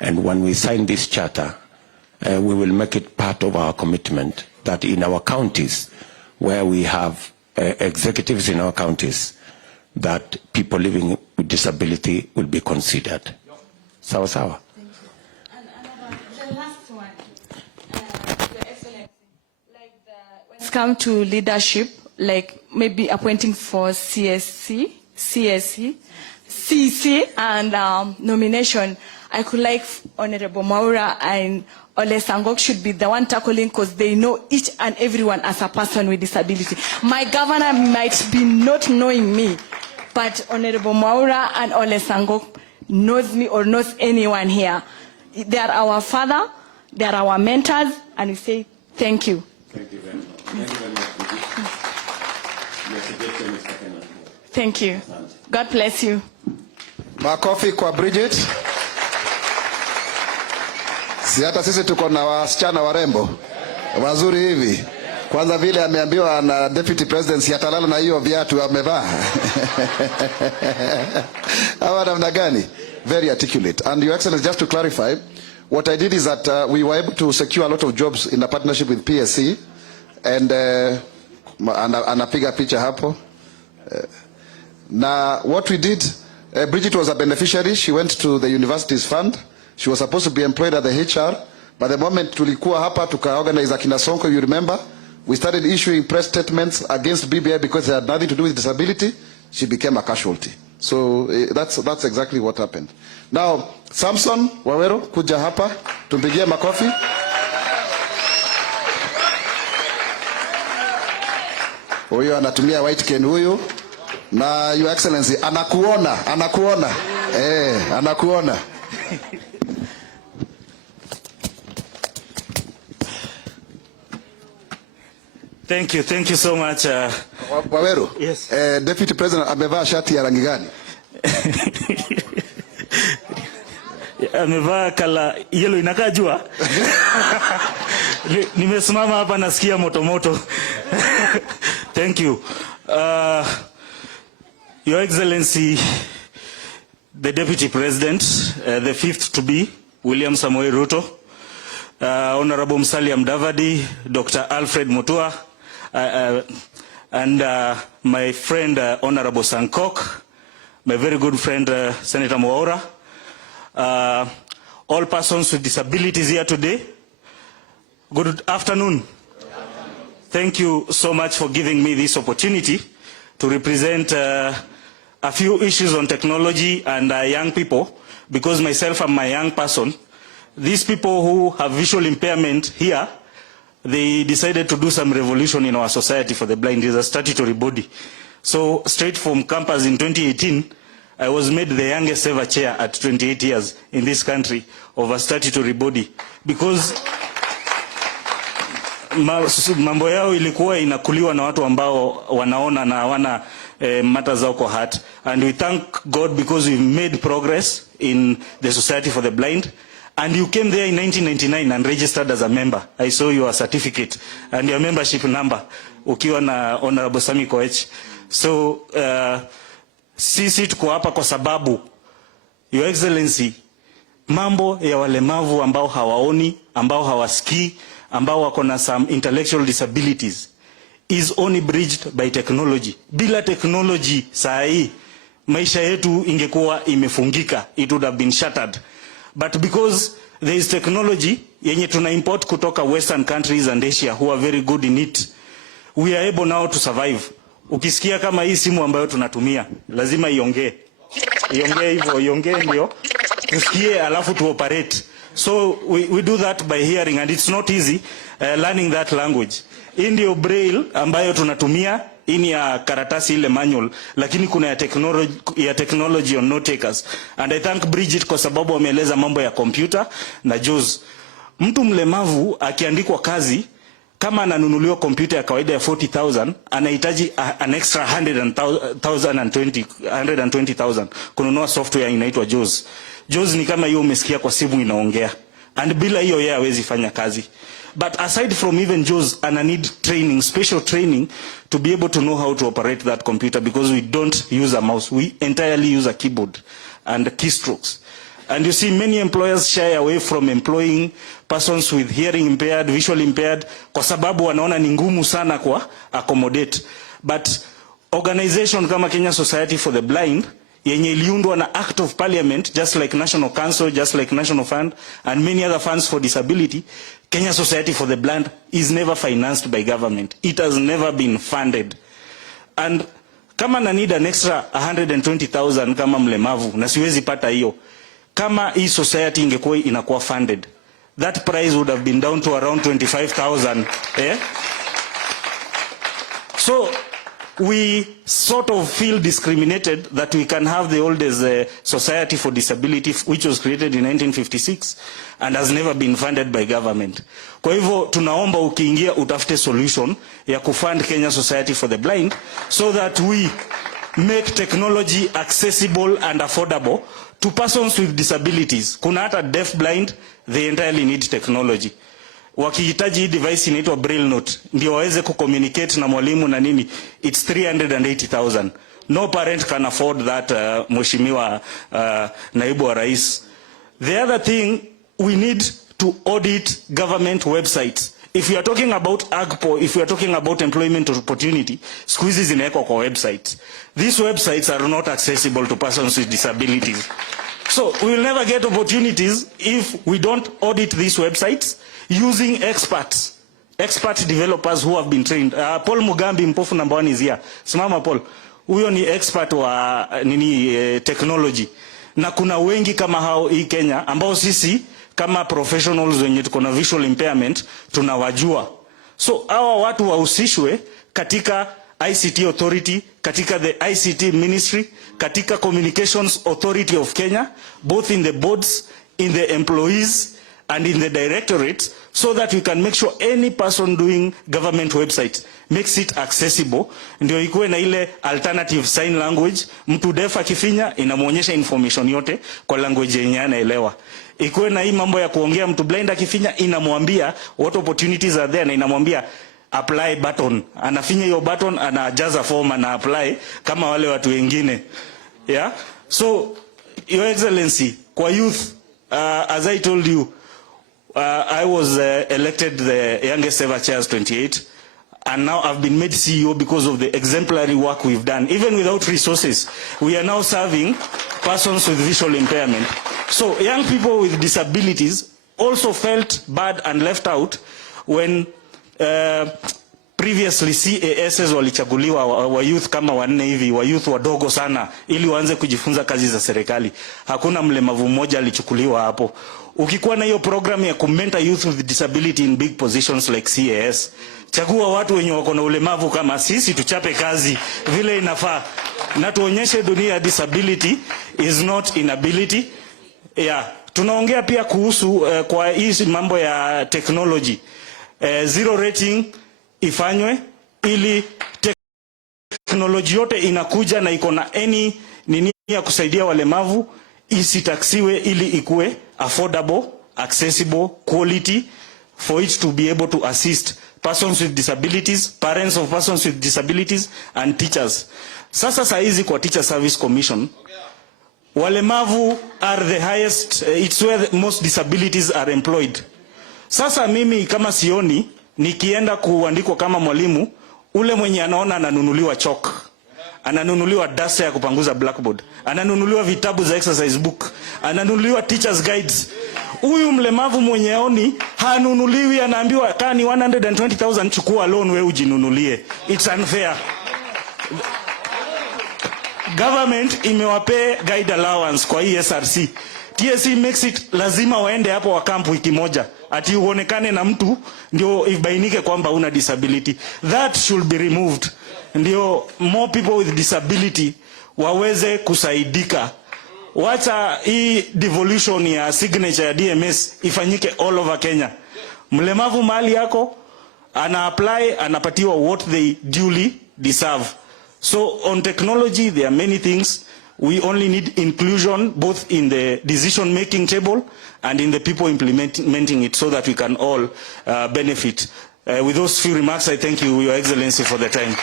And when we sign this charter, we will make it part of our commitment that in our counties, where we have executives in our counties, that people living with disability will be considered. Sawa sawa. The last one, Your Excellency, like when it's come to leadership, like maybe appointing for CSC, CC, and nomination, I could like Honorable Maura and Ole Sangok should be the one tackling, because they know each and everyone as a person with disability. My governor might be not knowing me, but Honorable Maura and Ole Sangok knows me or knows anyone here. They are our father, they are our mentors, and we say thank you. Thank you very much. Thank you very much. Thank you. God bless you. Makofi kwa Bridget. Si hata sisi tuko na wasichana warembo wazuri hivi. Kwanza vile ameambiwa na Deputy President atalala na hiyo viatu amevaa. Hawa namna gani? Very articulate. And Your Excellency, just to clarify, what I did is that we were able to secure a lot of jobs in a partnership with PSC, and anapiga picha hapo. Now what we did, Bridget was a beneficiary. She went to the university's fund. She was supposed to be employed at the HR, but the moment tulikuwa hapa tukaorganize akina Sonko, you remember, we started issuing press statements against BBI because it had nothing to do with disability. She became a casualty. So that's exactly what happened. Now Samson Wawero, kuja hapa, tumpigie makofi. Huyo anatumia white cane huyu, na Your Excellency anakuona. Anakuona. Thank you so much. Wawero, yes. Deputy President amevaa shati ya rangi gani? Amevaa kala yellow, inakaa jua. Nimesimama hapa nasikia moto. Thank you. Your Excellency, the Deputy President, the fifth to be, William Samoei Ruto, Honorable Musalia Mudavadi, Dr. Alfred Mutua, and my friend Honorable Sankok, my very good friend Senator Mwaura, all persons with disabilities here today, good afternoon. Thank you so much for giving me this opportunity to represent a few issues on technology and young people, because myself I'm a young person. These people who have visual impairment here, they decided to do some revolution in our society for the blind. It's a statutory body. So straight from campus in 2018, I was made the youngest ever chair at 28 years in this country of a statutory body, because mambo yao ilikuwa inakuliwa na watu ambao wanaona na hawana matters zao kwa heart. And we thank God because we've made progress in the Society for the Blind. And you came there in 1999 and registered as a member. I saw your certificate and your membership number ukiwa na Honorable Sami Koech. So sisi tuko hapa kwa sababu, Your Excellency, mambo ya walemavu ambao hawaoni, ambao hawasikii, ambao wako na some intellectual disabilities is only bridged by technology. Bila technology saa hii maisha yetu ingekuwa imefungika, it would have been shattered. But because there is technology yenye tuna import kutoka Western countries and Asia who are very good in it, we are able now to survive. Ukisikia kama hii simu ambayo tunatumia, lazima iongee hivyo, iongee ndio tusikie, alafu tu operate. So we do that by hearing, and it's not easy learning that language. Hii ndio braille ambayo tunatumia, hii ni ya karatasi ile manual, lakini kuna ya technology on note takers. And I thank Bridget kwa sababu ameeleza mambo ya computer na JUZ. Mtu mlemavu akiandikwa kazi, kama ananunuliwa kompyuta ya kawaida ya 40,000 anahitaji an extra 120,000 kununua software inaitwa JAWS. JAWS ni kama hiyo umesikia kwa simu inaongea, and bila hiyo yeye hawezi fanya kazi. But aside from even JAWS, ana need training, special training to be able to know how to operate that computer, because we don't use a mouse, we entirely use a keyboard and keystrokes. And you see many employers shy away from employing persons with hearing impaired, visual impaired, kwa sababu wanaona ni ngumu sana kwa accommodate. But organization kama Kenya Society for the Blind, yenye iliundwa na Act of Parliament, just like National Council, just like National Fund, and many other funds for disability, Kenya Society for the Blind is never financed by government. It has never been funded. And kama na need an extra 120,000 kama mlemavu, na siwezi pata hiyo, kama hii society ingekuwa inakuwa funded, that price would have been down to around 25,000. So we sort of feel discriminated that we can have the oldest society for disability, which was created in 1956 and has never been funded by government. Kwa hivyo tunaomba ukiingia utafute solution ya kufund Kenya Society for the Blind, so that we make technology accessible and affordable to persons with disabilities. Kuna hata deaf blind, they entirely need technology. Wakihitaji device inaitwa braille note ndio waweze kucommunicate na mwalimu na nini, it's 380,000. No parent can afford that, mheshimiwa naibu wa rais. The other thing, we need to audit government websites. If you are talking about AGPO, if you are talking about employment opportunity, squeezes zinawekwa kwa websites. These websites are not accessible to persons with disabilities. So we will never get opportunities if we don't audit these websites using expert developers who have been trained. Paul Mugambi, mpofu number 1 is here. Simama Paul. Huyo ni expert wa technology. Na kuna wengi kama hao hii Kenya ambao sisi kama professionals wenye tuko na visual impairment tunawajua. So hawa watu wahusishwe katika ICT authority, katika the ICT ministry, katika communications authority of Kenya, both in the boards, in the employees and in the directorates, so that we can make sure any person doing government website makes it accessible. Ndio ikuwe na ile alternative sign language, mtu deaf akifinya inamuonyesha information yote kwa language yenye anaelewa. Ikuwe na hii mambo ya kuongea, mtu blind akifinya inamwambia what opportunities are there, na inamwambia apply button. Anafinya hiyo button, anajaza form, ana apply kama wale watu wengine. Yeah? So, Your Excellency, kwa youth, as I told you, I was elected the youngest ever chair as 28, and now I've been made CEO because of the exemplary work we've done. Even without resources, we are now serving persons with visual impairment. So young people with disabilities also felt bad and left out when previously CASs walichaguliwa wa youth kama 4 hivi, wa youth wadogo sana, ili waanze kujifunza kazi za serikali. Hakuna mlemavu mmoja alichukuliwa hapo. Ukikuwa na hiyo program ya kumentor youth with disability in big positions like CAS, chagua watu wenye wako na ulemavu kama sisi, tuchape kazi vile inafaa, na tuonyeshe dunia disability is not inability. Yeah, tunaongea pia kuhusu kwa hizi mambo ya technology. Zero rating ifanywe, ili teknolojia yote inakuja na iko na any nini ya kusaidia walemavu isitaksiwe, ili ikue affordable, accessible, quality, for it to be able to assist persons with disabilities, parents of persons with disabilities and teachers. Sasa saizi kwa Teacher Service Commission, walemavu are the highest, it's where most disabilities are employed. Sasa mimi kama sioni, nikienda kuandikwa kama mwalimu, ule mwenye anaona ananunuliwa chalk, ananunuliwa dasta ya kupanguza blackboard, ananunuliwa vitabu za exercise book, ananunuliwa teachers guides. Huyu mlemavu mwenye aoni hanunuliwi, anaambiwa kaa ni 120,000 chukua loan wewe ujinunulie. It's unfair. Government imewape guide allowance kwa ESRC. TSC makes it lazima waende hapo wa camp wiki moja, ati uonekane na mtu ndio ibainike kwamba una disability. That should be removed. Ndio more people with disability waweze kusaidika. Wacha hii devolution ya signature ya DMS ifanyike all over Kenya. Mlemavu mahali yako, ana apply, anapatiwa what they duly deserve. So on technology, there are many things. We only need inclusion both in the decision-making table and in the people implementing it, so that we can all benefit. With those few remarks, I thank you, Your Excellency, for the time.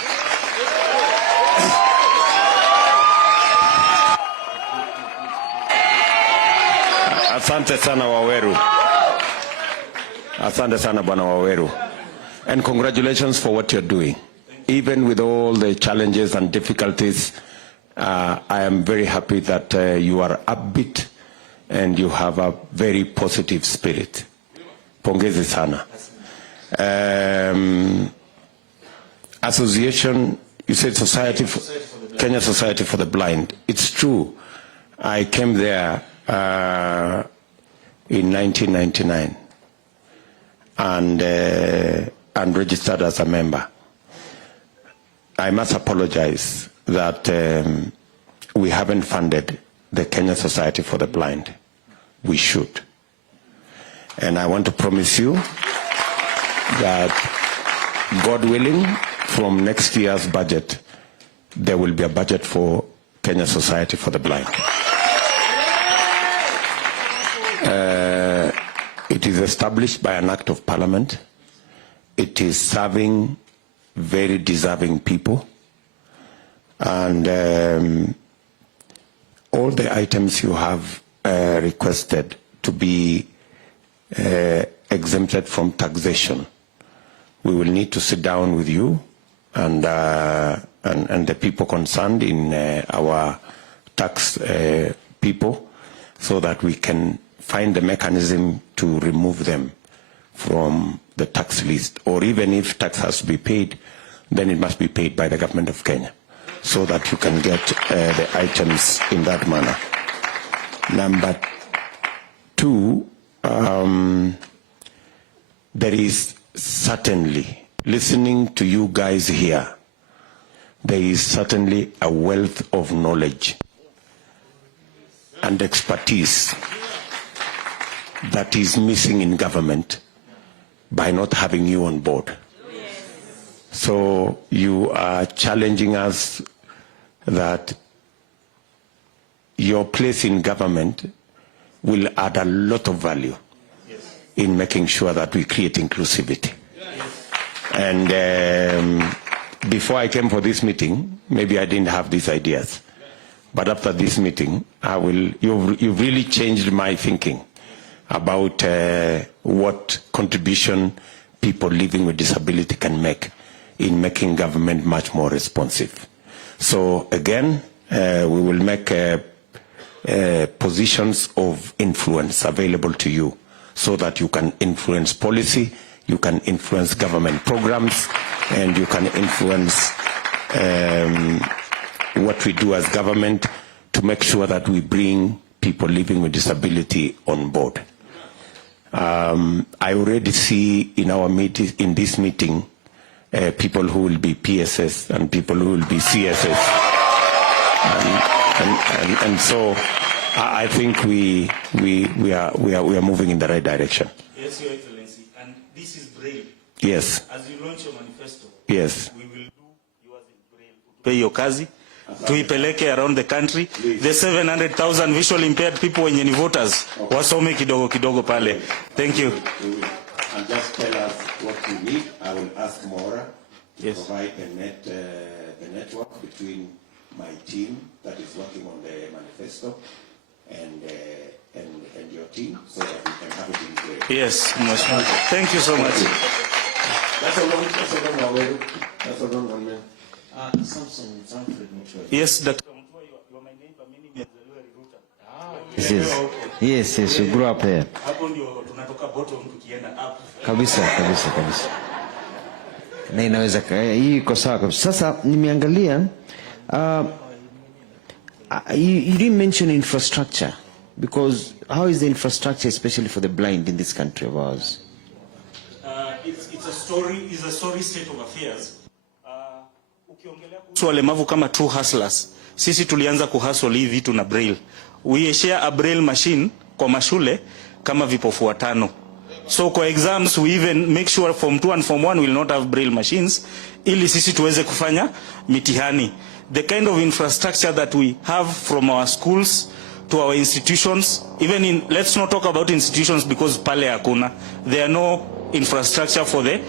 Asante sana Waweru. Asante sana Bwana Waweru. And congratulations for what you're doing. Even with all the challenges and difficulties, I am very happy that you are upbeat and you have a very positive spirit. Pongezi sana. Association, you said Kenya Society for the Blind. It's true. I came there in 1999 and registered as a member. I must apologize that we haven't funded the Kenya Society for the Blind. We should. And I want to promise you that, God willing, from next year's budget, there will be a budget for Kenya Society for the Blind. It is established by an act of parliament. It is serving very deserving people. And all the items you have requested to be exempted from taxation, we will need to sit down with you and the people concerned in our tax people, so that we can find the mechanism to remove them from the tax list. Or even if tax has to be paid, then it must be paid by the government of Kenya, so that you can get the items in that manner. Number two, there is certainly, listening to you guys here, there is certainly a wealth of knowledge and expertise that is missing in government by not having you on board. So you are challenging us that your place in government will add a lot of value in making sure that we create inclusivity. And before I came for this meeting, maybe I didn't have these ideas. But after this meeting, you've really changed my thinking about what contribution people living with disability can make in making government much more responsive. So again, we will make positions of influence available to you, so that you can influence policy, you can influence government programs, and you can influence what we do as government to make sure that we bring people living with disability on board. I already see in our meeting, in this meeting, people who will be PSS and people who will be CSS, and so I think we are moving in the right direction. Yes, Your Excellency, and this is Braille. Yes. As you launch your manifesto, yes, we will do yours in Braille. Pay your kazi, tuipeleke around the country. The 700,000 visually impaired people wenye ni voters, wasome kidogo kidogo pale. Thank you. And just tell us what you need. I will ask Maura to provide the network between my team that is working on the manifesto and your team, so that we can have it in Braille. Yes, thank you so much. That's a long one. Yes, Dr. Yes, you grew up here. Kabisa. Na inaweza hii iko sawa kabisa. Sasa nimeangalia you didn't mention infrastructure, because how is the infrastructure, especially for the blind, in this country of ours? It's a story state of affairs. Ukiongelea kuhusu walemavu kama true hustlers, sisi tulianza kuhustle hivi vitu na Braille. We share a Braille machine kwa mashule kama vipofu watano. So kwa exams we even make sure form 2 and form 1 will not have braille machines ili sisi tuweze kufanya mitihani. The kind of infrastructure that we have from our schools to our institutions, even in, let's not talk about institutions because pale hakuna, there are no infrastructure for the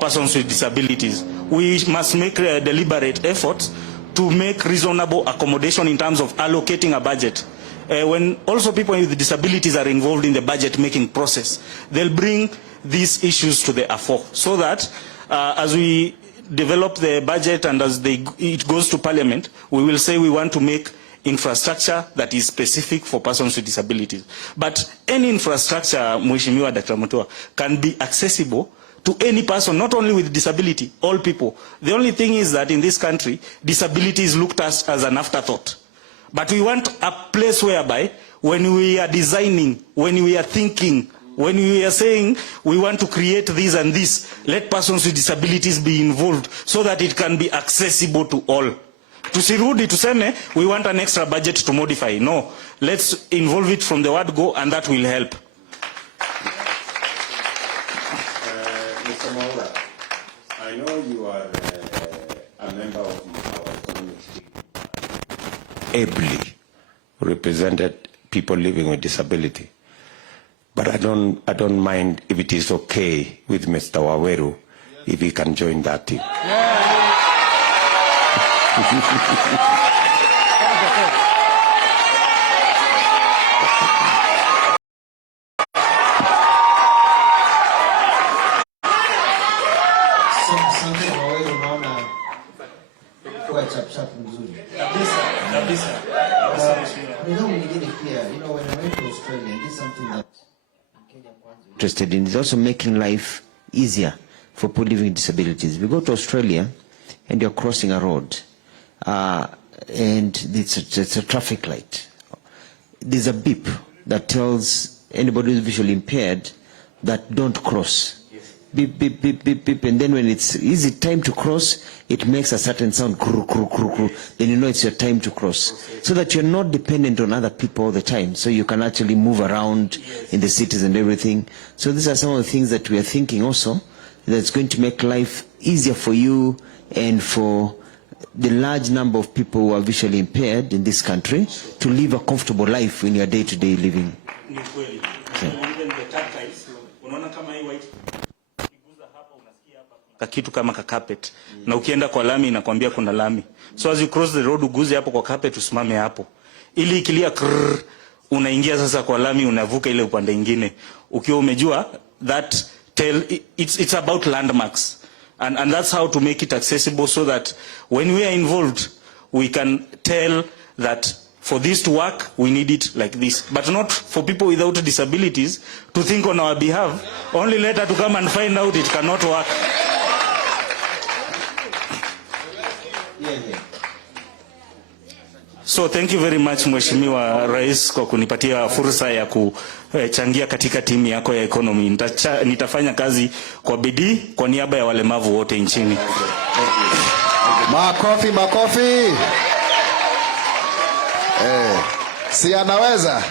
persons with disabilities. We must make deliberate efforts to make reasonable accommodation in terms of allocating a budget. When also people with disabilities are involved in the budget making process, they'll bring these issues to the fore, so that as we develop the budget and as it goes to Parliament, we will say we want to make infrastructure that is specific for persons with disabilities. But any infrastructure, Mheshimiwa Dr. Mutua, can be accessible to any person, not only with disability, all people. The only thing is that in this country, disability is looked at as an afterthought. But we want a place whereby when we are designing, when we are thinking, when we are saying we want to create this and this, let persons with disabilities be involved so that it can be accessible to all. Tusirudi tuseme we want an extra budget to modify. No, let's involve it from the word go, and that will help. Mr. Maura, I know you are a member of our economic team. Ably represented people living with disability, but I don't mind if it is okay with Mr. Waweru if he can join that team. Interested in is also making life easier for people living with disabilities. We go to Australia and you're crossing a road and it's a traffic light. There's a beep that tells anybody who's visually impaired that don't cross. Beep, beep, beep, beep, beep, and then when it's easy time to cross, it makes a certain sound, kru, kru, kru, kru. Then you know it's your time to cross. So that you're not dependent on other people all the time. So you can actually move around in the cities and everything. So these are some of the things that we are thinking also, that's going to make life easier for you and for the large number of people who are visually impaired in this country to live a comfortable life in your day-to-day living. Kitu kama carpet na ukienda kwa lami inakwambia kuna lami, so as you cross the road uguze hapo kwa carpet, usimame hapo ili ikilia unaingia sasa kwa lami, unavuka ile upande mwingine ukiwa umejua that it's about landmarks, and that's how to make it accessible, so that when we are involved we can tell that for this to work we need it like this, but not for people without disabilities to think on our behalf, only later to come and find out it cannot work. So thank you very much Mheshimiwa Rais kwa kunipatia fursa ya kuchangia katika timu yako ya economy. Nitafanya kazi kwa bidii kwa niaba ya walemavu wote nchini. Makofi, makofi. Si anaweza?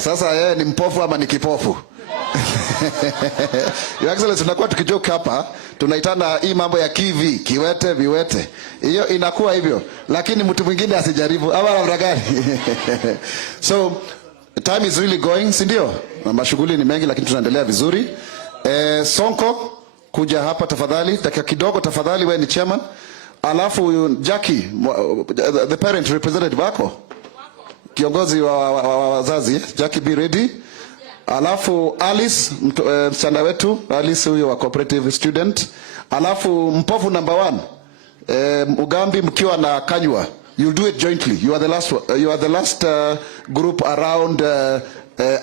Sasa yeye ni mpofu ama ni kipofu? Your Excellency, tunakuwa tukijoke hapa, tunaitana hii mambo ya kivi, kiwete, viwete. Hiyo inakuwa hivyo, lakini mtu mwingine asijaribu. Ama namna gani? So, time is really going, si ndio? Na mashughuli ni mengi lakini tunaendelea vizuri. Sonko, kuja hapa tafadhali, dakika kidogo tafadhali, wewe ni chairman. Alafu Jackie, the parent representative wako, kiongozi wa wazazi, Jackie, be ready. Alafu Alice, msichana wetu Alice huyo wa cooperative student. Alafu mpofu number 1, Ugambi mkiwa na Kanywa, you'll do it jointly. You are the last group around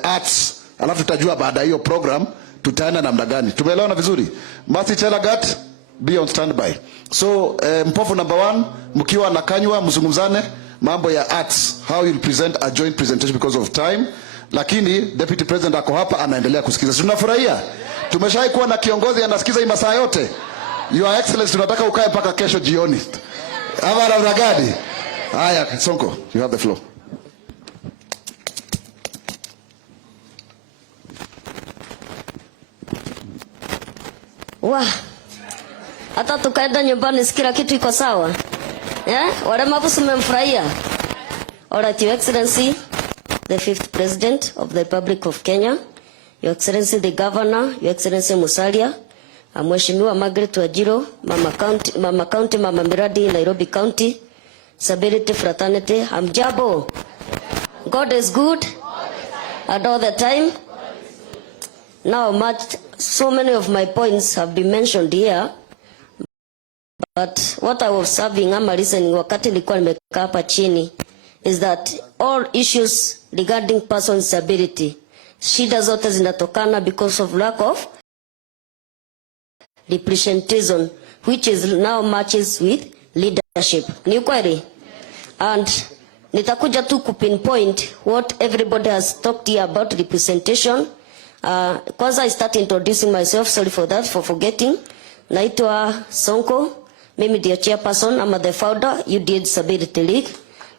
arts. Alafu tutajua baada hiyo program tutaenda namna gani. Tumeelewana vizuri? Masi Chelagat, be on standby. So mpofu number 1 mkiwa na Kanywa, mzungumzane mambo ya arts, how you'll present a joint presentation because of time. Lakini Deputy President ako hapa anaendelea kusikiza. Tunafurahia. Tumeshawahi kuwa na kiongozi anasikiza hii masaa yote. Your Excellency, tunataka ukae mpaka kesho jioni. Ama namna gani? Haya, Sonko, you have the floor. Hata tukaenda nyumbani kila kitu iko sawa. Walemavu mmemfurahia. All right, Your Excellency, the 5th President of the Republic of Kenya, Your Excellency the Governor, Your Excellency Musalia, Mheshimiwa Margaret Wajiro, Mama County, Mama Miradi, Nairobi County, Disability Fraternity, Hamjambo. God is good and all the time. Now, so many of my points have been mentioned here, but what I was serving ama listening wakati nilikuwa nimekaa hapa chini is that all issues regarding person with disability, shida zote zinatokana because of lack of representation, which is now matches with leadership. Ni kweli? And nitakuja tu kupinpoint what everybody has talked here about representation. Kwanza I start introducing myself, sorry for that, for forgetting. Naitwa Sonko, mimi ndiye chairperson ama the founder UDA Disability League.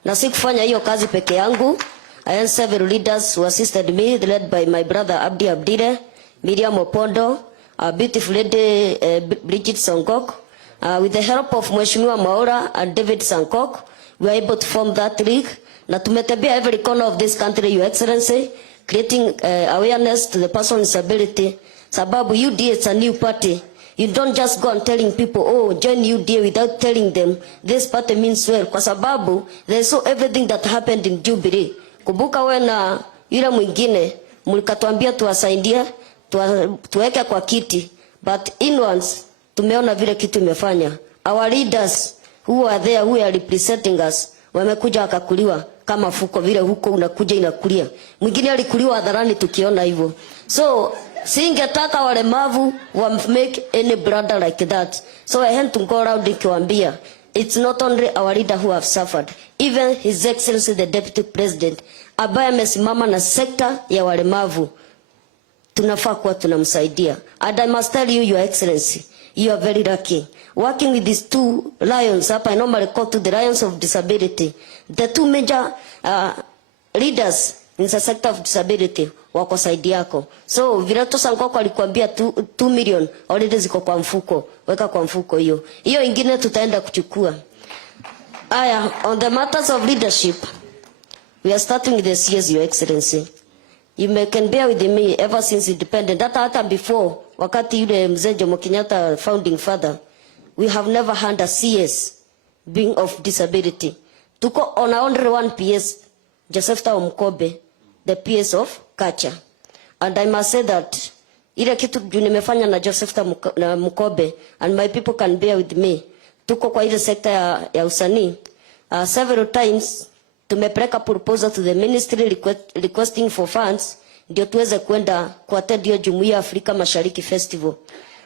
Na sikufanya hiyo kazi peke yangu. I had several leaders who assisted me, led by my brother Abdi Abdire, Miriam Opondo, beautiful lady Bridget Songok. With the help of Mheshimiwa Maura and David Sankok, we were able to form that league. Na tumetembea every corner of this country, Your Excellency, creating awareness to the person with disability. Sababu UDA is a new party. You don't just go and telling people, oh, join UDA without telling them this party means well. Kwa sababu they saw everything that happened in Jubilee. Kumbuka we na yule mwingine mlikatuambia tuwasaidia, tuweke kwa kiti. But inwards tumeona vile kitu imefanya. Our leaders who are there, who are representing us, wamekuja wakakuliwa kama fuko vile huko unakuja inakulia. Mwingine alikuliwa hadharani tukiona hivyo. So singetaka walemavu wa make any brother like that. So I had to go around nikiwaambia, it's not only our leader who have suffered, even His Excellency the Deputy President ambaye amesimama na sekta ya walemavu, tunafaa kuwa tunamsaidia. And I must tell you, Your Excellency, you are very lucky. Working with these two lions, I normally call to the lions of disability, the two major leaders in the sector of disability wako saidi yako. So Virato Sankoko alikuambia 2 million already ziko kwa mfuko, weka kwa mfuko hiyo. Hiyo ingine tutaenda kuchukua. Aya, on the matters of leadership, we are starting with the CS, Your Excellency. You can bear with me ever since independent. Hata before, wakati yule mzee Jomo Kenyatta founding father, we have never had a CS being of disability. Tuko on only one PS, Joseph Mkobe, the PS of Kacha. And I must say that ile kitu nimefanya na Joseph Mkobe, and my people can bear with me. Tuko kwa ile sekta ya usanii. Several times tumepeleka proposal to the ministry requesting for funds ndio tuweze kwenda kuattend hiyo Jumuiya Afrika Mashariki Festival.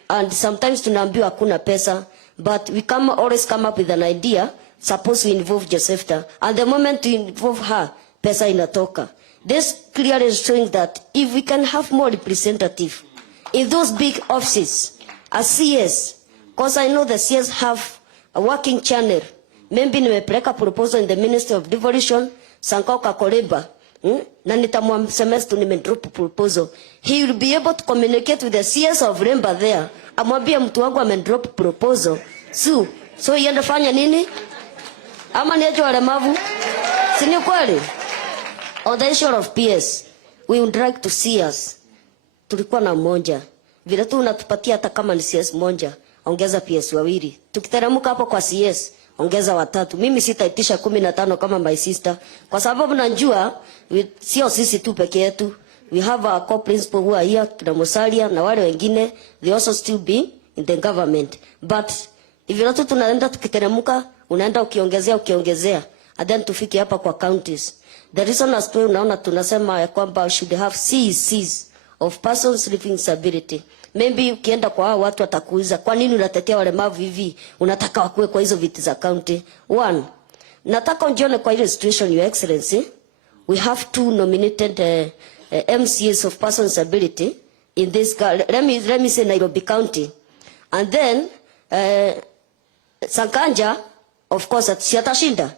And sometimes tunaambiwa hakuna pesa, but we always come up with an idea, suppose we involve Josephta. And the moment we involve her, pesa inatoka. This clearly is showing that if we can have more representative in those big offices, as CS, because I know the CS have a working channel. Maybe nimepeleka proposal in the Ministry of Devolution, Sankoka Koleba, na nitamwamsemest nimedrop proposal. He will be able to communicate with the CS of Remba there. Amwambia mtu wangu amedrop proposal. So yenda fanya nini? Ama niaje walemavu? Si ni kweli? On the issue of PS, we would like to see us. Tulikuwa na mmoja. Vile tu unatupatia hata kama ni CS mmoja, ongeza PS wawili. Tukiteremka hapo kwa CS, ongeza watatu. Mimi sitaitisha 15 kama my sister. Kwa sababu najua, sio sisi tu peke yetu. We have our co-principal who are here, kina Musalia na wale wengine, they also still be in the government. But, if you know tunaenda tukiteremka, unaenda ukiongezea. And then tufike hapa kwa counties. The reason as to unaona tunasema ya kwamba should have CECs of persons living disability. Maybe ukienda kwa hao watu watakuuliza kwa nini unatetea walemavu hivi? Unataka wakuwe kwa hizo viti za county. One, nataka unjione kwa ile situation, Your Excellency. We have 2 nominated MCAs of persons with disability in this, let me say Nairobi County. And then Sankanja, of course, atashinda.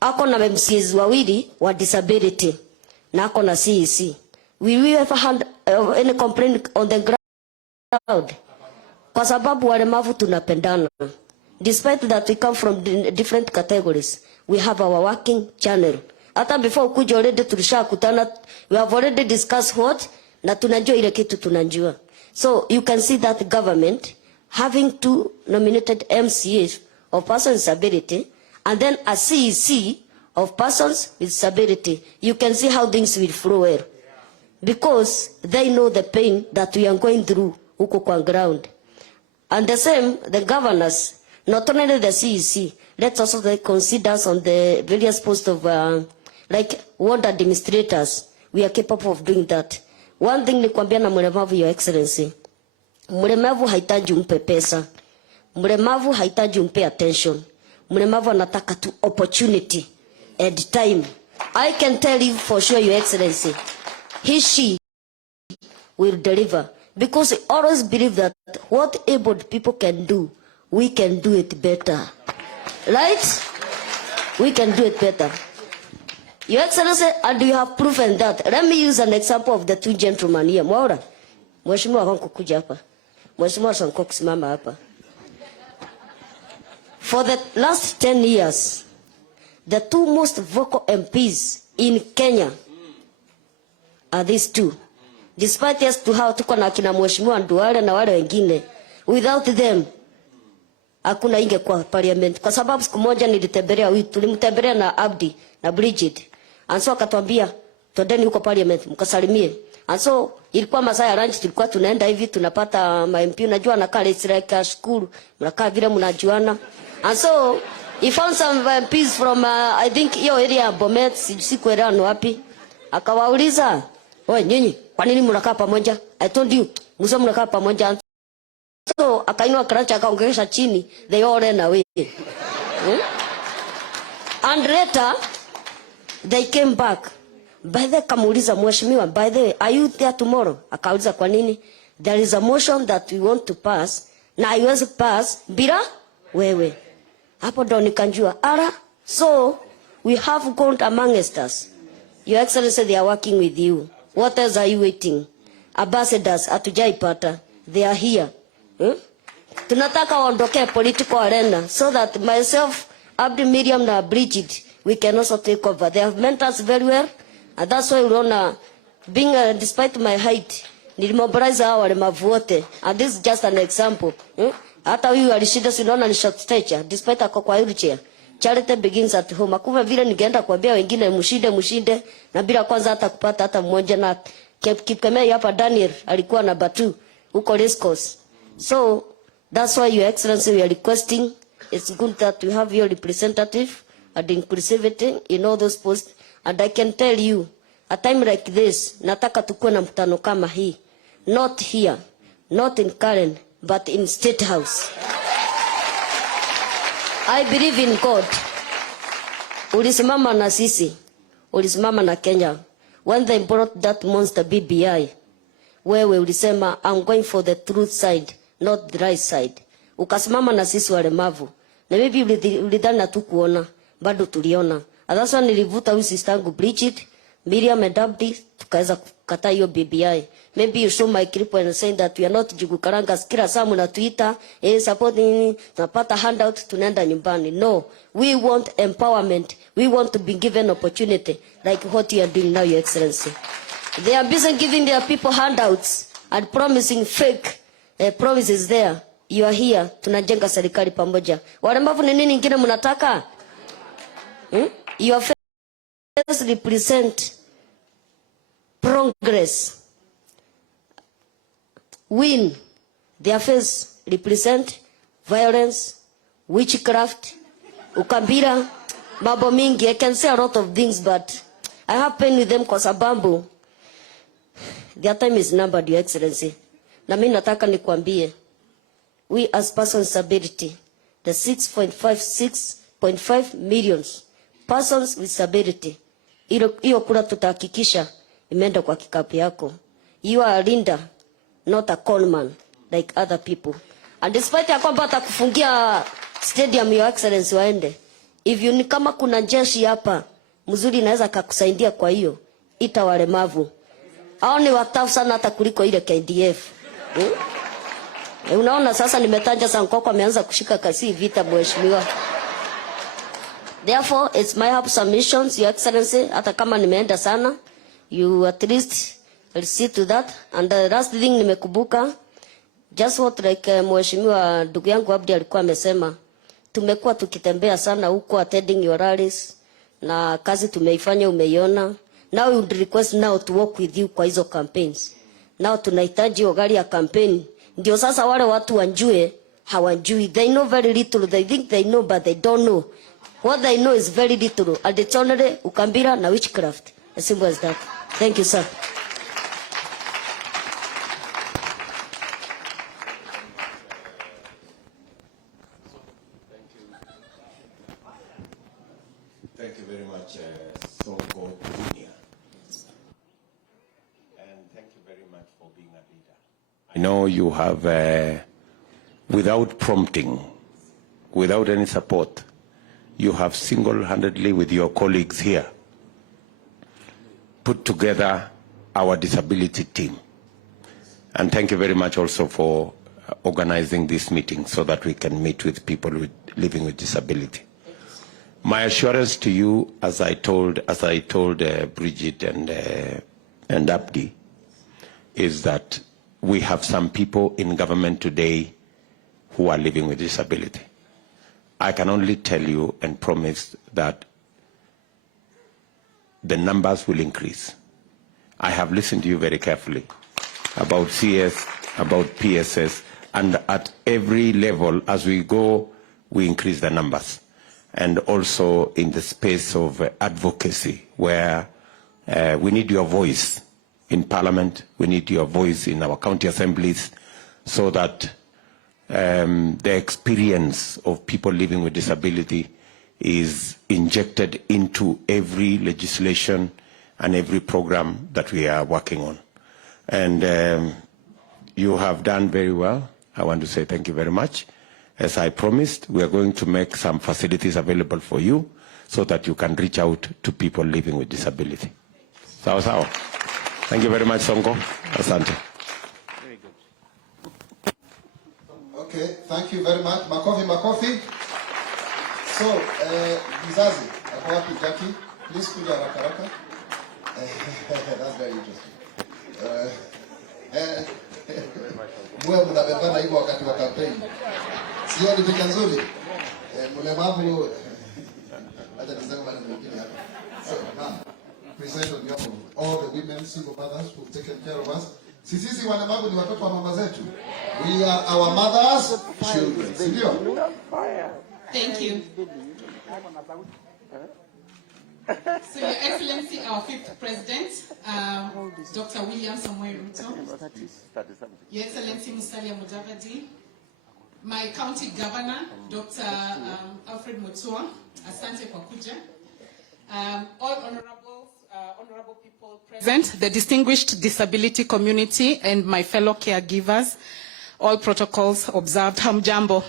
Ako na MCAs wawili wa disability na ako na CEC. We ever had any complaint on the proud. Kwa sababu walemavu tunapendana. Despite that we come from different categories, we have our working channel. Hata before kuja already tulishakutana, we have already discussed what, na tunajua ile kitu tunajua. So you can see that government having 2 nominated MCAs of persons with disability and then a CEC of persons with disability. You can see how things will flow well. Because they know the pain that we are going through huko kwa ground. And the same, the governors, not only the CEC, let's also consider us on the various posts of, like ward administrators. We are capable of doing that. One thing ni kuambia na mlemavu, Your Excellency. Mlemavu haitaji umpe pesa. Mlemavu haitaji umpe attention. Mlemavu anataka tu opportunity and time. I can tell you for sure, Your Excellency, she will deliver. Because I always believe that what abled people can do, we can do it better. Right? We can do it better. Your Excellency, and you have proven that. Let me use an example of the 2 gentlemen here. Mwaura, Mheshimiwa wangu kuja hapa. Mheshimiwa Sanko kusimama hapa. For the last 10 years, the 2 most vocal MPs in Kenya are these 2. Despite us to how tuko na kina Mheshimiwa Nduale na wale wengine, without them hakuna inge kwa parliament. Kwa sababu siku moja nilitembelea, tulimtembelea na Abdi na Bridget, and so akatwambia twendeni huko parliament mkasalimie. And so ilikuwa masaa ya lunch, tulikuwa tunaenda hivi tunapata MP, unajua anakaa like a school, mnakaa vile mnajuana. And so he found some MPs from I think hiyo area ya Bomet, sikuelewa ni wapi. Akawauliza, "Oi nyinyi, kwa nini mnakaa pamoja? I told you, msio mnakaa pamoja." So akainua karacha akaongelesha chini, they all ran away. And later they came back. By the kamuuliza Mheshimiwa, by the way, are you there tomorrow? Akauliza kwa nini? There is a motion that we want to pass, na haiwezi pass bila wewe. Hapo ndo nikanjua. So we have gone amongst us. Your Excellency, they are working with you. What else are you waiting? Ambassadors hatujaipata. They are here. Tunataka waondoke political arena so that myself, Abdi, Miriam na Bridget, we can also take over. They have meant us very well, and that's why unaona, being despite my height, nilimobilize hao walemavu wote, and this is just an example. Hata huyu alishinda, sinaona ni short stature, despite ako kwa wheelchair. Charity begins at home. Akuva vile ningeenda kuambia wengine mshinde, na bila kwanza hata kupata hata mmoja, na Kipkemei hapa Daniel alikuwa na batu huko race course. So that's why, Your Excellency, we are requesting, it's good that we have your representative and inclusivity in all those posts. And I can tell you, a time like this, nataka tukue na mkutano kama hii. Not here, not in Karen, but in State House. I believe in God. Ulisimama na sisi, ulisimama na Kenya. When they brought that monster BBI, wewe ulisema, I'm going for the truth side, not the right side. Ukasimama na sisi walemavu. Na maybe ulidhani hatukuona, bado tuliona. Adhasa nilivuta huyu sistangu Bridget, Miriam and Abdi, tukaweza kukataa hiyo BBI. Maybe you show my clip and saying that we are not Jugu Karanga, kila saa mnatuita, support nini, tunapata handout, tunaenda nyumbani. No, we want empowerment. We want to be given opportunity, like what you are doing now, Your Excellency. They are busy giving their people handouts and promising fake promises there. You are here, tunajenga serikali pamoja. Walemavu ni nini ingine mnataka? Your face represent progress. Win. Their face represent violence, witchcraft, ukabila, mambo mingi. I can say a lot of things, but I have pain with them kwa sababu their time is numbered, Your Excellency. Na mimi nataka nikwambie, we as persons with disability, the 6.5 millions persons with disability, hiyo kura tutahakikisha imeenda kwa kikapu yako. You are a leader, not a conman like other people. And despite ya kwamba atakufungia stadium, Your Excellency, waende. If you kama kuna jeshi hapa mzuri naweza kukusaidia, kwa hiyo ita walemavu. Hao ni watafu sana hata kuliko ile KDF. Unaona sasa nimetaja Sankoko ameanza kushika kasi vita mheshimiwa. Therefore, it's my humble submissions, Your Excellency, hata kama nimeenda sana, you at least will see to that. And the last thing nimekubuka, just what like mheshimiwa ndugu yangu Abdi alikuwa amesema, tumekuwa tukitembea sana huko attending your rallies, na kazi tumeifanya umeiona. Now we would request now to work with you kwa hizo campaigns. Now tunahitaji gari ya campaign. Ndio sasa wale watu wanjue, hawajui. They know very little. They think they know, but they don't know. What they know is very little. Additionally, ukambira na witchcraft. As simple as that. Thank you, sir. Thank you very much, Sonko Junior. And thank you very much for being a leader. I know you have, without prompting, without any support, you have single-handedly with your colleagues here put together our disability team. And thank you very much also for organizing this meeting so that we can meet with people living with disability. My assurance to you, as I told Bridget and Abdi, is that we have some people in government today who are living with disability. I can only tell you and promise that the numbers will increase. I have listened to you very carefully about CS, about PSS, and at every level as we go, we increase the numbers. And also in the space of advocacy, where we need your voice in Parliament, we need your voice in our county assemblies, so that the experience of people living with disability is injected into every legislation and every program that we are working on. And you have done very well. I want to say thank you very much. As I promised, we are going to make some facilities available for you so that you can reach out to people living with disability. Sawa sawa. Thank you very much, Sonko. Asante. Very good. Okay, thank you very much. Makofi. So, Mzazi, ako wapi Jackie? Please kuja haraka. That's very interesting. Mwe mnabebana hivyo wakati wa kampeni. Sio ni picha nzuri. Mlemavu hata niseme mali nyingine hapa. So, now, present on behalf of all the women, single mothers who've taken care of us. Sisi walemavu ni watoto wa mama zetu. We are our mothers' children. Sindio? Thank you. So, Your Excellency, our fifth President, Dr. William Samuel Ruto, Your Excellency Musalia Mudavadi, my county governor, Dr. Alfred Mutua, Asante kwa kuja, all honorable people present, the distinguished disability community, and my fellow caregivers, all protocols observed. Hamjambo.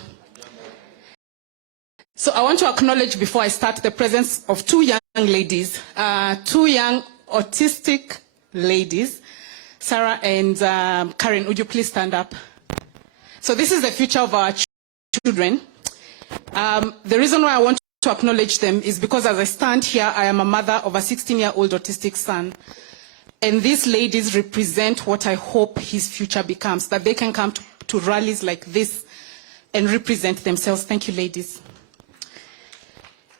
So I want to acknowledge before I start the presence of two young ladies, two young autistic ladies, Sarah and Karen. Would you please stand up? So this is the future of our children. The reason why I want to acknowledge them is because as I stand here, I am a mother of a 16-year-old autistic son. And these ladies represent what I hope his future becomes, that they can come to rallies like this and represent themselves. Thank you, ladies.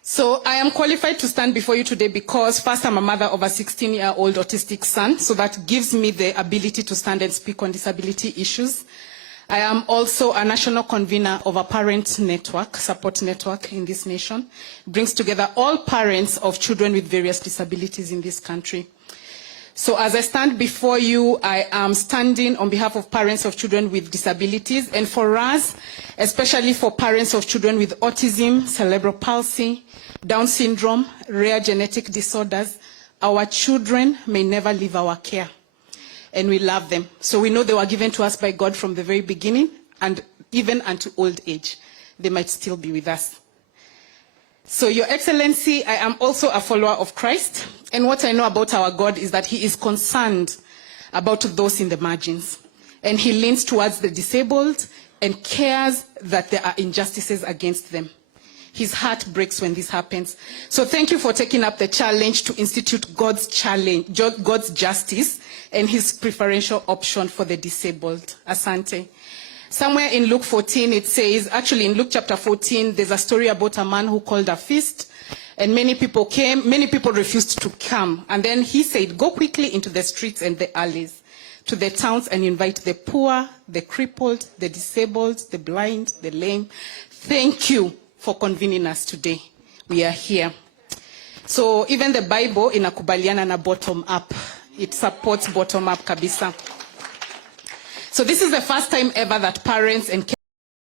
So I am qualified to stand before you today because first I'm a mother of a 16-year-old autistic son, so that gives me the ability to stand and speak on disability issues. I am also a national convener of a parent network, support network in this nation. It brings together all parents of children with various disabilities in this country. So as I stand before you, I am standing on behalf of parents of children with disabilities, and for us, especially for parents of children with autism, cerebral palsy, Down syndrome, rare genetic disorders, our children may never leave our care, and we love them. So we know they were given to us by God from the very beginning, and even unto old age, they might still be with us. So, Your Excellency, I am also a follower of Christ, and what I know about our God is that he is concerned about those in the margins, and he leans towards the disabled, and cares that there are injustices against them. His heart breaks when this happens. So thank you for taking up the challenge to institute God's justice and his preferential option for the disabled. Asante. Somewhere in Luke 14 it says, actually in Luke chapter 14, there's a story about a man who called a feast, and many people came, many people refused to come. And then he said, go quickly into the streets and the alleys, to the towns, and invite the poor, the crippled, the disabled, the blind, the lame. Thank you for convening us today. We are here. So even the Bible inakubaliana na bottom up. It supports bottom up kabisa. So this is the first time ever that parents and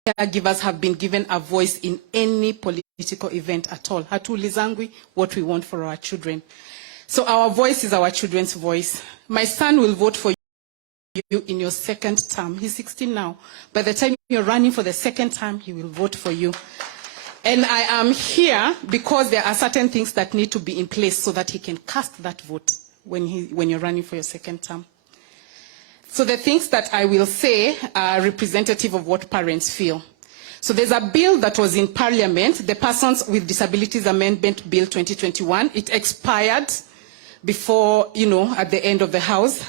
caregivers have been given a voice in any political event at all. Hatuulizangwi what we want for our children. So our voice is our children's voice. My son will vote for you in your second term. He's 16 now. By the time you're running for the second term, he will vote for you. And I am here because there are certain things that need to be in place so that he can cast that vote when you're running for your second term. So the things that I will say are representative of what parents feel. So there's a bill that was in Parliament, the Persons with Disabilities Amendment Bill 2021. It expired before, at the end of the House.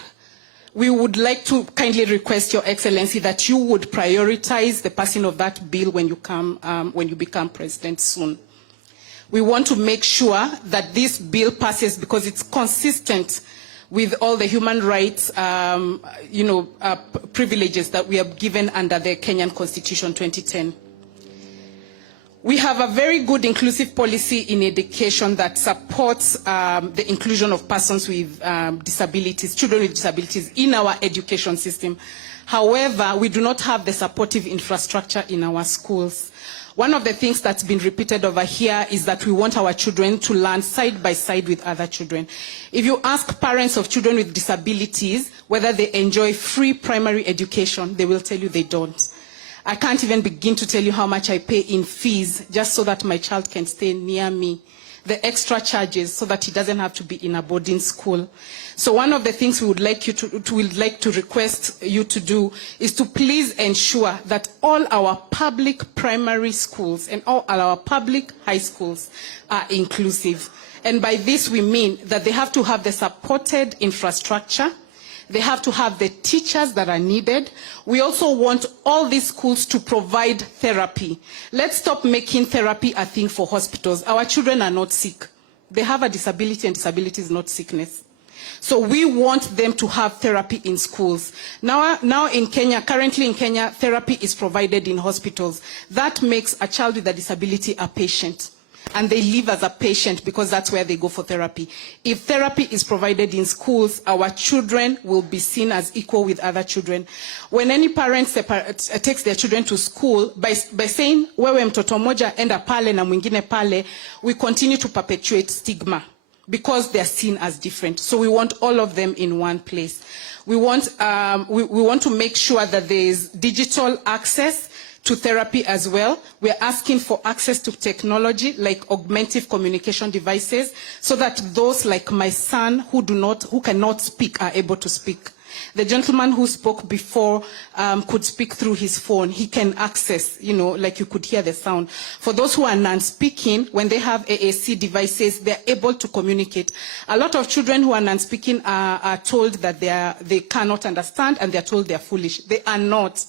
We would like to kindly request Your Excellency that you would prioritize the passing of that bill when you become president soon. We want to make sure that this bill passes because it's consistent with all the human rights, privileges that we are given under the Kenyan Constitution 2010. We have a very good inclusive policy in education that supports the inclusion of persons with disabilities, children with disabilities in our education system. However, we do not have the supportive infrastructure in our schools. One of the things that's been repeated over here is that we want our children to learn side by side with other children. If you ask parents of children with disabilities whether they enjoy free primary education, they will tell you they don't. I can't even begin to tell you how much I pay in fees just so that my child can stay near me. The extra charges so that he doesn't have to be in a boarding school. So one of the things we would like to request you to do is to please ensure that all our public primary schools and all our public high schools are inclusive. And by this we mean that they have to have the supported infrastructure. They have to have the teachers that are needed. We also want all these schools to provide therapy. Let's stop making therapy a thing for hospitals. Our children are not sick. They have a disability, and disability is not sickness. So we want them to have therapy in schools. Now in Kenya, currently in Kenya, therapy is provided in hospitals. That makes a child with a disability a patient. And they live as a patient because that's where they go for therapy. If therapy is provided in schools, our children will be seen as equal with other children. When any parent takes their children to school, by saying, wewe mtoto moja enda pale na mwingine pale, we continue to perpetuate stigma because they're seen as different. So we want all of them in one place. We want to make sure that there is digital access to therapy as well. We're asking for access to technology like augmentative communication devices so that those like my son who cannot speak are able to speak. The gentleman who spoke before could speak through his phone. He can access, like you could hear the sound. For those who are non-speaking, when they have AAC devices, they're able to communicate. A lot of children who are non-speaking are told that they cannot understand, and they're told they're foolish. They are not.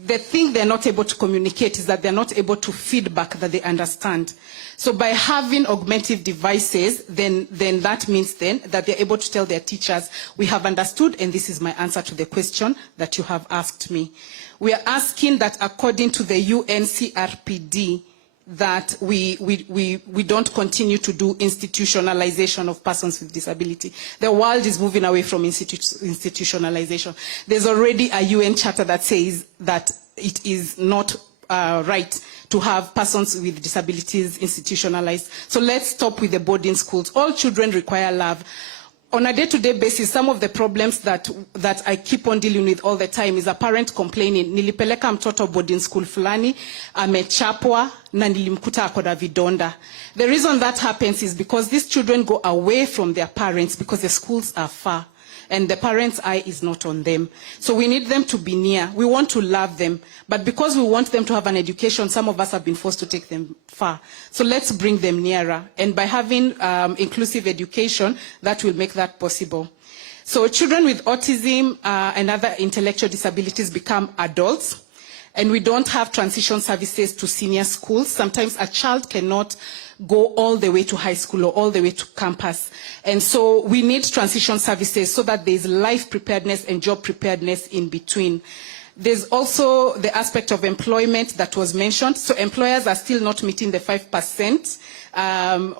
The thing they're not able to communicate is that they're not able to feedback that they understand. So by having augmentative devices, then that means that they're able to tell their teachers, we have understood, and this is my answer to the question that you have asked me. We are asking that according to the UNCRPD, that we don't continue to do institutionalization of persons with disability. The world is moving away from institutionalization. There's already a UN charter that says that it is not right to have persons with disabilities institutionalized. So let's stop with the boarding schools. All children require love. On a day-to-day basis, some of the problems that I keep on dealing with all the time is a parent complaining, nilipeleka mtoto boarding school fulani, amechapwa, na nilimkuta akoda vidonda. The reason that happens is because these children go away from their parents because the schools are far. and the parent's eye is not on them. So we need them to be near. We want to love them, but because we want them to have an education, some of us have been forced to take them far. So let's bring them nearer, and by having inclusive education, that will make that possible. So children with autism and other intellectual disabilities become adults, and we don't have transition services to senior schools. Sometimes a child cannot go all the way to high school or all the way to campus. And so we need transition services so that there's life preparedness and job preparedness in between. There's also the aspect of employment that was mentioned. So employers are still not meeting the 5%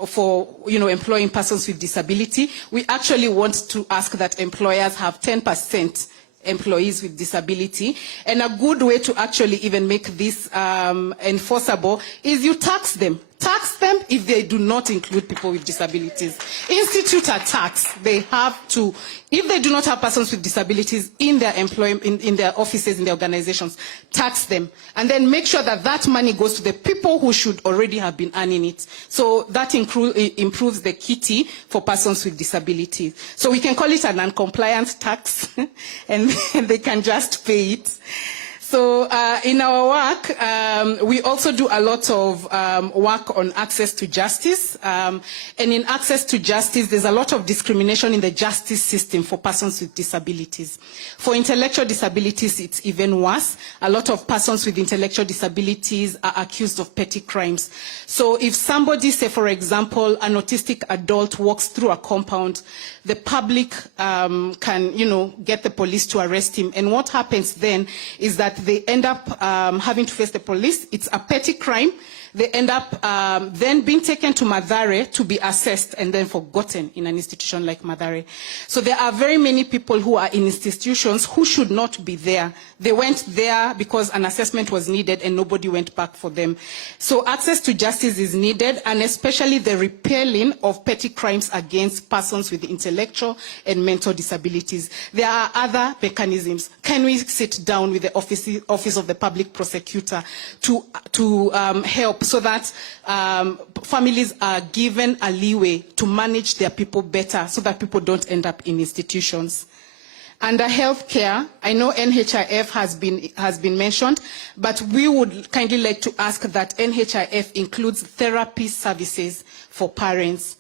for employing persons with disability. We actually want to ask that employers have 10% employees with disability. And a good way to actually even make this enforceable is you tax them. Tax them if they do not include people with disabilities. Institute a tax. They have to, if they do not have persons with disabilities in their employment, in their offices, in their organizations, tax them. And then make sure that that money goes to the people who should already have been earning it. So that improves the KISII for persons with disabilities. So we can call it a non-compliance tax, and they can just pay it. So in our work, we also do a lot of work on access to justice. And in access to justice, there's a lot of discrimination in the justice system for persons with disabilities. For intellectual disabilities, it's even worse. A lot of persons with intellectual disabilities are accused of petty crimes. So if somebody, say for example, an autistic adult walks through a compound, the public can, get the police to arrest him. And what happens then is that they end up having to face the police. It's a petty crime. They end up then being taken to Mathare to be assessed and then forgotten in an institution like Mathare. So there are very many people who are in institutions who should not be there. They went there because an assessment was needed and nobody went back for them. So access to justice is needed, and especially the repealing of petty crimes against persons with intellectual and mental disabilities. There are other mechanisms. Can we sit down with the Office of the Public Prosecutor to help so that families are given a leeway to manage their people better so that people don't end up in institutions? Under healthcare, I know NHIF has been mentioned, but we would kindly like to ask that NHIF includes therapy services for parents.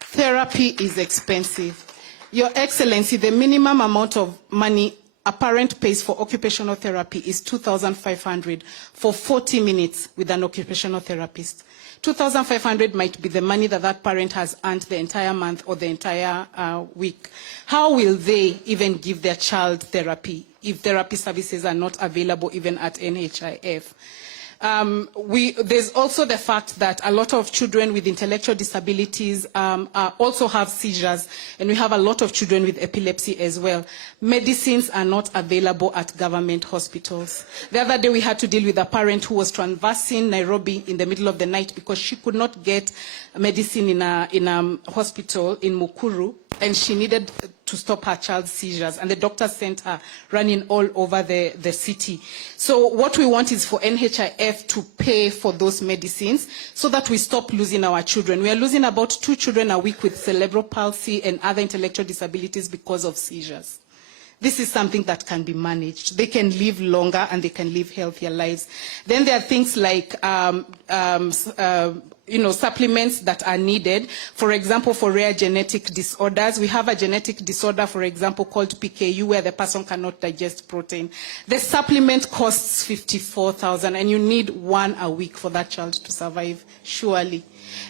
Therapy is expensive. Your Excellency, the minimum amount of money a parent pays for occupational therapy is 2,500 for 40 minutes with an occupational therapist. 2,500 might be the money that that parent has earned the entire month or the entire week. How will they even give their child therapy if therapy services are not available even at NHIF? There's also the fact that a lot of children with intellectual disabilities also have seizures, and we have a lot of children with epilepsy as well. Medicines are not available at government hospitals. The other day we had to deal with a parent who was traversing Nairobi in the middle of the night because she could not get medicine in a hospital in Mukuru, and she needed to stop her child's seizures, and the doctor sent her running all over the city. So what we want is for NHIF to pay for those medicines so that we stop losing our children. We are losing about 2 children a week with cerebral palsy and other intellectual disabilities because of seizures. This is something that can be managed. They can live longer and they can live healthier lives. Then there are things like supplements that are needed. For example, for rare genetic disorders, we have a genetic disorder, for example, called PKU, where the person cannot digest protein. The supplement costs 54,000, and you need 1 a week for that child to survive, surely.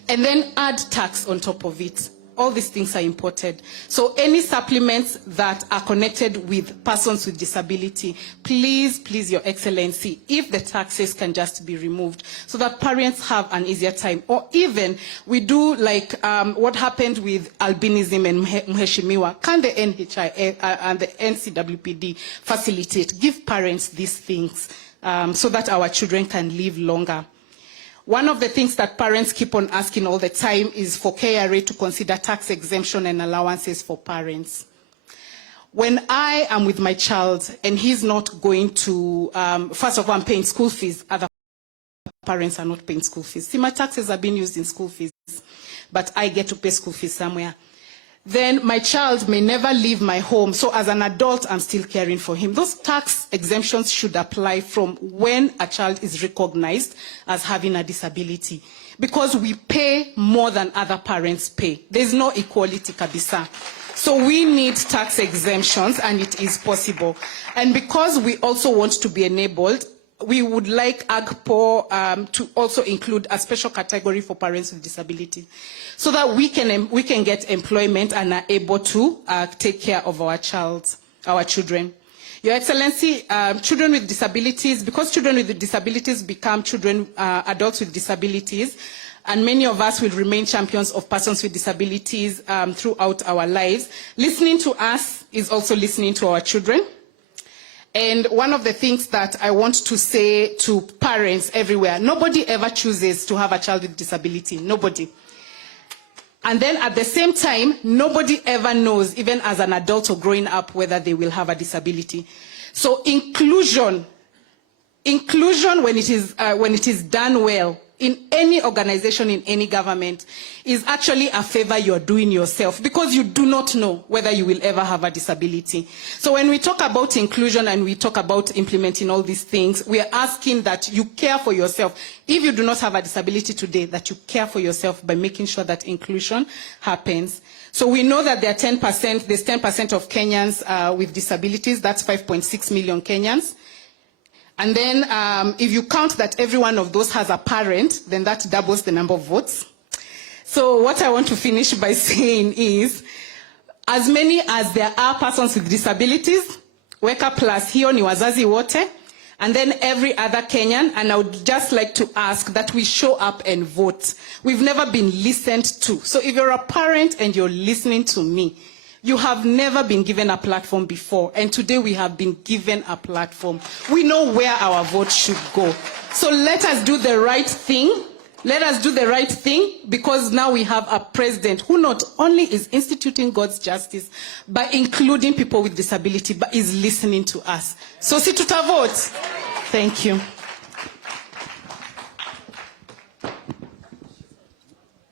And then add tax on top of it. All these things are imported. So any supplements that are connected with persons with disability, please, Your Excellency, if the taxes can just be removed so that parents have an easier time. Or even we do like what happened with albinism and Mheshimiwa. Can the NHIF and the NCWPD facilitate, give parents these things so that our children can live longer? One of the things that parents keep on asking all the time is for KRA to consider tax exemption and allowances for parents. When I am with my child and he's not going to, first of all, I'm paying school fees, other parents are not paying school fees. See, my taxes are being used in school fees, but I get to pay school fees somewhere. then my child may never leave my home. So as an adult, I'm still caring for him. Those tax exemptions should apply from when a child is recognized as having a disability, because we pay more than other parents pay. There's no equality, kabisa. So we need tax exemptions, and it is possible. And because we also want to be enabled, we would like AJAABU to also include a special category for parents with disability, so that we can get employment and are able to take care of our children. Your Excellency, children with disabilities, because children with disabilities become adults with disabilities, and many of us will remain champions of persons with disabilities throughout our lives. Listening to us is also listening to our children. And one of the things that I want to say to parents everywhere, nobody ever chooses to have a child with disability, nobody. And then at the same time, nobody ever knows, even as an adult or growing up, whether they will have a disability. So inclusion when it is done well, in any organization, in any government, is actually a favor you're doing yourself, because you do not know whether you will ever have a disability. So when we talk about inclusion and we talk about implementing all these things, we are asking that you care for yourself. If you do not have a disability today, that you care for yourself by making sure that inclusion happens. So we know that there are 10%, there's 10% of Kenyans with disabilities. That's 5.6 million Kenyans. And then if you count that every one of those has a parent, then that doubles the number of votes. So what I want to finish by saying is, as many as there are persons with disabilities, Weka plus hiyo ni wazazi wote, and then every other Kenyan, and I would just like to ask that we show up and vote. We've never been listened to. So if you're a parent and you're listening to me, you have never been given a platform before, and today we have been given a platform. We know where our vote should go. So let us do the right thing. Let us do the right thing, because now we have a president who not only is instituting God's justice, but including people with disability, but is listening to us. So si tuta vote. Thank you.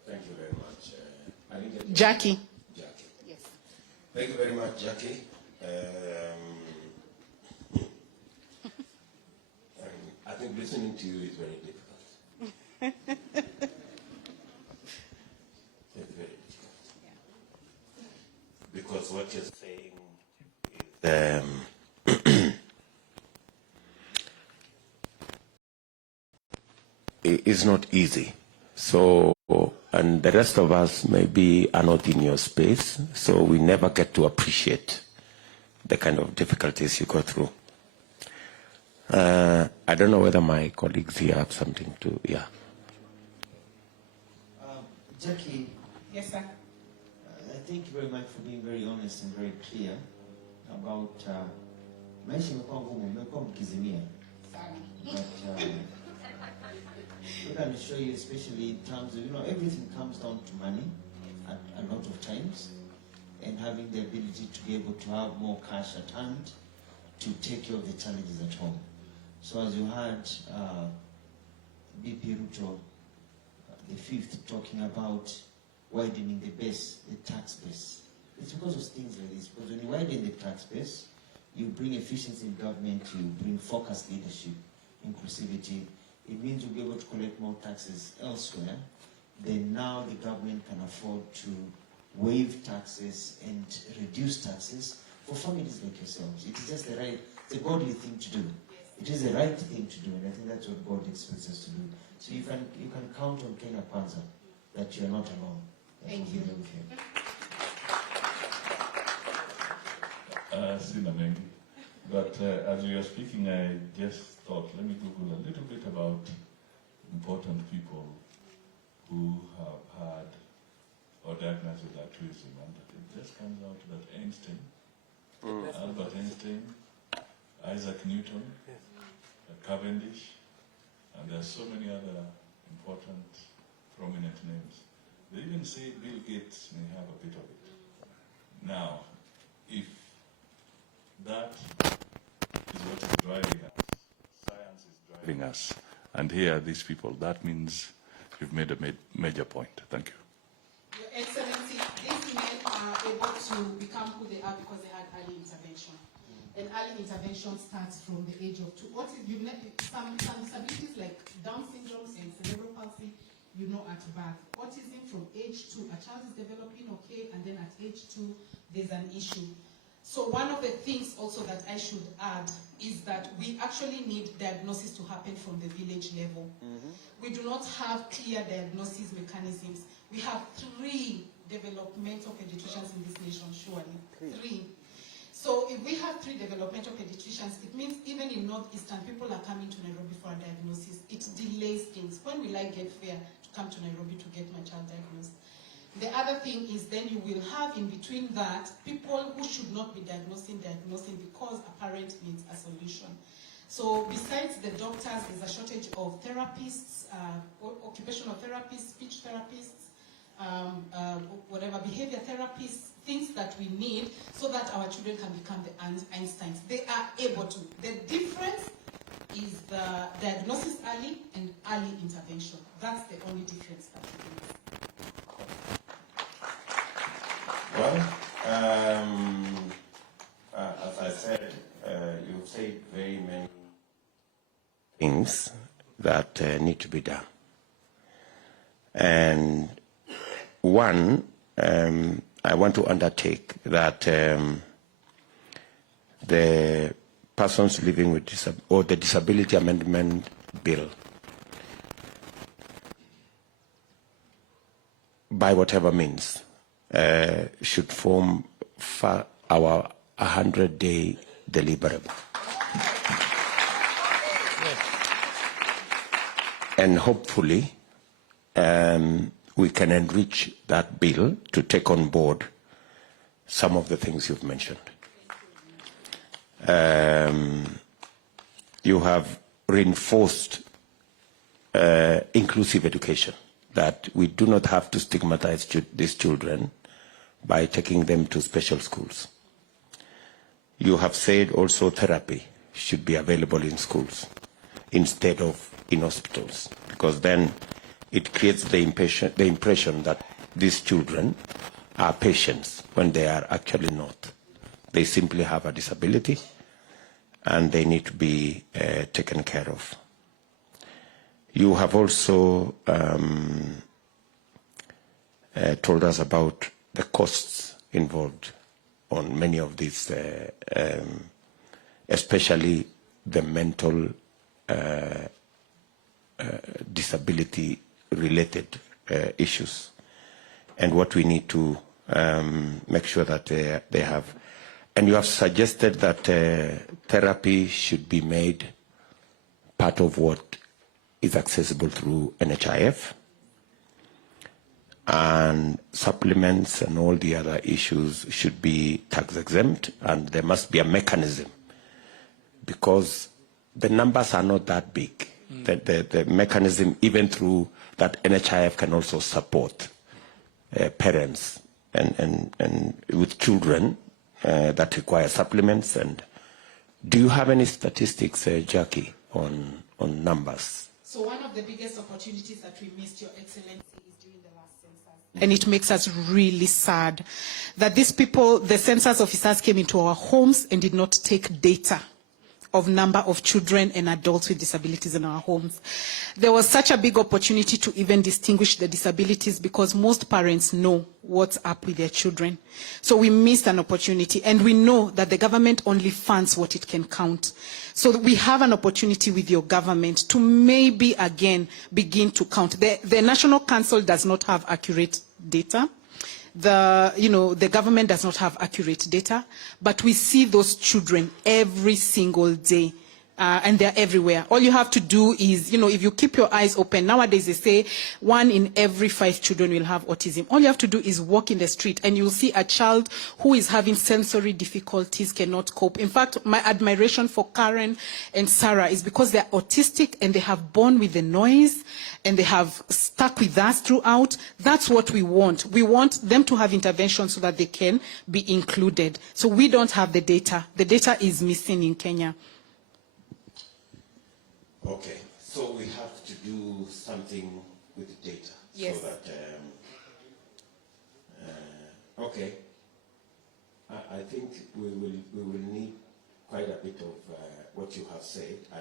Thank you very much. Jackie. Thank you very much, Jackie. I think listening to you is very difficult. It's very difficult. Because what you're saying is not easy. So, and the rest of us maybe are not in your space, so we never get to appreciate the kind of difficulties you go through. I don't know whether my colleagues here have something to, yeah. Jackie. Yes, sir. Thank you very much for being very honest and very clear about maisha imekuwa ngumu, imekuwa mkizimia. But what I'm sure you, especially in terms of, everything comes down to money at a lot of times, and having the ability to be able to have more cash at hand to take care of the challenges at home. So as you heard DP Ruto, the fifth, talking about widening the base, the tax base. It's because of things like this, because when you widen the tax base, you bring efficiency in government, you bring focused leadership, inclusivity. It means you'll be able to collect more taxes elsewhere. Then now the government can afford to waive taxes and reduce taxes for families like yourselves. It is just it's a godly thing to do. It is the right thing to do, and I think that's what God expects us to do. So you can count on Kenya Kwanza that you're not alone. Thank you. Sina mengi. But as you were speaking, I just thought, let me Google a little bit about important people who have had or diagnosed with altruism, and it just comes out that Einstein, Albert Einstein, Isaac Newton, Cavendish, and there are so many other important, prominent names. They even say Bill Gates may have a bit of it. Now, if that is what is driving us, science is driving us, and here are these people, that means you've made a major point. Thank you. Your Excellency, these men are able to become who they are because they had early intervention. And early intervention starts from the age of 2. Some disabilities like Down syndrome and cerebral palsy, you know at birth. Autism from age 2, a child is developing okay, and then at age 2, there's an issue. So one of the things also that I should add is that we actually need diagnosis to happen from the village level. We do not have clear diagnosis mechanisms. We have 3 developmental pediatricians in this nation, surely. 3. So if we have 3 developmental pediatricians, it means even in Northeastern, people are coming to Nairobi for a diagnosis. It delays things. When will I get fair to come to Nairobi to get my child diagnosed? The other thing is then you will have in between that people who should not be diagnosing because a parent needs a solution. So besides the doctors, there's a shortage of therapists, occupational therapists, speech therapists, whatever, behavior therapists, things that we need so that our children can become the Einsteins. They are able to. The difference is the diagnosis early and early intervention. That's the only difference that we need. Well, as I said, you've said very many things that need to be done. And one, I want to undertake that the persons living with the Disability Amendment Bill, by whatever means, should form our 100-day deliverable. And hopefully, we can enrich that bill to take on board some of the things you've mentioned. You have reinforced inclusive education, that we do not have to stigmatize these children by taking them to special schools. You have said also therapy should be available in schools instead of in hospitals, because then it creates the impression that these children are patients when they are actually not. They simply have a disability and they need to be taken care of. You have also told us about the costs involved on many of these, especially the mental disability-related issues, and what we need to make sure that they have. And you have suggested that therapy should be made part of what is accessible through NHIF, and supplements and all the other issues should be tax exempt, and there must be a mechanism, because the numbers are not that big. The mechanism, even through that, NHIF can also support parents and with children that require supplements. And do you have any statistics, Jackie, on numbers? So one of the biggest opportunities that we missed, Your Excellency, is during the last census. And it makes us really sad that these people, the census officers, came into our homes and did not take data of number of children and adults with disabilities in our homes. There was such a big opportunity to even distinguish the disabilities, because most parents know what's up with their children. So we missed an opportunity, and we know that the government only funds what it can count. So we have an opportunity with your government to maybe again begin to count. The National Council does not have accurate data. The government does not have accurate data, but we see those children every single day, and they're everywhere. All you have to do is, if you keep your eyes open, nowadays they say 1 in every 5 children will have autism. All you have to do is walk in the street and you'll see a child who is having sensory difficulties, cannot cope. In fact, my admiration for Karen and Sarah is because they're autistic and they have born with the noise and they have stuck with us throughout. That's what we want. We want them to have intervention so that they can be included. So we don't have the data. The data is missing in Kenya. Okay, so we have to do something with the data. Yes. So that, okay, I think we will need quite a bit of what you have said. I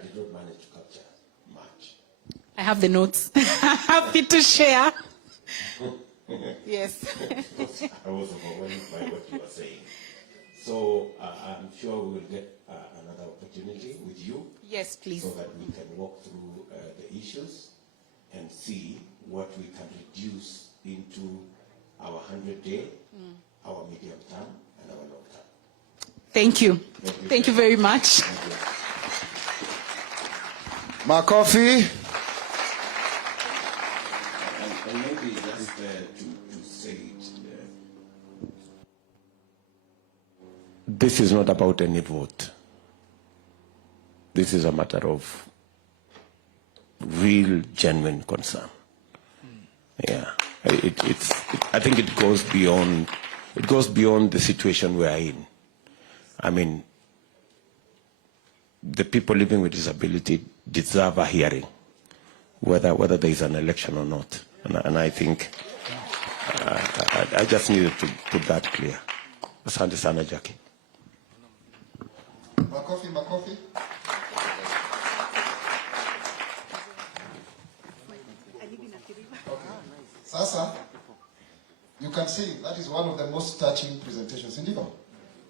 did not manage to capture much. I have the notes. Happy to share. Yes. I was overwhelmed by what you were saying. So I'm sure we will get another opportunity with you. Yes, please. So that we can walk through the issues and see what we can reduce into our 100-day, our medium term, and our long term. Thank you. Thank you very much. Makofi. And maybe just to say it, this is not about any vote. This is a matter of real, genuine concern. Yeah, I think it goes beyond. It goes beyond the situation we are in. I mean, the people living with disability deserve a hearing, whether there is an election or not. And I think I just needed to put that clear. Asante sana, Jackie. Makofi. Sasa, you can see that is one of the most touching presentations. Indigo,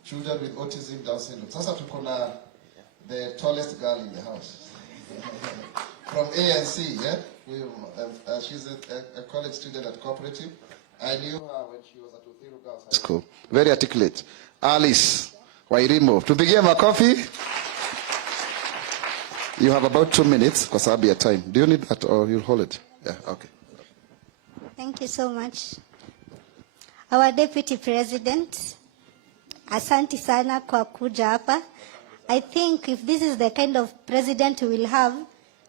children with autism, Down syndrome. Sasa tuko na the tallest girl in the house from ANC. Yeah, she's a college student at Cooperative. I knew her when she was at Odhiambo Girls High School. Very articulate. Alice Wairimo. Tupigie makofi. You have about 2 minutes kwa sababu ya time. Do you need that or you'll hold it? Yeah, okay. Thank you so much. Our Deputy President, asante sana kwa kuja hapa. I think if this is the kind of president we will have,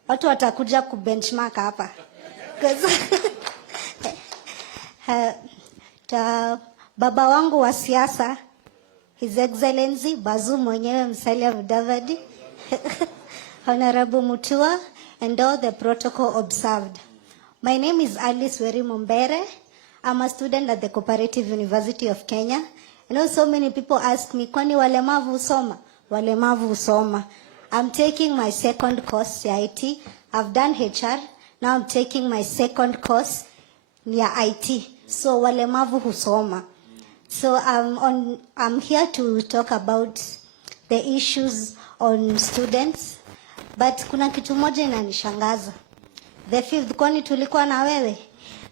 watu watakuja kubenchmark hapa. Baba wangu wa siasa, His Excellency Bazu mwenyewe Musalia Mudavadi, Honorable Mutua, and all the protocol observed. My name is Alice Werimombere. I'm a student at the Cooperative University of Kenya. I know so many people ask me, kwani walemavu husoma? Walemavu husoma. I'm taking my second course, IT. I've done HR. Now I'm taking my second course near IT. So walemavu husoma. So I'm here to talk about the issues on students. But kuna kitu moja inanishangaza. The fifth, kwani tulikuwa na wewe?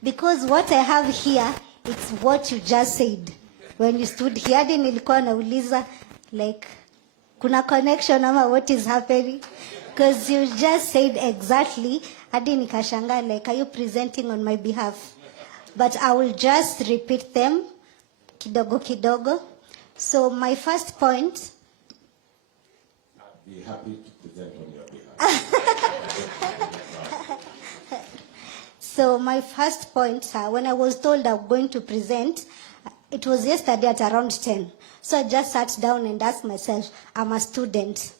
Because what I have here, it's what you just said. When you stood here, hadi nilikuwa nauliza, like, kuna connection ama what is happening? Because you just said exactly, hadi nikashanga, like, are you presenting on my behalf? But I will just repeat them, kidogo kidogo. So my first point. I'd be happy to present on your behalf. So my first point, when I was told I'm going to present, it was yesterday at around 10. So I just sat down and asked myself, I'm a student.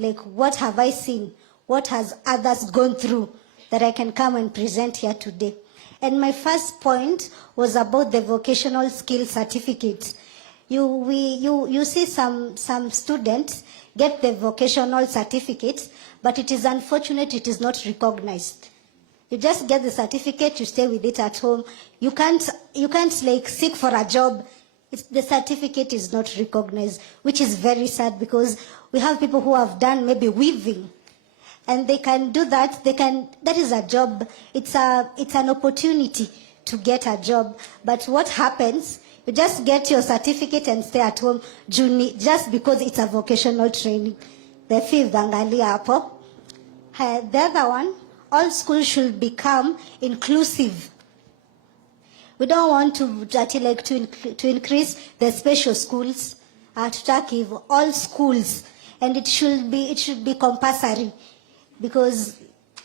Like, what have I seen? What has others gone through that I can come and present here today? And my first point was about the vocational skill certificate. You see some students get the vocational certificate, but it is unfortunate it is not recognized. You just get the certificate, you stay with it at home. You can't like seek for a job. The certificate is not recognized, which is very sad because we have people who have done maybe weaving, and they can do that. That is a job. It's an opportunity to get a job. But what happens? You just get your certificate and stay at home, just because it's a vocational training. The fifth, angalia hapo. The other one. All schools should become inclusive. We don't want to increase the special schools. Tutaki all schools, and it should be compulsory, because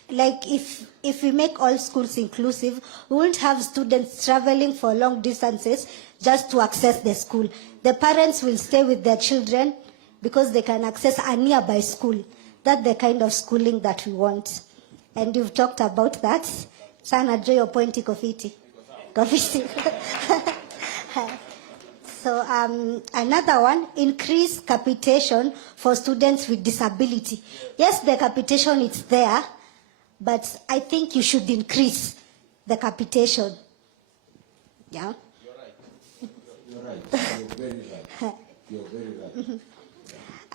like if we make all schools inclusive, we won't have students traveling for long distances just to access the school. The parents will stay with their children because they can access a nearby school. That's the kind of schooling that we want. And you've talked about that. Sana jo your point kofiti. So another one, increase capitation for students with disability. Yes, the capitation is there, but I think you should increase the capitation. Yeah. You're right. You're right. You're very right. You're very right.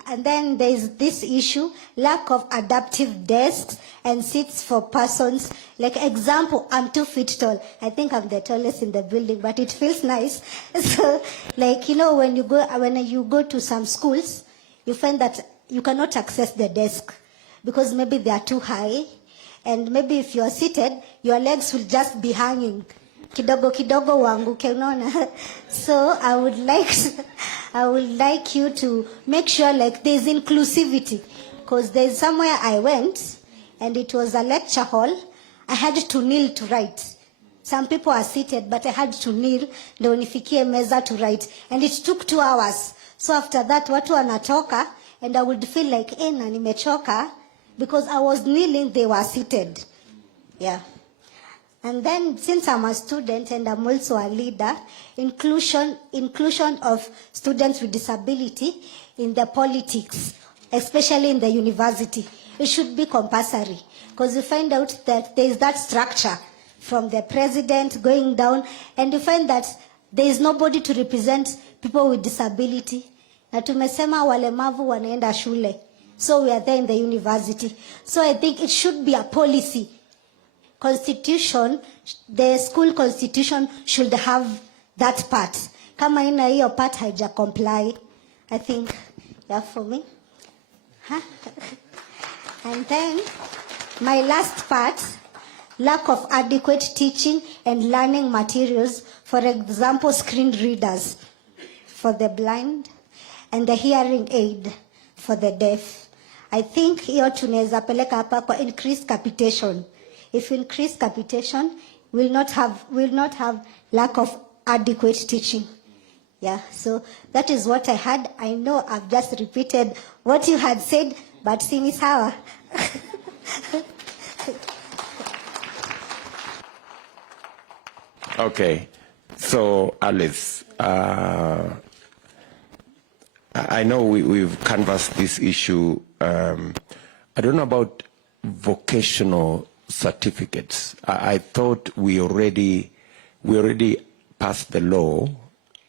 And then there is this issue, lack of adaptive desks and seats for persons. Like example, I'm 2 feet tall. I think I'm the tallest in the building, but it feels nice. So, like, you know, when you go to some schools, you find that you cannot access the desk because maybe they are too high. And maybe if you are seated, your legs will just be hanging. Kidogo kidogo uanguke, unaona. So I would like you to make sure like there's inclusivity, because there's somewhere I went and it was a lecture hall. I had to kneel to write. Some people are seated, but I had to kneel ndio nifikie meza to write, and it took 2 hours. So after that watu wanatoka and I would feel like na nimechoka because I was kneeling, they were seated. Yeah. And then, since I'm a student and I'm also a leader, inclusion of students with disability in the politics, especially in the university, it should be compulsory, because you find out that there is that structure from the president going down, and you find that there is nobody to represent people with disability. Na tumesema walemavu wanaenda shule, so we are there in the university. So I think it should be a policy. Constitution, the school constitution should have that part. Kama ina hiyo part haija comply, I think, yeah, for me. Huh? And then, my last part, lack of adequate teaching and learning materials, for example, screen readers for the blind and the hearing aid for the deaf. I think hiyo tunaweza peleka hapa kwa increased capitation. If we increase capitation, we'll not have lack of adequate teaching. Yeah, so that is what I had. I know I've just repeated what you had said, but see me sawa. Okay, so Alice, I know we've canvassed this issue. I don't know about vocational certificates. I thought we already passed the law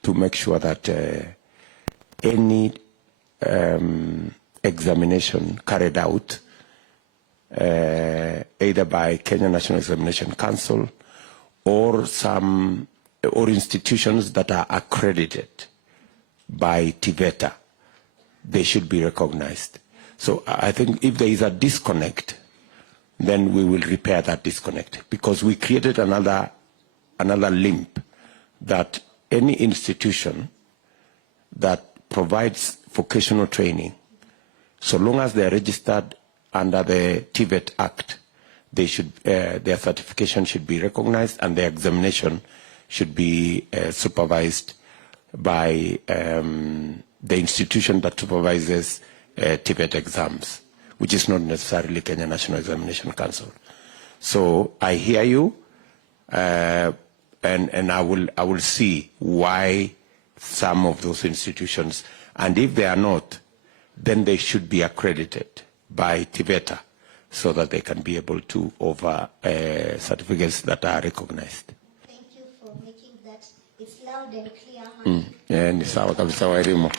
to make sure that any examination carried out either by Kenya National Examination Council or institutions that are accredited by TVETA, they should be recognized. So I think if there is a disconnect, then we will repair that disconnect, because we created another limp that any institution that provides vocational training, so long as they are registered under the TVET Act, they should their certification should be recognized and their examination should be supervised by the institution that supervises TVET exams, which is not necessarily Kenya National Examination Council. So I hear you, and I will see why some of those institutions, and if they are not, then they should be accredited by TVETA so that they can be able to offer certificates that are recognized. Thank you for making that. It's loud and clear. Yeah, ni sawa kabisa wairimu.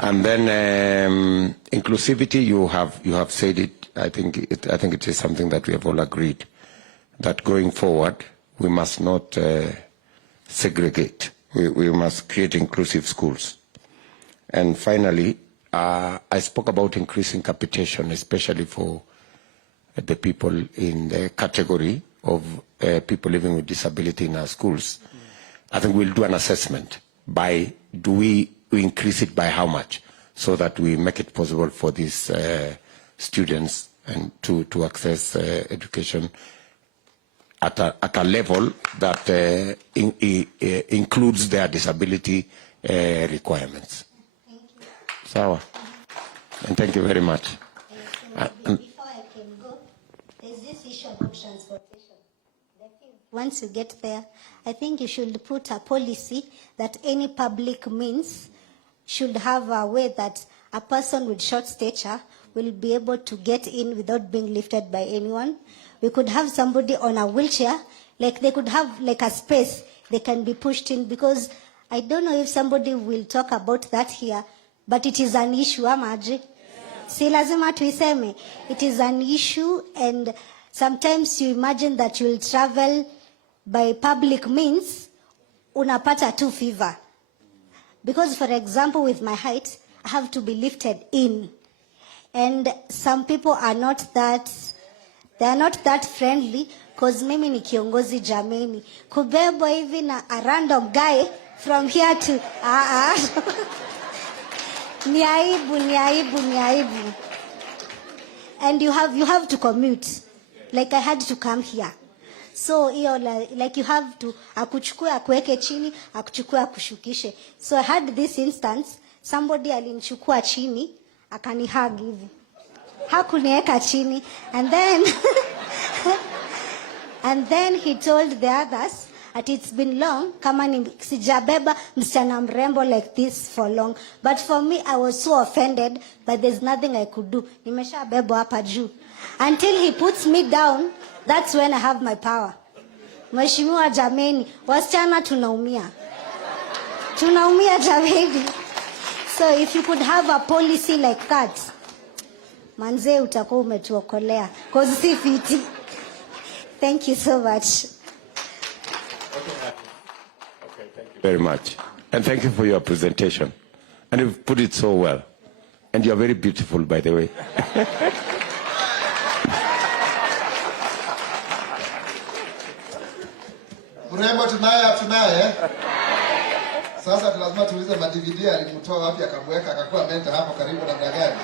And then inclusivity, you have said it. I think it is something that we have all agreed that going forward we must not segregate. We must create inclusive schools. And finally, I spoke about increasing capitation, especially for the people in the category of people living with disability in our schools. I think we'll do an assessment by do we increase it by how much, so that we make it possible for these students and to access education at a level that includes their disability requirements. Thank you. Sawa. And thank you very much. Before I can go, there's this issue about transportation. once you get there, I think you should put a policy that any public means should have a way that a person with short stature will be able to get in without being lifted by anyone. We could have somebody on a wheelchair, like they could have like a space they can be pushed in, because I don't know if somebody will talk about that here, but it is an issue, Amaji. Si lazima tuiseme. It is an issue, and sometimes you imagine that you will travel by public means, unapata tu fever. Because for example, with my height, I have to be lifted in. And some people are not that, they are not that friendly, because mimi ni kiongozi jameni. Kubebo hivi na a random guy from here to, ni aibu. And you have to commute. Like I had to come here. So like you have to akuchukue akuweke chini, akuchukue akushukishe. So I had this instance, somebody alinichukua chini, akanihug hivi. Hakuniweka chini, and then he told the others that it's been long, kama sijabeba msichana mrembo like this for long. But for me, I was so offended, but there's nothing I could do. Nimeshabeba hapa juu. Until he puts me down, that's when I have my power. Mheshimiwa jameni, wasichana tunaumia. Tunaumia jameni. So if you could have a policy like that, manze utakuwa umetuokolea. Cause si fiti. Thank you so much. Okay, thank you very much. And thank you for your presentation. And you've put it so well. And you're very beautiful, by the way. Mrembo tunaye. Sasa lazima tuulize ma-DVD alimtoa wapi akamweka akakuwa menta hapo karibu na gani.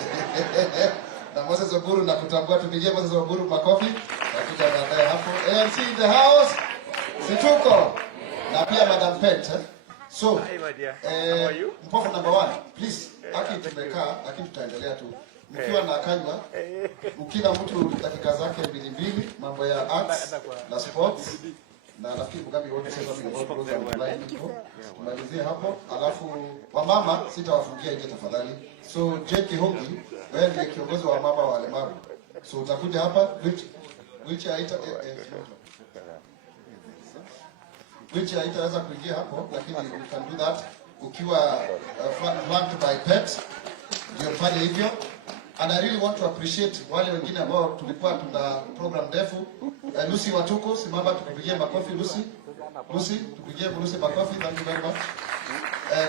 Na Moses Oburu na kutambua, tupigie Moses Oburu makofi. Nakuja baadaye hapo. ANC in the house. Situko. Na pia Madam Pet. So, mpofu number 1, please. Aki tumekaa, aki tutaendelea tu. Mkiwa na kanywa, ukila mtu dakika zake 2, mambo ya arts na sports. Na nafikiri Mugambi wote sasa about program online iko. Tumalizie hapo, alafu wamama sitawafungia nje tafadhali. So Jackie Hongi, wewe ndiye kiongozi wa mama wa walemavu. So utakuja hapa which haitaweza kuingia hapo, lakini you can do that ukiwa flanked by pet. Ndio fanye hivyo. And I really want to appreciate wale wengine ambao tulikuwa tuna program ndefu. Lucy Watuko, simama tukupigie makofi Lucy. Tupigie Lucy makofi, thank you very much.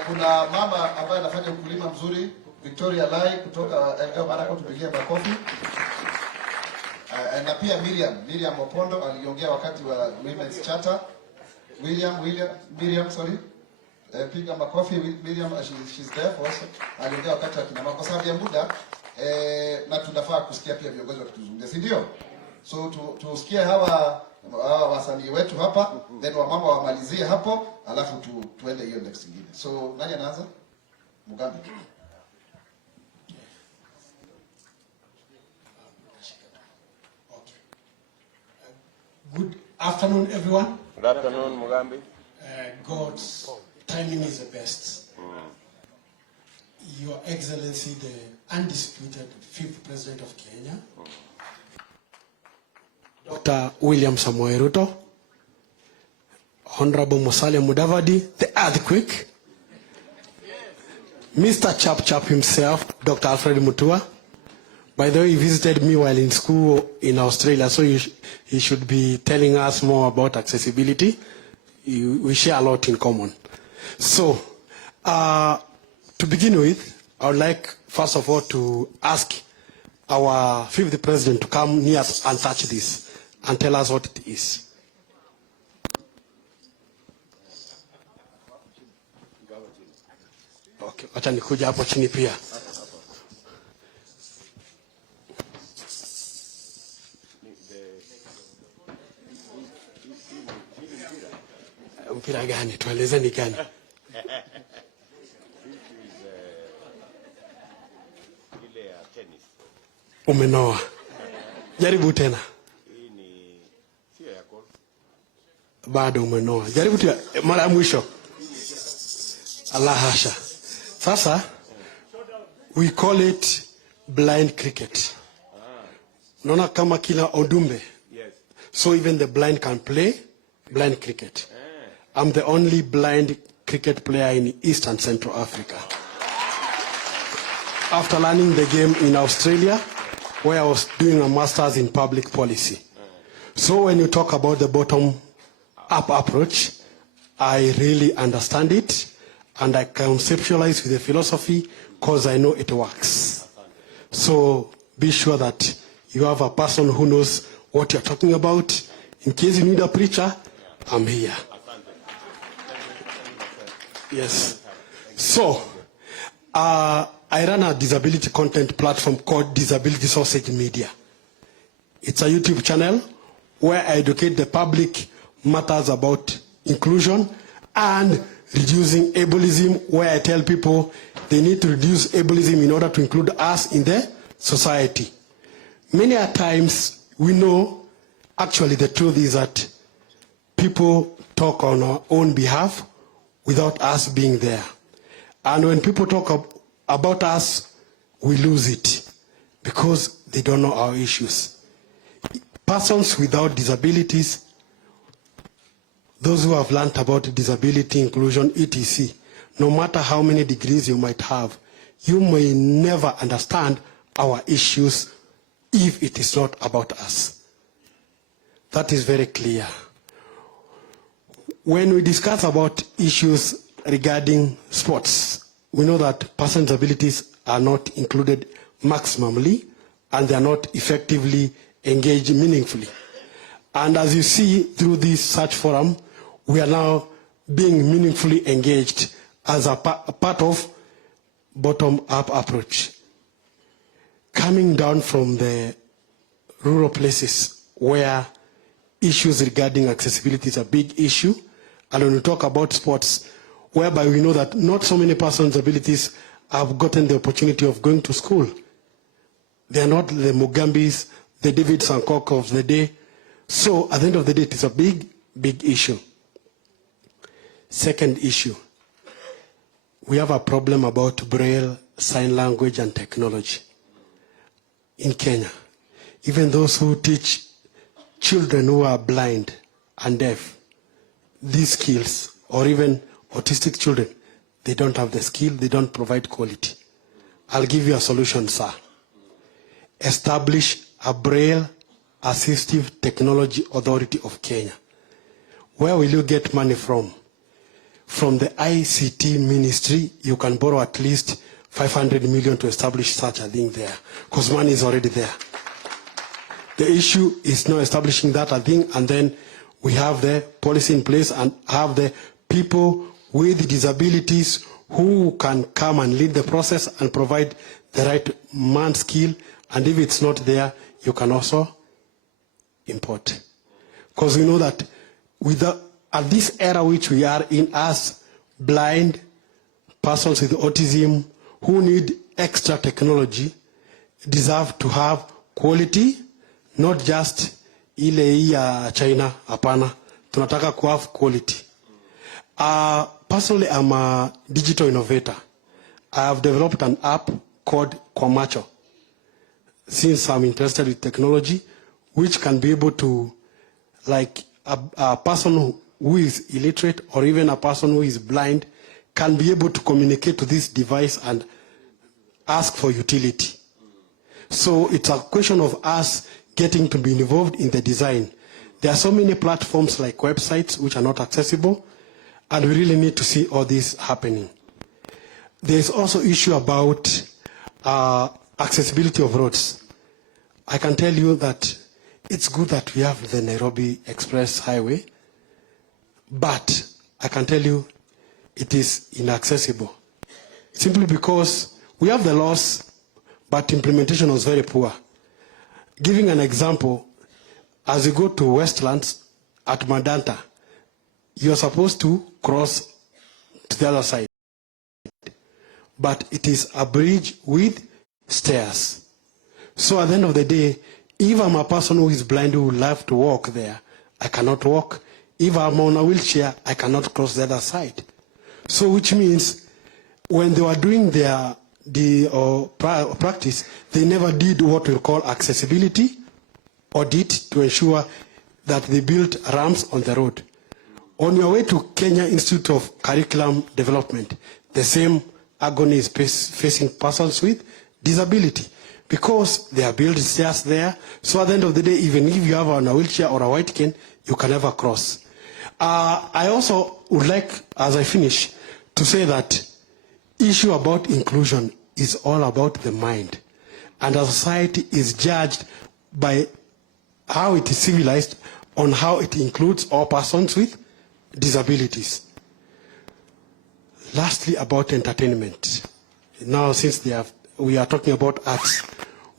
Kuna mama ambaye anafanya ukulima mzuri, Victoria Lai kutoka Elgeyo Marakwet, tupigie makofi. Na pia Miriam Opondo aliongea wakati wa Women's Charter. Miriam, sorry. Piga makofi Miriam, she's there for us. Aliongea wakati wa kina mama. Kwa sababu ya muda na tunafaa kusikia pia viongozi wakituzungumzia, si ndio? So tusikie hawa wasanii wetu hapa, then wamama wamalizie hapo, alafu tuende hiyo next nyingine. So nani anaanza? Mugambi. Good afternoon, everyone. Good afternoon, Mugambi. God's timing is the best. Your Excellency, the undisputed 5th President of Kenya, Dr. William Samoei Ruto, Honorable Musalia Mudavadi, the earthquake, Mr. Chap himself, Dr. Alfred Mutua. By the way, he visited me while in school in Australia, so he should be telling us more about accessibility. We share a lot in common. So, to begin with, I would like, first of all, to ask our 5th President to come near and touch this and tell us what it is. Okay, wacha nikuja hapo chini pia. Mpira gani? Tuelezeni gani? Umenoa. Jaribu tena. bado umenoa. Jaribu tu mara ya mwisho. Allah hasha. Sasa, we call it blind cricket. Unaona kama kila odumbe. So even the blind can play blind cricket. I'm the only blind cricket player in East and Central Africa. After learning the game in Australia, where I was doing a master's in public policy. So when you talk about the bottom-up approach, I really understand it, and I conceptualize with the philosophy because I know it works. So be sure that you have a person who knows what you're talking about. In case you need a preacher, I'm here. Yes. So, I run a disability content platform called Disability Sausage Media. It's a YouTube channel where I educate the public matters about inclusion and reducing ableism, where I tell people they need to reduce ableism in order to include us in the society. Many a times we know, actually the truth is that people talk on our own behalf without us being there. And when people talk about us, we lose it because they don't know our issues. Persons without disabilities, those who have learned about disability inclusion, etc., no matter how many degrees you might have, you may never understand our issues if it is not about us. That is very clear. When we discuss about issues regarding sports, we know that persons with disabilities are not included maximally and they are not effectively engaged meaningfully. And as you see through this search forum, we are now being meaningfully engaged as a part of bottom-up approach. Coming down from the rural places where issues regarding accessibility is a big issue, and when we talk about sports, whereby we know that not so many persons with disabilities have gotten the opportunity of going to school. They are not the Mugambis, the David Sankok of the day. So at the end of the day, it is a big, big issue. Second issue, we have a problem about Braille, sign language, and technology in Kenya. Even those who teach children who are blind and deaf these skills, or even autistic children, they don't have the skill, they don't provide quality. I'll give you a solution, sir. Establish a Braille Assistive Technology Authority of Kenya. Where will you get money from? From the ICT ministry, you can borrow at least 500 million to establish such a thing there, because money is already there. The issue is now establishing that thing, and then we have the policy in place and have the people with disabilities who can come and lead the process and provide the right man skill, and if it's not there, you can also import. Because we know that at this era which we are in, as blind persons with autism who need extra technology deserve to have quality, not just ile ya China, hapana. Tunataka ku have quality. Personally, I'm a digital innovator. I have developed an app called Kwamacho, since I'm interested in technology, which can be able to, like a person who is illiterate or even a person who is blind can be able to communicate to this device and ask for utility. So it's a question of us getting to be involved in the design. There are so many platforms like websites which are not accessible, and we really need to see all this happening. There's also issue about accessibility of roads. I can tell you that it's good that we have the Nairobi Express Highway, but I can tell you it is inaccessible. Simply because we have the laws, but implementation was very poor. Giving an example, as you go to Westlands at Madanta, you're supposed to cross to the other side. But it is a bridge with stairs. So at the end of the day, if I'm a person who is blind who would love to walk there, I cannot walk. If I'm on a wheelchair, I cannot cross the other side. So which means when they were doing their practice, they never did what we call accessibility audit to ensure that they built ramps on the road. On your way to Kenya Institute of Curriculum Development, the same agony is facing persons with disability because they are built stairs there. So at the end of the day, even if you have a wheelchair or a white cane, you can never cross. I also would like, as I finish, to say that issue about inclusion is all about the mind. And our society is judged by how it is civilized on how it includes all persons with disabilities. Lastly, about entertainment. Now, since we are talking about arts,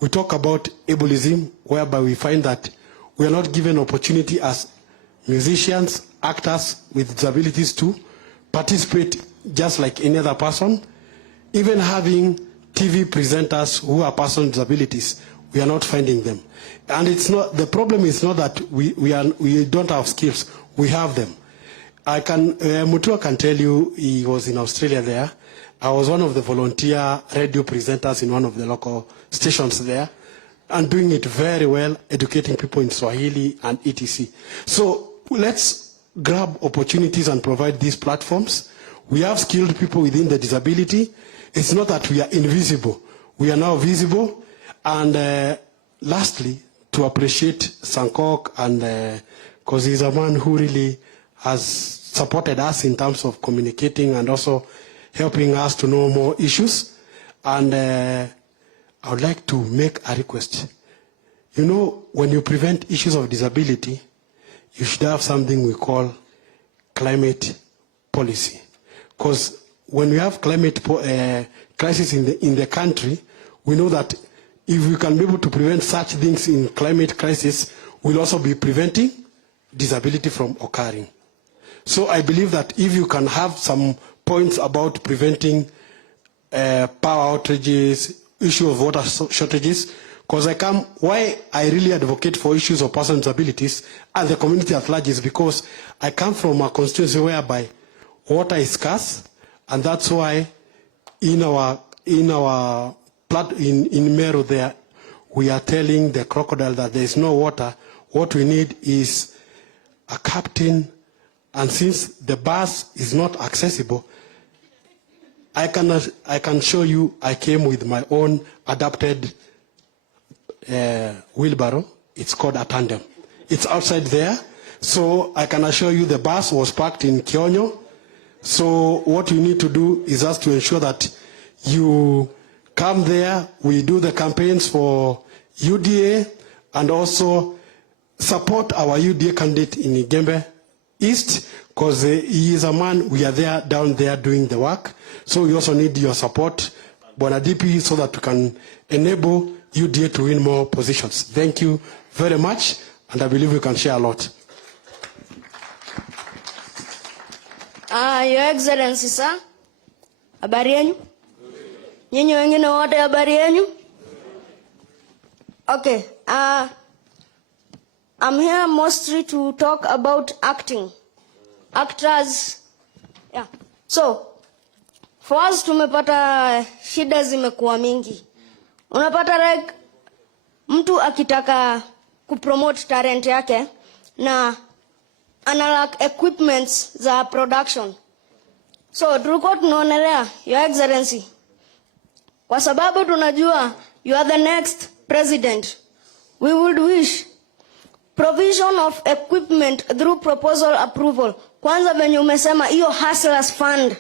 we talk about ableism, whereby we find that we are not given opportunity as musicians, actors with disabilities to participate just like any other person. Even having TV presenters who are persons with disabilities, we are not finding them. And it's not, the problem is not that we don't have skills, we have them. Mutua can tell you he was in Australia there. I was one of the volunteer radio presenters in one of the local stations there and doing it very well, educating people in Swahili and etc. So let's grab opportunities and provide these platforms. We have skilled people within the disability. It's not that we are invisible. We are now visible. And lastly, to appreciate Sankok, and because he's a man who really has supported us in terms of communicating and also helping us to know more issues. And I would like to make a request. You know, when you prevent issues of disability, you should have something we call climate policy. Because when we have climate crisis in the country, we know that if we can be able to prevent such things in climate crisis, we'll also be preventing disability from occurring. So I believe that if you can have some points about preventing power outages, issue of water shortages, because why I really advocate for issues of persons with disabilities and the community at large is because I come from a constituency whereby water is scarce, and that's why in Meru there, we are telling the crocodile that there is no water. What we need is a captain, and since the bus is not accessible, I can show you, I came with my own adapted wheelbarrow. It's called a tandem. It's outside there. So I can assure you the bus was parked in Kionyo. So what you need to do is just to ensure that you come there. We do the campaigns for UDA and also support our UDA candidate in Gembe East, because he is a man, we are there, down there doing the work. So we also need your support, Bwana DP, so that we can enable UDA to win more positions. Thank you very much, and I believe we can share a lot. Your Excellency, sir. Habari yenu? Nyinyi wengine wote habari yenu? Okay. I'm here mostly to talk about acting. Actors. Yeah. So, for us tumepata shida zimekuwa mingi. Unapata like mtu akitaka kupromote talent yake na analog equipments za production. So, tulikuwa tunaonelea, Your Excellency, kwa sababu tunajua you are the next president, we would wish provision of equipment through proposal approval. Kwanza venye umesema hiyo hustlers fund,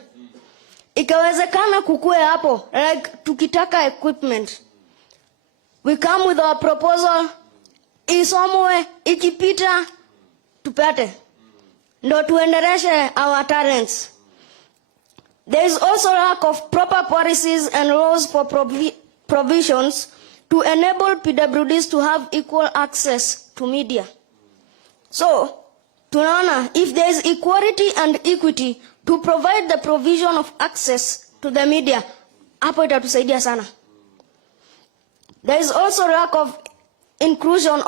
ikawezekana kukue hapo, like tukitaka equipment, we come with our proposal, isomwe, ikipita tupate, ndo tuendeleshe our talents. There is also lack of proper policies and laws for provisions to enable PWDs to have equal access to media. So, tunaona, if there is equality and equity to provide the provision of access to the media, hapo itatusaidia sana. There is also lack of inclusion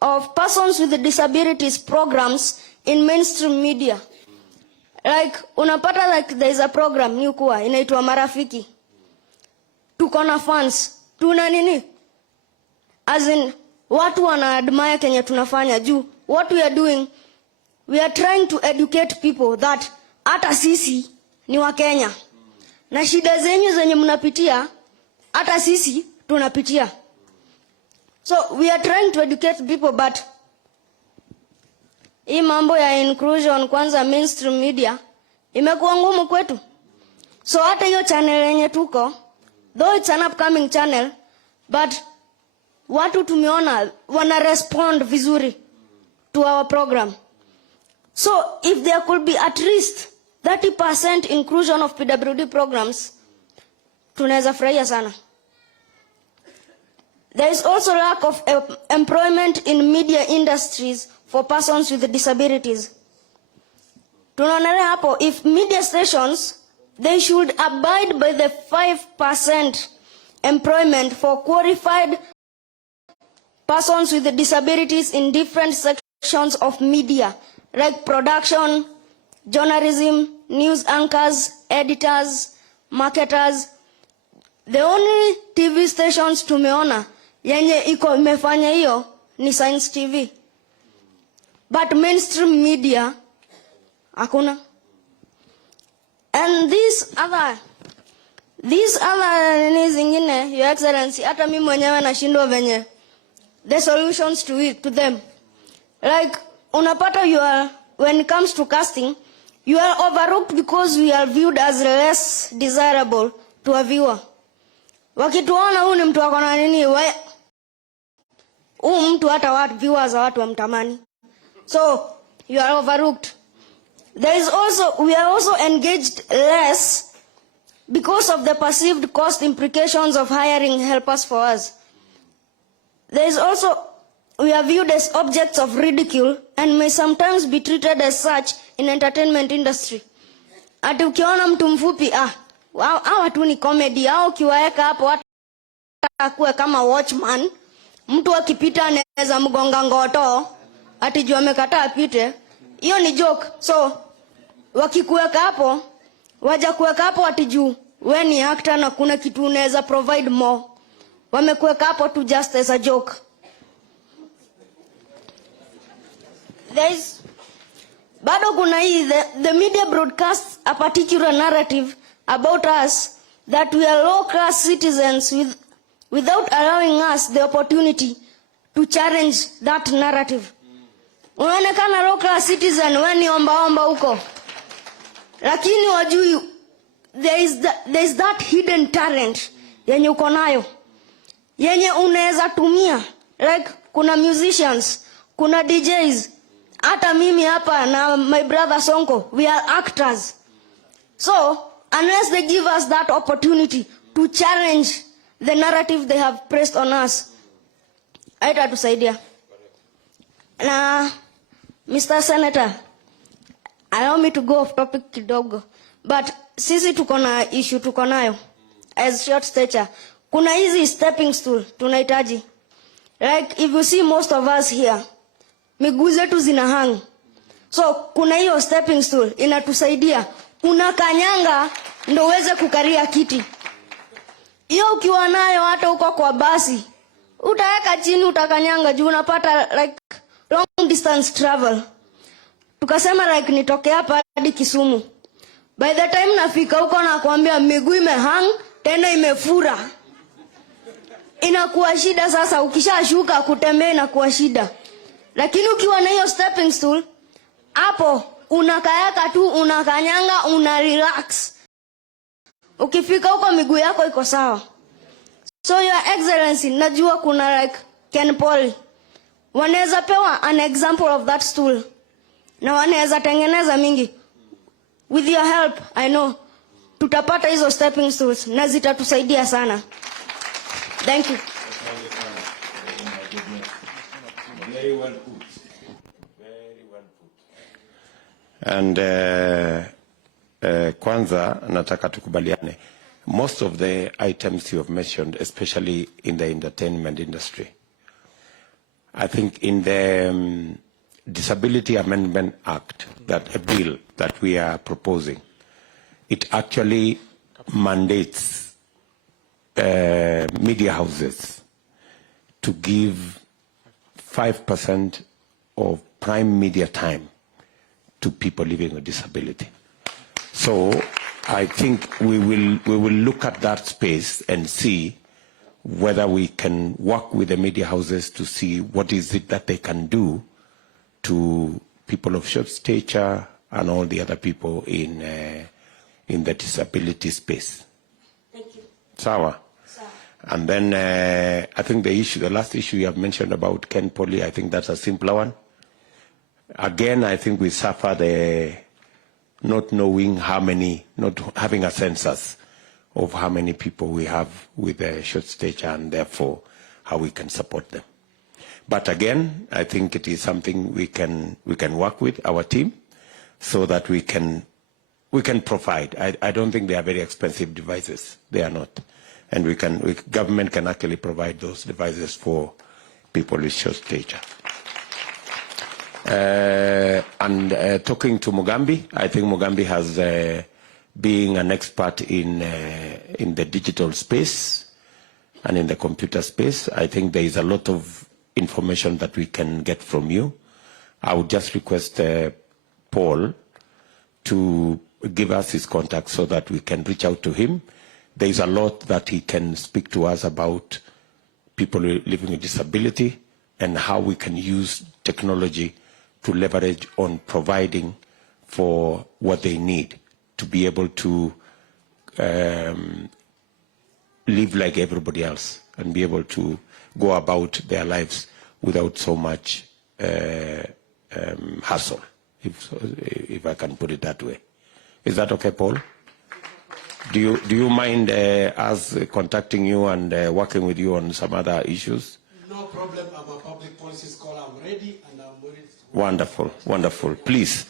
of persons with disabilities programs in mainstream media. Like unapata like there is a program new kuwa inaitwa Marafiki. Tuko na fans. Tuna nini? As in watu wana admire kenye tunafanya juu. What we are doing, we are trying to educate people that hata sisi ni wa Kenya. Na shida zenyu zenye mnapitia hata sisi tunapitia. So we are trying to educate people, but hii mambo ya inclusion kwanza mainstream media imekuwa ngumu kwetu. So hata hiyo channel yenye tuko, though it's an upcoming channel, but watu tumeona wana respond vizuri to our program. So if there could be at least 30% inclusion of PWD programs, tunaweza furahia sana. There is also lack of employment in media industries for persons with disabilities. Tunaonelea hapo, if media stations, they should abide by the 5% employment for qualified persons with disabilities in different sections of media, like production, journalism, news anchors, editors, marketers. The only TV stations tumeona yenye iko imefanya hiyo ni Science TV. But mainstream media hakuna. And these other nini zingine, Your Excellency, hata mimi mwenyewe nashindwa venye the solutions to them. Like unapata when it comes to casting, you are overlooked because we are viewed as less desirable to a viewer. Wakituona huyu ni mtu wako na nini, huyu mtu hata watu viewers watu wamtamani. So you are overlooked. We are also engaged less because of the perceived cost implications of hiring helpers for us. We are viewed as objects of ridicule and may sometimes be treated as such in entertainment industry. Ati ukiona mtu mfupi, hawa tu ni comedy, au ukiwaeka hapo hata akuwe kama watchman, mtu akipita anaweza mgonga ngoto, ati juu amekataa apite. Hiyo ni joke. So wakikuweka hapo, waja kuweka hapo ati juu wewe ni actor na kuna kitu unaweza provide more. Wamekuweka hapo tu just as a joke. Bado kuna hii, the media broadcasts a particular narrative about us that we are low-class citizens without allowing us the opportunity to challenge that narrative. Unaonekana low-class citizen, wewe ni omba huko. Lakini wajui, there is that hidden talent yenye uko nayo, yenye unaweza tumia. Like kuna musicians, kuna DJs, hata mimi hapa na my brother Sonko, we are actors. So unless they give us that opportunity to challenge the narrative they have placed on us, haitatusaidia. Na Mr. Senator, allow me to go off topic kidogo, but sisi tuko na issue tuko nayo as short stature. Kuna hizi stepping stool tunahitaji. Like if you see most of us here, miguu zetu zina hang. So kuna hiyo stepping stool inatusaidia. Unakanyanga ndio uweze kukaria kiti. Hiyo ukiwa nayo hata uko kwa basi, utaweka chini utakanyanga juu unapata like long distance travel. Tukasema like nitoke hapa hadi Kisumu. By the time nafika huko na kuambia miguu imehang, tena imefura. Inakuwa shida sasa, ukishashuka kutembea inakuwa shida. Lakini ukiwa na hiyo stepping stool, hapo unakayaka tu, unakanyanga, una relax. Ukifika huko miguu yako iko sawa. So Your Excellency, najua kuna like Ken Paul. Wanaweza pewa an example of that stool. Na wanaweza tengeneza mingi. With your help, I know, tutapata hizo stepping stools na zitatusaidia sana. Thank you. Very well put. Very well put. And kwanza nataka tukubaliane. Most of the items you have mentioned, especially in the entertainment industry, I think in the Disability Amendment Act, that a bill that we are proposing, it actually mandates media houses to give 5% of prime media time to people living with disability. So I think we will look at that space and see whether we can work with the media houses to see what is it that they can do to people of short stature and all the other people in the disability space. Thank you. Sawa. And then I think the last issue you have mentioned about Ken Poly, I think that's a simpler one. Again, I think we suffer the not knowing how many, not having a census of how many people we have with a short stature and therefore how we can support them. But again, I think it is something we can work with our team so that we can provide. I don't think they are very expensive devices. They are not. And government can actually provide those devices for people with short stature. And talking to Mugambi, I think Mugambi has being an expert in the digital space and in the computer space. I think there is a lot of information that we can get from you. I would just request Paul to give us his contact so that we can reach out to him. There is a lot that he can speak to us about people living with disability and how we can use technology to leverage on providing for what they need to be able to live like everybody else and be able to go about their lives without so much hassle, if I can put it that way. Is that okay, Paul? Do you mind us contacting you and working with you on some other issues? No problem. I'm a public policy scholar. I'm ready and I'm ready. Wonderful, wonderful. Please,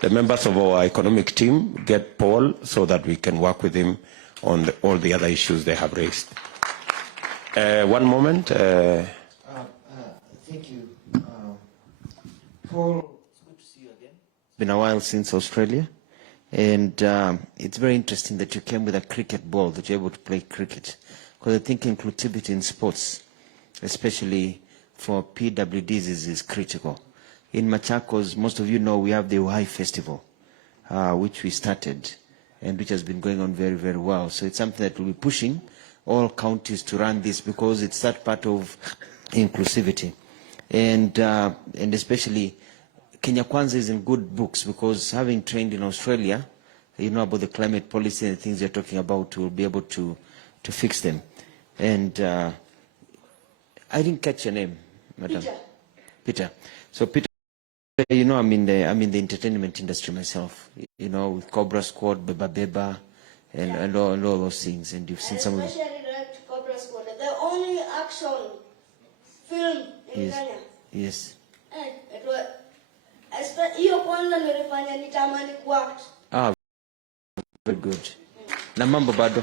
the members of our economic team, get Paul so that we can work with him on all the other issues they have raised. One moment. Thank you. Paul, it's good to see you again. It's been a while since Australia. And it's very interesting that you came with a cricket ball, that you're able to play cricket. Because I think inclusivity in sports, especially for PWDs, is critical. In Machakos, most of you know we have the Uhai Festival, which we started and which has been going on very, very well. So it's something that we'll be pushing all counties to run this because it's that part of inclusivity. And especially Kenya Kwanza is in good books because having trained in Australia, you know about the climate policy and the things you're talking about, to be able to fix them. And I didn't catch your name, Madam. Peter. So Peter, you know, I'm in the entertainment industry myself. You know, with Cobra Squad, Beba Beba, and all those things. And you've seen some of them. Especially direct Cobra Squad, the only action film in Kenya. Yes. It was. Hiyo kwanza nilifanya nitamani kuact. Very good. Na mambo bado.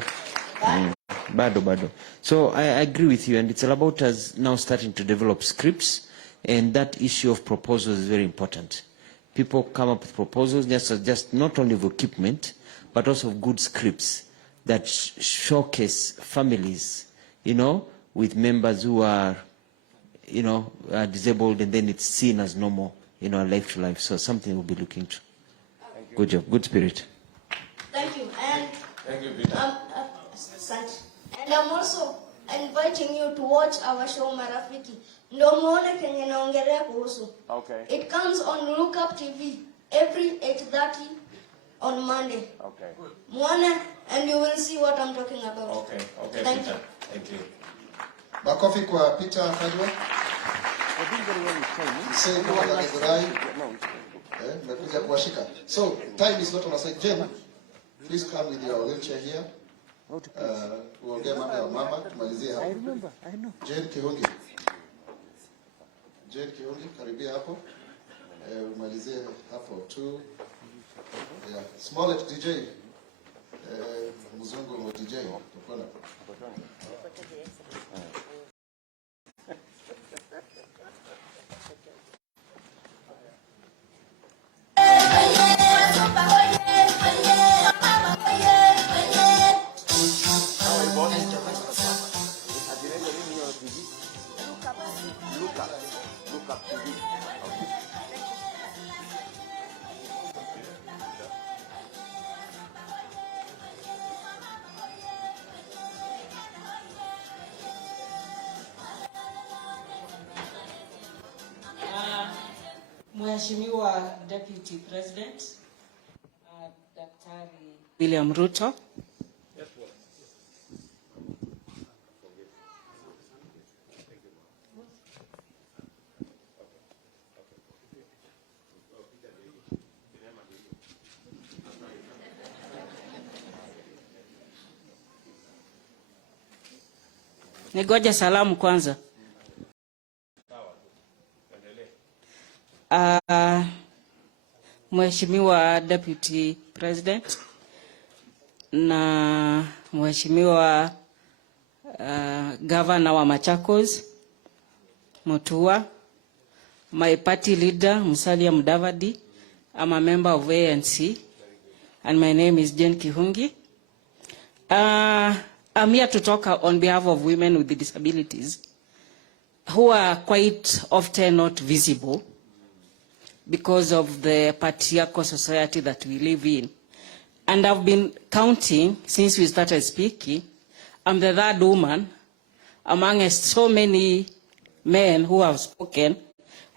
Bado. So I agree with you, and it's all about us now starting to develop scripts, and that issue of proposals is very important. People come up with proposals, just not only of equipment, but also of good scripts that showcase families, you know, with members who are, you know, disabled, and then it's seen as normal, you know, life to life. So something we'll be looking to. Good job, good spirit. Thank you. And thank you, Peter. And I'm also inviting you to watch our show Marafiki. Ndo muone kenye naongelea kuhusu. Okay. It comes on Lookup TV every 8:30 on Monday. Okay. Muone and you will see what I'm talking about. Okay. Thank Peter. you. Thank you. Makofi kwa Peter Fadwa. Mmekuja kuwashika. So time is not on our side. Jen, please come with your wheelchair here. Uongee mambo ya mama, tumalizie hapo. I know. Jen Kihungi, karibia hapo. Umalizie hapo tu. Yeah, Smollett DJ. Mzungu DJ. Tukona. Mheshimiwa Deputy President, Daktari William Ruto. Nigoja salamu kwanza. Mheshimiwa Deputy President na Mheshimiwa Governor wa Machakos Mutua, my party leader Musalia Mudavadi. I'm a member of ANC and my name is Jane Kihungi. I'm here to talk on behalf of women with disabilities who are quite often not visible because of the patriarchal society that we live in. And I've been counting since we started speaking. I'm the third woman amongst so many men who have spoken.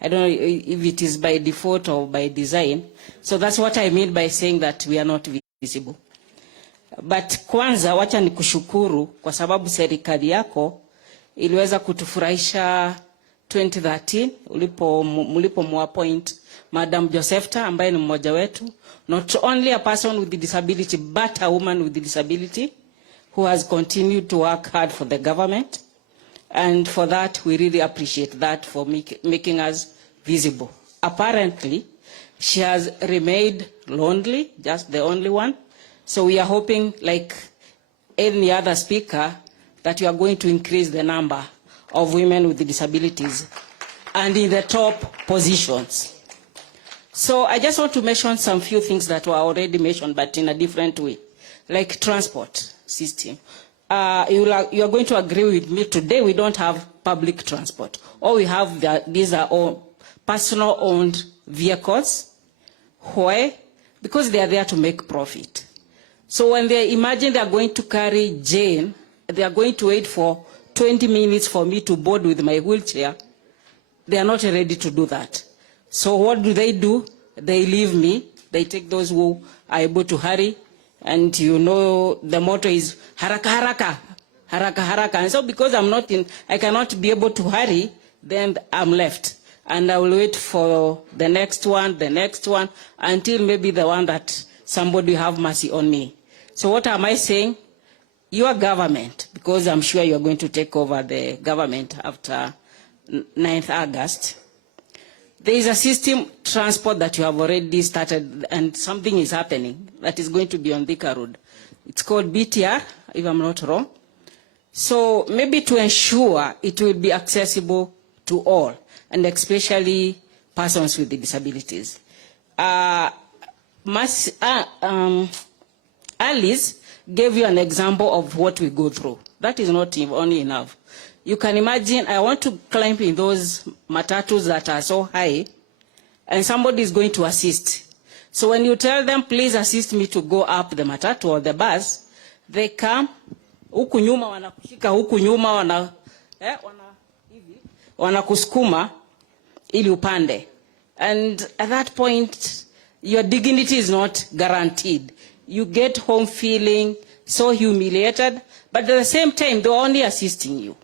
I don't know if it is by default or by design. So that's what I mean by saying that we are not visible. But kwanza wacha nikushukuru kwa sababu serikali yako iliweza kutufurahisha 2013 mlipo muappoint Madam Josephta ambaye ni mmoja wetu, not only a person with a disability but a woman with a disability who has continued to work hard for the government, and for that we really appreciate that for making us visible. Apparently she has remained lonely, just the only one. So we are hoping, like any other speaker, that you are going to increase the number of women with disabilities and in the top positions. So I just want to mention some few things that were already mentioned, but in a different way, like transport system. You are going to agree with me today we don't have public transport. All we have, these are all personal owned vehicles. Why? Because they are there to make profit. So when they imagine they are going to carry Jane, they are going to wait for 20 minutes for me to board with my wheelchair, they are not ready to do that. So what do? They leave me. They take those who are able to hurry. And you know the motto is haraka haraka, haraka haraka. And so because I cannot be able to hurry, then I'm left. And I will wait for the next one, until maybe the one that somebody have mercy on me. So what am I saying? Your government, because I'm sure you are going to take over the government after 9th August, there is a system transport that you have already started, and something is happening that is going to be on Thika Road. It's called BTR, if I'm not wrong. So maybe to ensure it will be accessible to all, and especially persons with disabilities. Alice gave you an example of what we go through. That is not only enough. You can imagine, I want to climb in those matatus that are so high, and somebody is going to assist. So when you tell them, please assist me to go up the matatu or the bus, they come, huku nyuma wanakushika, huku nyuma wanakuskuma ili upande. And at that point, your dignity is not guaranteed. You get home feeling so humiliated, but at the same time, they're only assisting you.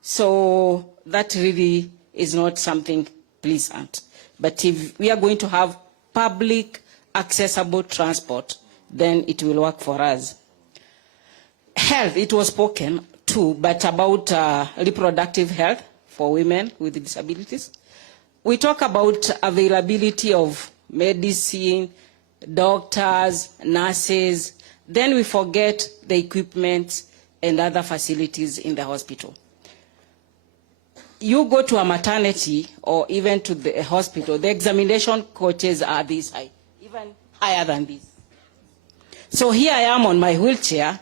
So that really is not something pleasant. But if we are going to have public accessible transport, then it will work for us. Health, it was spoken too, but about reproductive health for women with disabilities. We talk about availability of medicine, doctors, nurses, then we forget the equipment and other facilities in the hospital. You go to a maternity or even to the hospital, the examination coaches are this high, even higher than this. So here I am on my wheelchair,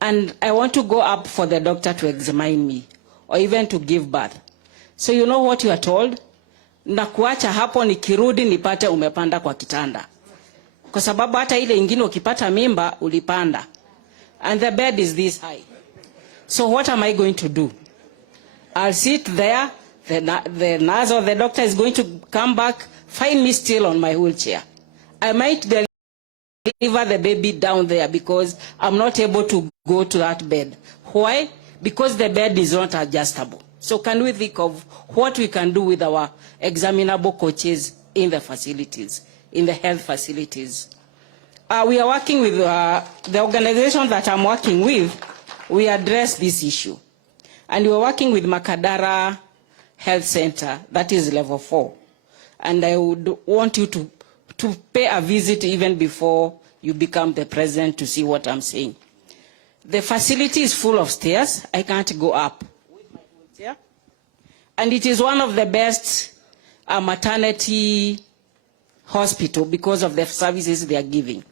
and I want to go up for the doctor to examine me or even to give birth. So you know what you are told? Na kuacha hapo nikirudi nipate umepanda kwa kitanda. Kwa sababu hata ile ingine ukipata mimba ulipanda. And the bed is this high. So what am I going to do? I'll sit there the nurse or the doctor is going to come back, find me still on my wheelchair. I might deliver the baby down there because I'm not able to go to that bed. Why? Because the bed is not adjustable. So can we think of what we can do with our examinable coaches in the facilities, in the health facilities? We are working with the organization that I'm working with. We address this issue. And we're working with Makadara Health Center, that is level 4. And I would want you to pay a visit even before you become the president to see what I'm saying. The facility is full of stairs. I can't go up. And it is one of the best maternity hospital because of the services they are giving.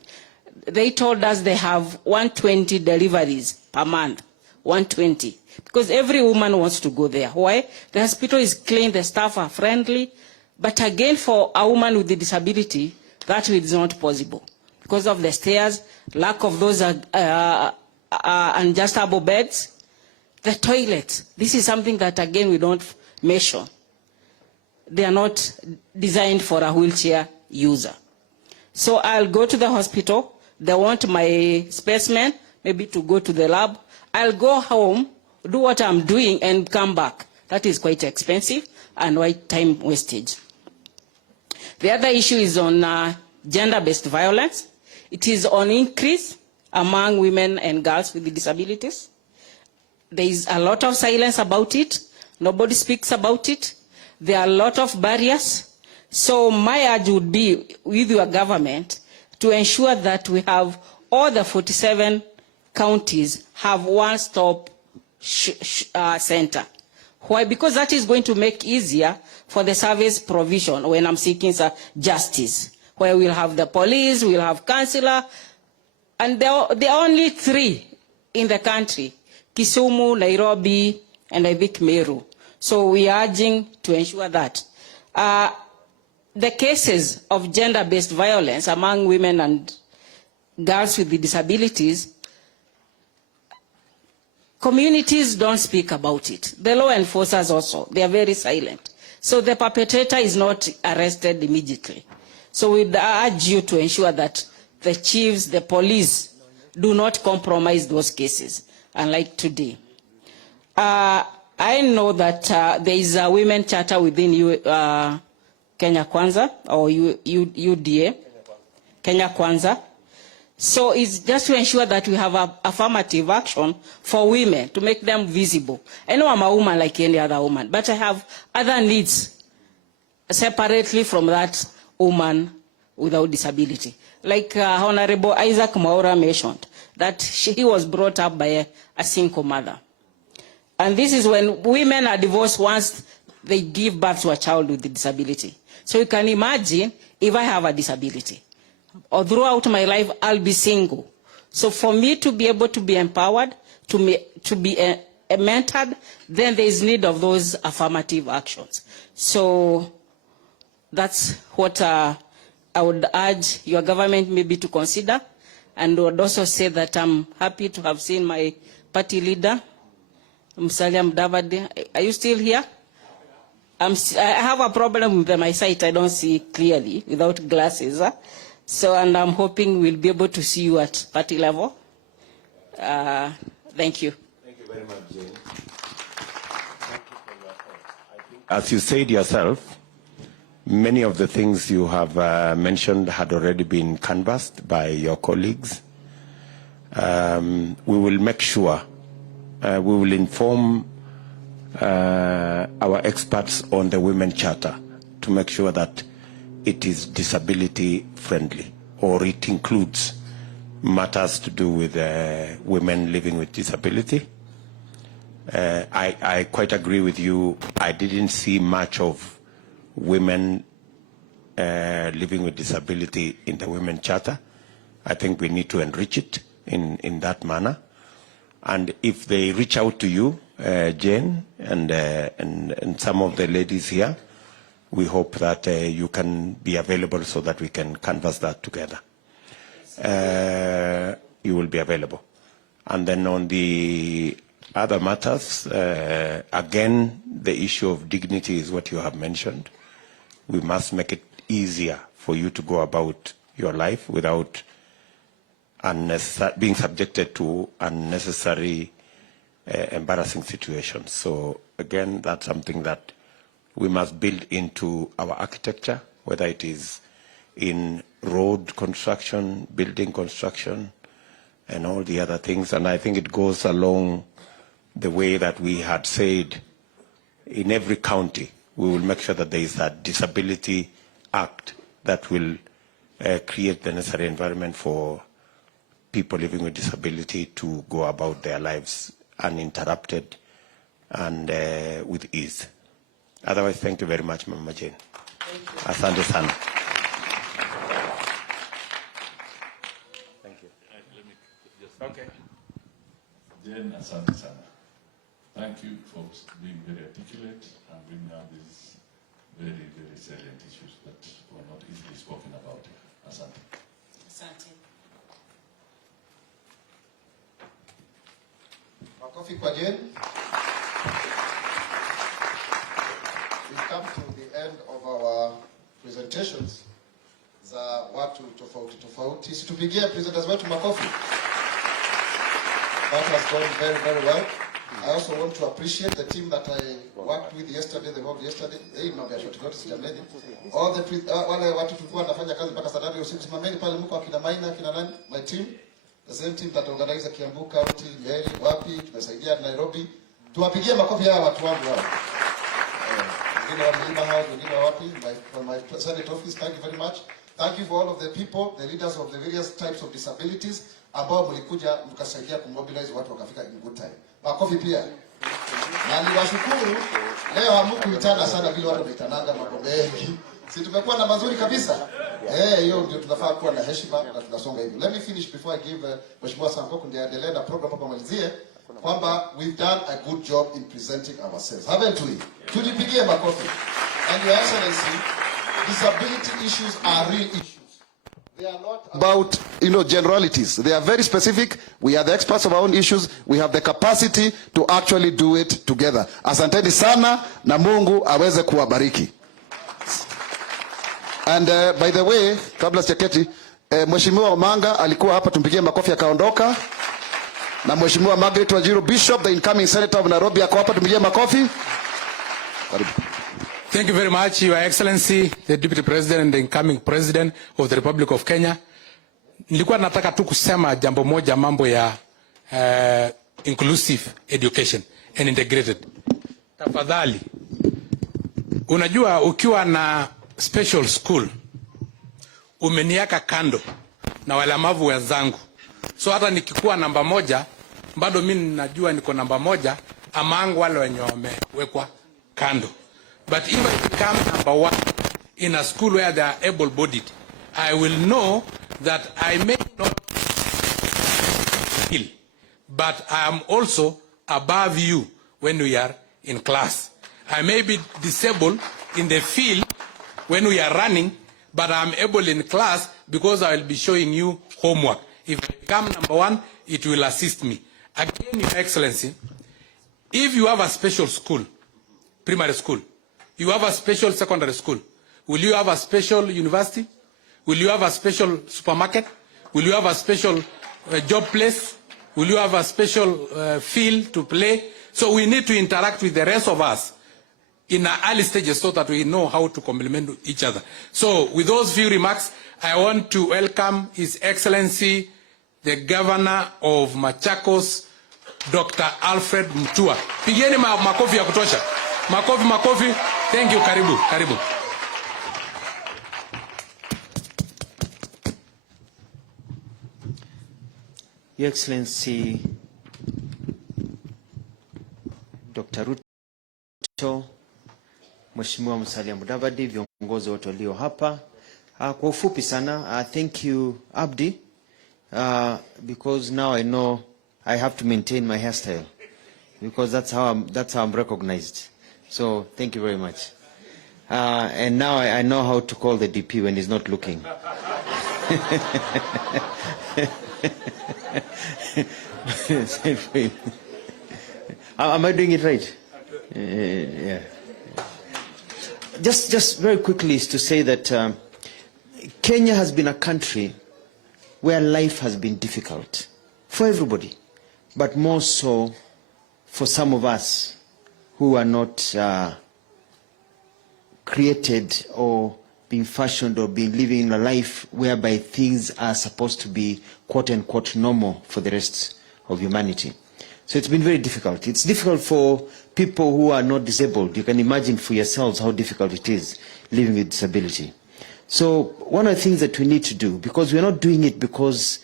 They told us they have 120 deliveries per month, 120. Because every woman wants to go there. Why? The hospital is clean, the staff are friendly. But again, for a woman with a disability, that is not possible. Because of the stairs, lack of those adjustable beds, the toilets. This is something that, again, we don't measure. They are not designed for a wheelchair user. So I'll go to the hospital. They want my specimen, maybe to go to the lab. I'll go home, do what I'm doing, and come back. That is quite expensive and quite time wastage. The other issue is on gender-based violence. It is on increase among women and girls with disabilities. There is a lot of silence about it. Nobody speaks about it. There are a lot of barriers. So my urge would be with your government to ensure that we have all the 47 counties have one-stop center. Why? Because that is going to make easier for the service provision when I'm seeking justice, where we'll have the police, we'll have counselor, and there are only 3 in the country, Kisumu, Nairobi, and I think Meru. So we are urging to ensure that the cases of gender-based violence among women and girls with disabilities, communities don't speak about it. The law enforcers also, they are very silent. So the perpetrator is not arrested immediately. So we urge you to ensure that the chiefs, the police, do not compromise those cases, unlike today. I know that there is a women charter within Kenya Kwanza, or UDA, Kenya Kwanza. So it's just to ensure that we have affirmative action for women to make them visible. I know I'm a woman like any other woman, but I have other needs separately from that woman without disability. Like Honorable Isaac Mwaura mentioned, that he was brought up by a single mother. And this is when women are divorced once they give birth to a child with a disability. So you can imagine if I have a disability, or throughout my life, I'll be single. So for me to be able to be empowered, to be mentored, then there is need of those affirmative actions. So that's what I would urge your government maybe to consider, and would also say that I'm happy to have seen my party leader, Musalia Mudavadi. Are you still here? I have a problem with my sight. I don't see clearly without glasses. So, and I'm hoping we'll be able to see you at party level. Thank you. Thank you very much, Jane. Thank you for your thoughts. As you said yourself, many of the things you have mentioned had already been canvassed by your colleagues. We will make sure we will inform our experts on the Women Charter to make sure that it is disability friendly, or it includes matters to do with women living with disability. I quite agree with you. I didn't see much of women living with disability in the Women Charter. I think we need to enrich it in that manner. And if they reach out to you, Jane, and some of the ladies here, we hope that you can be available so that we can canvass that together. You will be available. And then on the other matters, again, the issue of dignity is what you have mentioned. We must make it easier for you to go about your life without being subjected to unnecessary embarrassing situations. So again, that's something that we must build into our architecture, whether it is in road construction, building construction, and all the other things. And I think it goes along the way that we had said in every county, we will make sure that there is a disability act that will create the necessary environment for people living with disability to go about their lives uninterrupted and with ease. Otherwise, thank you very much, Mama Jane. Asante sana. Thank you. Okay. Jane, asante sana. Thank you for being very articulate and bringing out these very, very salient issues that were not easily spoken about. Asante. Asante. Makofi kwa Jane. We've come to the end of our presentations za watu tofauti tofauti. Situpigie presenters wetu makofi. That has gone very, very well. I also want to appreciate the team that I worked with yesterday, the whole yesterday. Mambo ya short notice jameni. All the wale watu tulikuwa nafanya kazi mpaka saa 3 usiku. Simameni pale mko akina Maina, akina nani? My team. The same team that organized Kiambu County, Nyeri, wapi, tumesaidia Nairobi. Tuwapigie makofi hawa watu wangu hao. Wengine wa Mlima House, wengine wapi, from my Senate office, thank you very much. Thank you for all of the people, the leaders of the various types of disabilities, ambao mlikuja mkasaidia kumobilize watu wakafika in good time. Makofi pia. Na niwashukuru, leo hamkuitana sana vile watu wameitananga mambo mengi. Si tumekuwa na mazuri kabisa? Hiyo ndio tunafaa kuwa na heshima na tunasonga hivyo. Let me finish before I give Mheshimiwa Sankoko ndiye aendelee na program hapa malizie kwamba we've done a good job in presenting ourselves. Haven't we? Tujipigie makofi. And Your Excellency, disability issues are real issues. They are not about, generalities. They are very specific. We are the experts of our own issues. We have the capacity to actually do it together. Asanteni sana na Mungu aweze kuwabariki. And by the way, kabla sijaketi, Mheshimiwa Manga alikuwa hapa, tumpigie makofi akaondoka. Na Mheshimiwa Margaret Wajiro Bishop, the incoming senator of Nairobi, ako hapa, tumpigie makofi. Karibu. Thank you very much, Your Excellency, the Deputy President and the incoming President of the Republic of Kenya. Nilikuwa nataka tu kusema jambo moja, mambo ya inclusive education and integrated. Tafadhali, unajua ukiwa na special school, umeniaka kando na walemavu wenzangu. So hata nikikuwa namba 1, bado mimi najua niko namba 1 among wale wenye wamewekwa kando. But if I become number 1 in a school where they are able-bodied, I will know that I may not feel, but I am also above you when we are in class. I may be disabled in the field when we are running, but I am able in class because I will be showing you homework. If I become number 1, it will assist me. Again, Your Excellency, if you have a special school, primary school, you have a special secondary school, will you have a special university? Will you have a special supermarket? Will you have a special job place? Will you have a special field to play? So we need to interact with the rest of us in the early stages so that we know how to complement each other. So with those few remarks, I want to welcome His Excellency, the Governor of Machakos, Dr. Alfred Mutua. Pigeni makofi ya kutosha. Makofi, makofi. Thank you. Karibu, karibu. Your Excellency, Dr. Ruto, Mheshimiwa Musalia Mudavadi, viongozi wote walio hapa. Kwa ufupi sana, thank you Abdi, because now I know I have to maintain my hairstyle, because that's how I'm recognized. So thank you very much. And now I know how to call the DP when he's not looking. Am I doing it right? Yeah. Just very quickly is to say that Kenya has been a country where life has been difficult for everybody, but more so for some of us who are not created or being fashioned or being living in a life whereby things are supposed to be quote unquote normal for the rest of humanity. So it's been very difficult. It's difficult for people who are not disabled. You can imagine for yourselves how difficult it is living with disability. So one of the things that we need to do, because we're not doing it because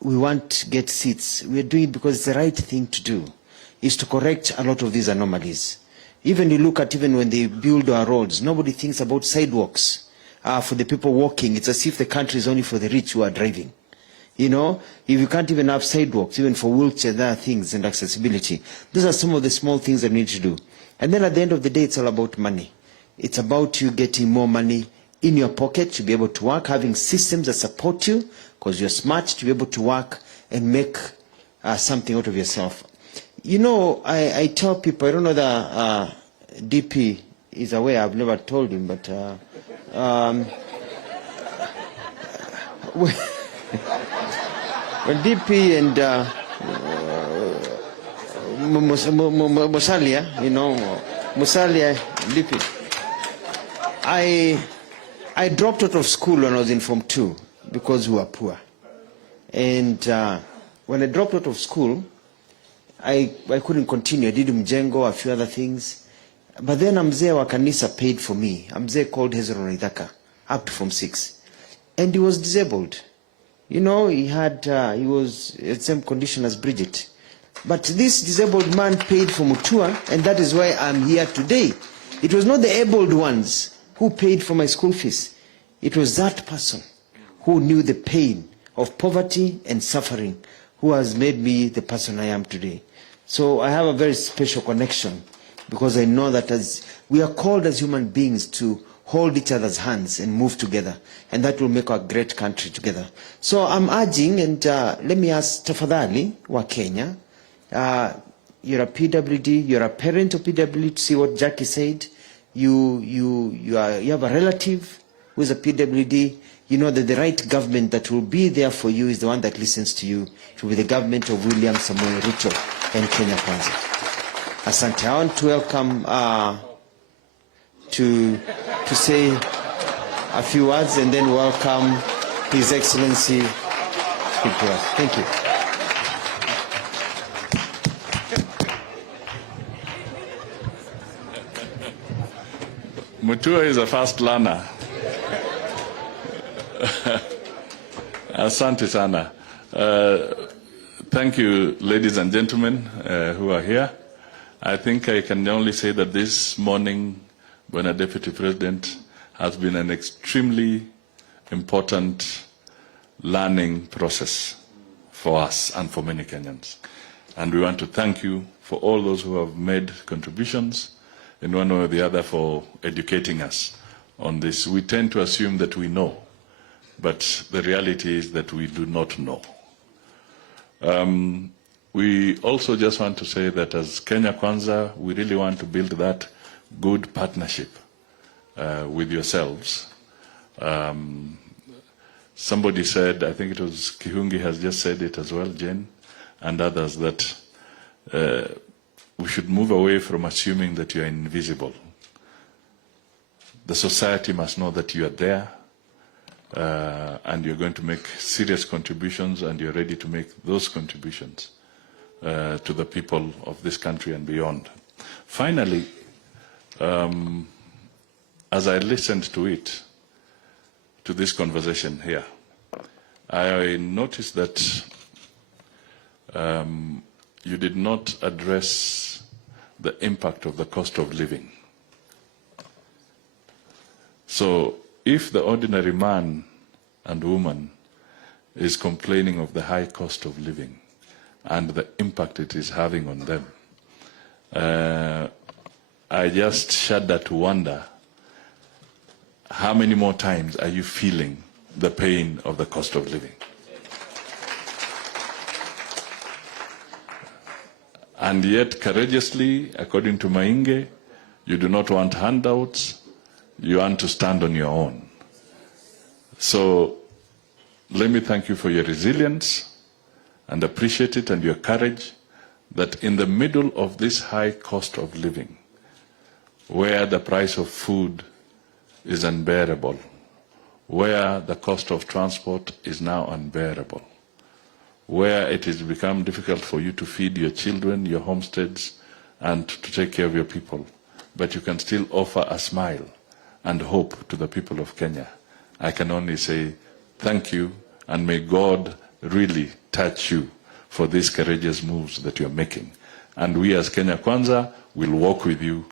we want to get seats, we're doing it because it's the right thing to do, is to correct a lot of these anomalies. Even you look at even when they build our roads, nobody thinks about sidewalks for the people walking. It's as if the country is only for the rich who are driving. You know, if you can't even have sidewalks, even for wheelchairs, there are things and accessibility. Those are some of the small things that we need to do. And then at the end of the day, it's all about money. It's about you getting more money in your pocket to be able to work, having systems that support you, because you're smart, to be able to work and make something out of yourself. You know, I tell people, I don't know that DP is aware, I've never told him, but when DP and Musalia, you know, Musalia, DP, I dropped out of school when I was in Form 2 because we were poor. And when I dropped out of school, I couldn't continue. I did mjengo, a few other things. But then mzee wa kanisa paid for me. A mzee called Hezron Ithaka, up to Form 6. And he was disabled. You know, he was in the same condition as Bridget. But this disabled man paid for Mutua, and that is why I'm here today. It was not the abled ones who paid for my school fees. It was that person who knew the pain of poverty and suffering who has made me the person I am today. So I have a very special connection because I know that as we are called as human beings to hold each other's hands and move together, and that will make our great country together. So I'm urging, and let me ask tafadhali wa Kenya, you're a PWD, you're a parent of PWD, to see what Jackie said. You have a relative who is a PWD. You know that the right government that will be there for you is the one that listens to you. It will be the government of William Samoei Ruto and Kenya Kwanza. Asante. I want to welcome to say a few words and then welcome His Excellency. Thank you. Mutua is a fast learner. Asante sana. Thank you, ladies and gentlemen who are here. I think I can only say that this morning, when a Deputy President, has been an extremely important learning process for us and for many Kenyans. And we want to thank you for all those who have made contributions in one way or the other for educating us on this. We tend to assume that we know, but the reality is that we do not know. We also just want to say that as Kenya Kwanza, we really want to build that good partnership with yourselves. Somebody said, I think it was Kihungi has just said it as well, Jen, and others, that we should move away from assuming that you are invisible. The society must know that you are there and you're going to make serious contributions, and you're ready to make those contributions to the people of this country and beyond. Finally, as I listened to it, to this conversation here, I noticed that you did not address the impact of the cost of living. So if the ordinary man and woman is complaining of the high cost of living and the impact it is having on them, I just shudder to wonder, how many more times are you feeling the pain of the cost of living? And yet, courageously, according to Mainge, you do not want handouts, you want to stand on your own. So let me thank you for your resilience and appreciate it and your courage that in the middle of this high cost of living, where the price of food is unbearable, where the cost of transport is now unbearable, where it has become difficult for you to feed your children, your homesteads, and to take care of your people, but you can still offer a smile and hope to the people of Kenya. I can only say thank you, and may God really touch you for these courageous moves that you're making. And we as Kenya Kwanza will walk with you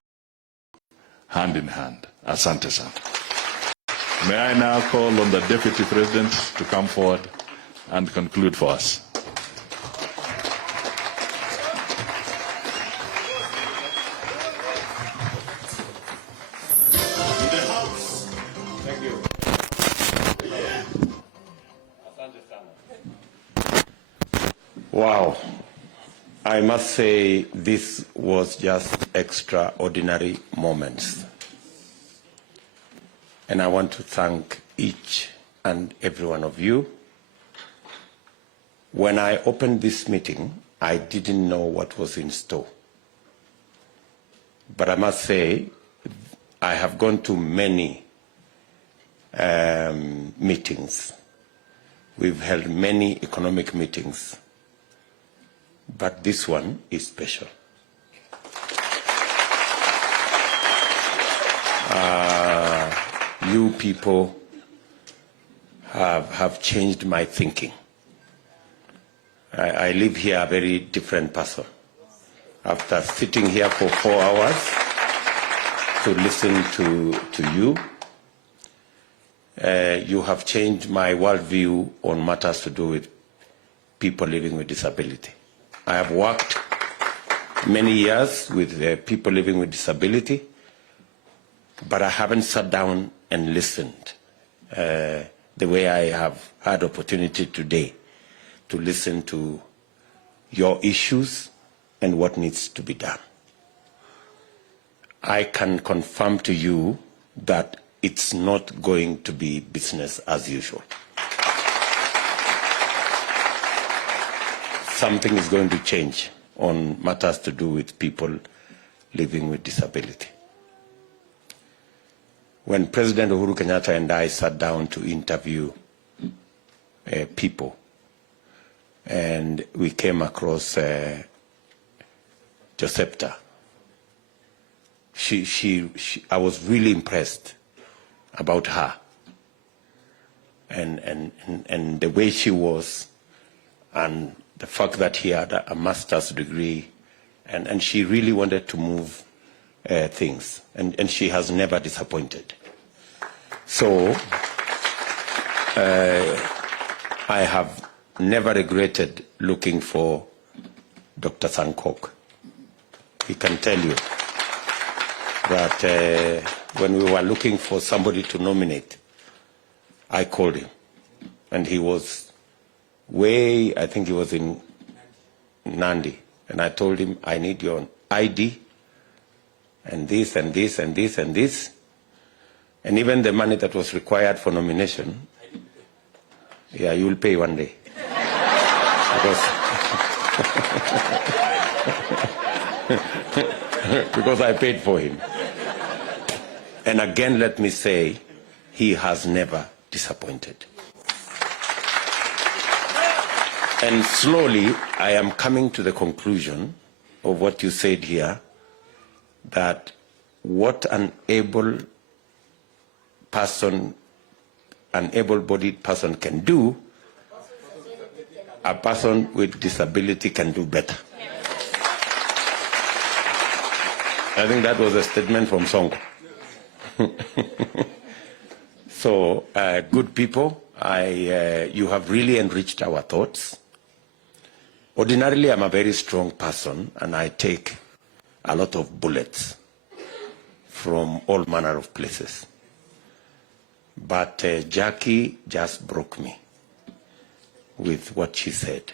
hand in hand. Asante sana. May I now call on the Deputy President to come forward and conclude for us. Thank you. Wow. I must say this was just extraordinary moments. And I want to thank each and every one of you. When I opened this meeting, I didn't know what was in store. But I must say, I have gone to many meetings. We've held many economic meetings. But this one is special. You people have changed my thinking. I live here a very different person. After sitting here for 4 hours to listen to you, you have changed my worldview on matters to do with people living with disability. I have worked many years with people living with disability, but I haven't sat down and listened the way I have had opportunity today to listen to your issues and what needs to be done. I can confirm to you that it's not going to be business as usual. Something is going to change on matters to do with people living with disability. When President Uhuru Kenyatta and I sat down to interview people, and we came across Josephta, I was really impressed about her and the way she was, and the fact that he had a master's degree, and she really wanted to move things, and she has never disappointed. So I have never regretted looking for Dr. Sankok. He can tell you that when we were looking for somebody to nominate, I called him, and he was I think he was in Nandi, and I told him, I need your ID, and this, and this, and this, and this, and even the money that was required for nomination, yeah, you will pay one day. Because I paid for him. And again, let me say, he has never disappointed. And slowly, I am coming to the conclusion of what you said here, that what an able-bodied person can do, a person with disability can do better. I think that was a statement from Sonko. So, good people, you have really enriched our thoughts. Ordinarily, I'm a very strong person, and I take a lot of bullets from all manner of places. But Jackie just broke me with what she said.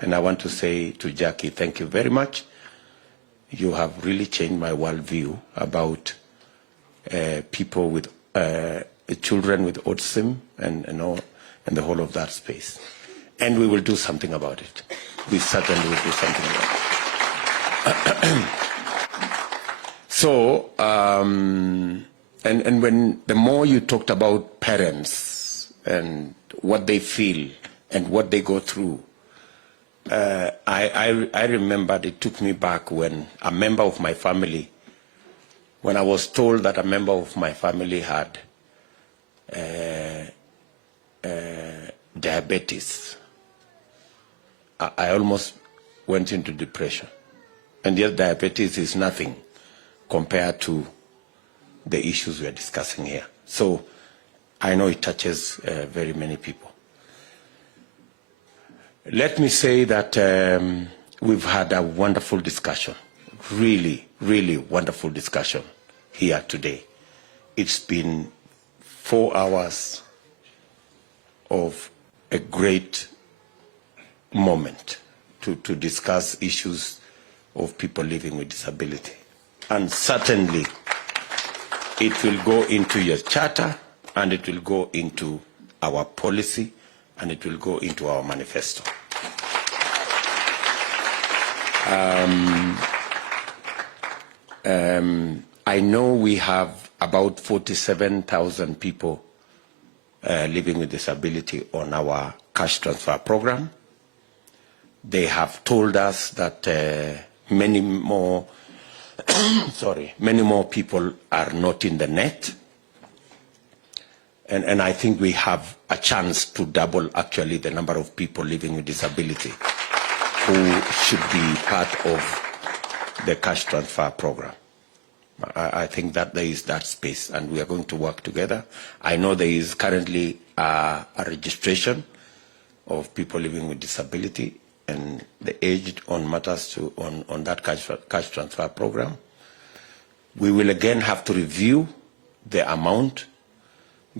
And I want to say to Jackie, thank you very much you have really changed my worldview about people with children with autism and the whole of that space. And we will do something about it. We certainly will do something about it. So, and when the more you talked about parents and what they feel and what they go through, I remembered it took me back when a member of my family, when I was told that a member of my family had diabetes, I almost went into depression. And yet diabetes is nothing compared to the issues we are discussing here. So I know it touches very many people. Let me say that we've had a wonderful discussion, really, really wonderful discussion here today. It's been 4 hours of a great moment to discuss issues of people living with disability. And certainly it will go into your charter, and it will go into our policy, and it will go into our manifesto. I know we have about 47,000 people living with disability on our cash transfer program. They have told us that many more people are not in the net. And I think we have a chance to double actually the number of people living with disability who should be part of the cash transfer program. I think that there is that space, and we are going to work together. I know there is currently a registration of people living with disability and the aged on matters to on that cash transfer program. We will again have to review the amount,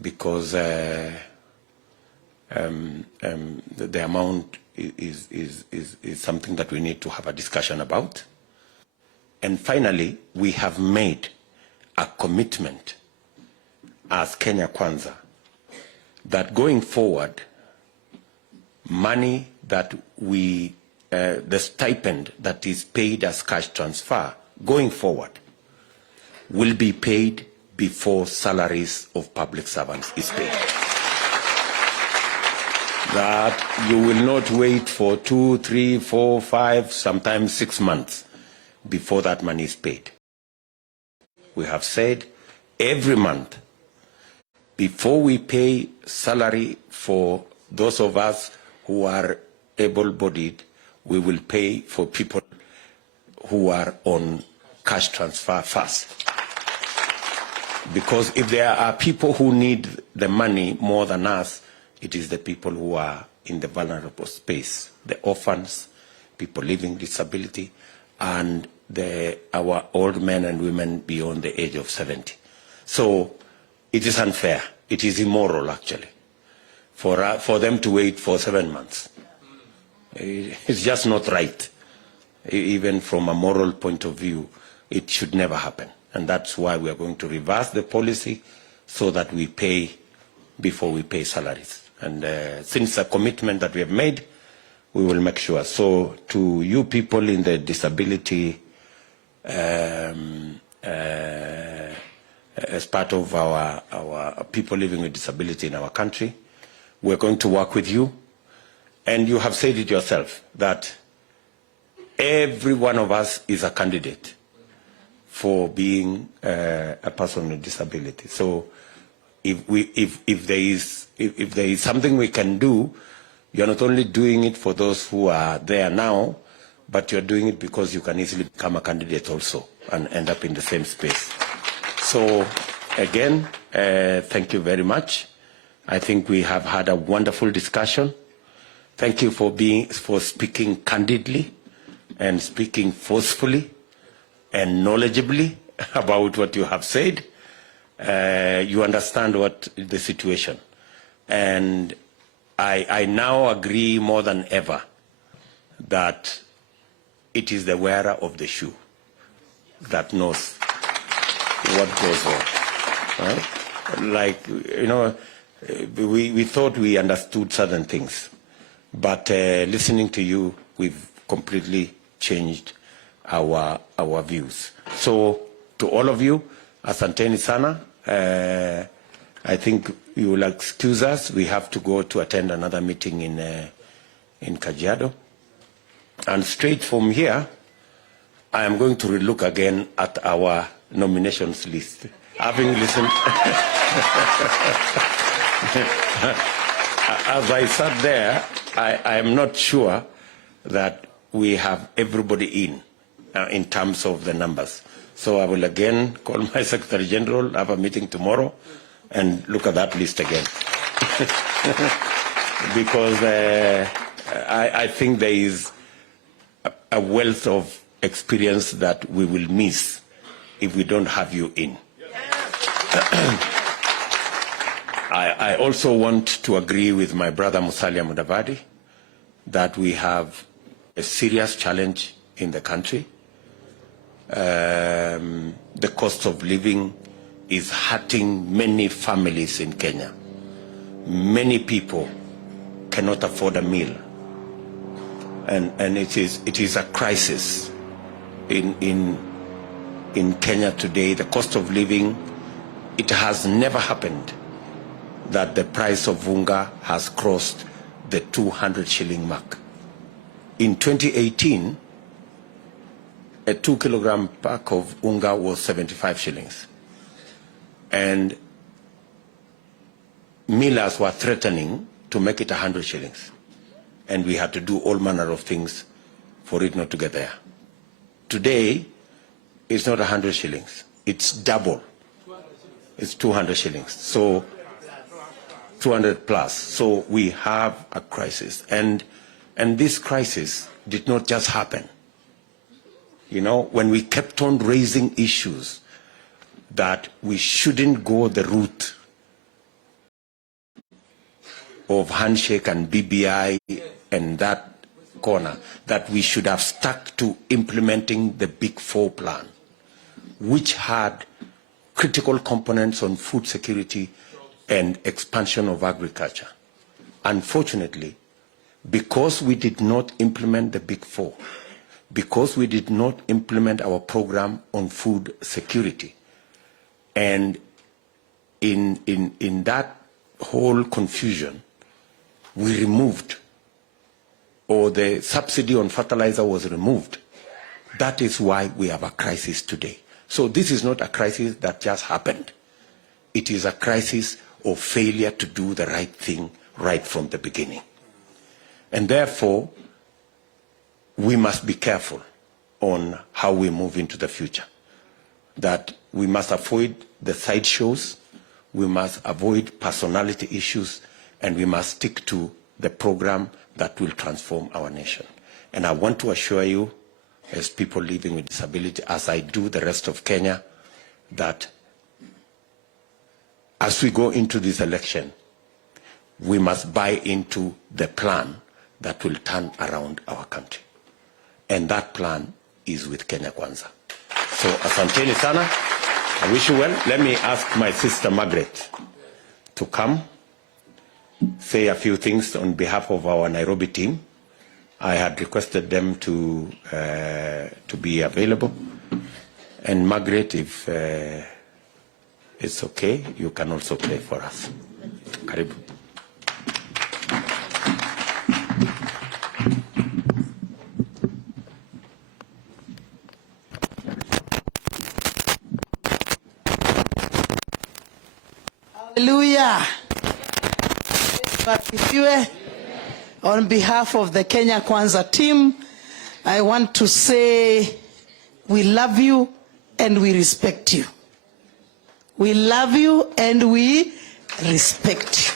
because the amount is something that we need to have a discussion about. And finally, we have made a commitment as Kenya Kwanza that going forward, money that we, the stipend that is paid as cash transfer going forward will be paid before salaries of public servants is paid. That you will not wait for 2, 3, 4, 5, sometimes 6 months before that money is paid. We have said every month, before we pay salary for those of us who are able-bodied, we will pay for people who are on cash transfer first. Because if there are people who need the money more than us, it is the people who are in the vulnerable space, the orphans, people living with disability, and our old men and women beyond the age of 70. So it is unfair. It is immoral, actually, for them to wait for 7 months. It's just not right. Even from a moral point of view, it should never happen. And that's why we are going to reverse the policy so that we pay before we pay salaries. And since a commitment that we have made, we will make sure. So to you people in the disability, as part of our people living with disability in our country, we're going to work with you. And you have said it yourself, that every one of us is a candidate for being a person with disability. So if there is something we can do, you're not only doing it for those who are there now, but you're doing it because you can easily become a candidate also and end up in the same space. So again, thank you very much. I think we have had a wonderful discussion. Thank you for speaking candidly and speaking forcefully and knowledgeably about what you have said. You understand what the situation. And I now agree more than ever that it is the wearer of the shoe. that knows what goes on. Right? Like, you know, we thought we understood certain things, but listening to you, we've completely changed our views. So to all of you, asanteni sana. I think you will excuse us. We have to go to attend another meeting in Kajiado. And straight from here, I am going to relook again at our nominations list. Having listened, as I sat there, I am not sure that we have everybody in terms of the numbers. So I will again call my Secretary General, have a meeting tomorrow, and look at that list again. Because I think there is a wealth of experience that we will miss if we don't have you in. I also want to agree with my brother Musalia Mudavadi that we have a serious challenge in the country. The cost of living is hurting many families in Kenya. Many people cannot afford a meal. And it is a crisis in Kenya today. The cost of living, it has never happened that the price of unga has crossed the 200 shilling mark. In 2018, a 2-kilogram pack of unga was 75 shillings. And millers were threatening to make it 100 shillings. And we had to do all manner of things for it not to get there. Today, it's not 100 shillings. It's double. It's 200 shillings. So 200 plus. So we have a crisis. And this crisis did not just happen. You know, when we kept on raising issues that we shouldn't go the route of handshake and BBI and that corner, that we should have stuck to implementing the Big Four plan, which had critical components on food security and expansion of agriculture. Unfortunately, because we did not implement the Big Four, because we did not implement our program on food security, and in that whole confusion, we removed, or the subsidy on fertilizer was removed. That is why we have a crisis today. So this is not a crisis that just happened. It is a crisis of failure to do the right thing right from the beginning. And therefore, we must be careful on how we move into the future. That we must avoid the sideshows, we must avoid personality issues, and we must stick to the program that will transform our nation. And I want to assure you, as people living with disability, as I do the rest of Kenya, that as we go into this election, we must buy into the plan that will turn around our country. And that plan is with Kenya Kwanza. So, asanteni sana. I wish you well. Let me ask my sister Margaret to come, say a few things on behalf of our Nairobi team. I had requested them to be available. And Margaret, if it's okay, you can also play for us. Karibu. Hallelujah. On behalf of the Kenya Kwanza team, I want to say we love you and we respect you. We love you and we respect you.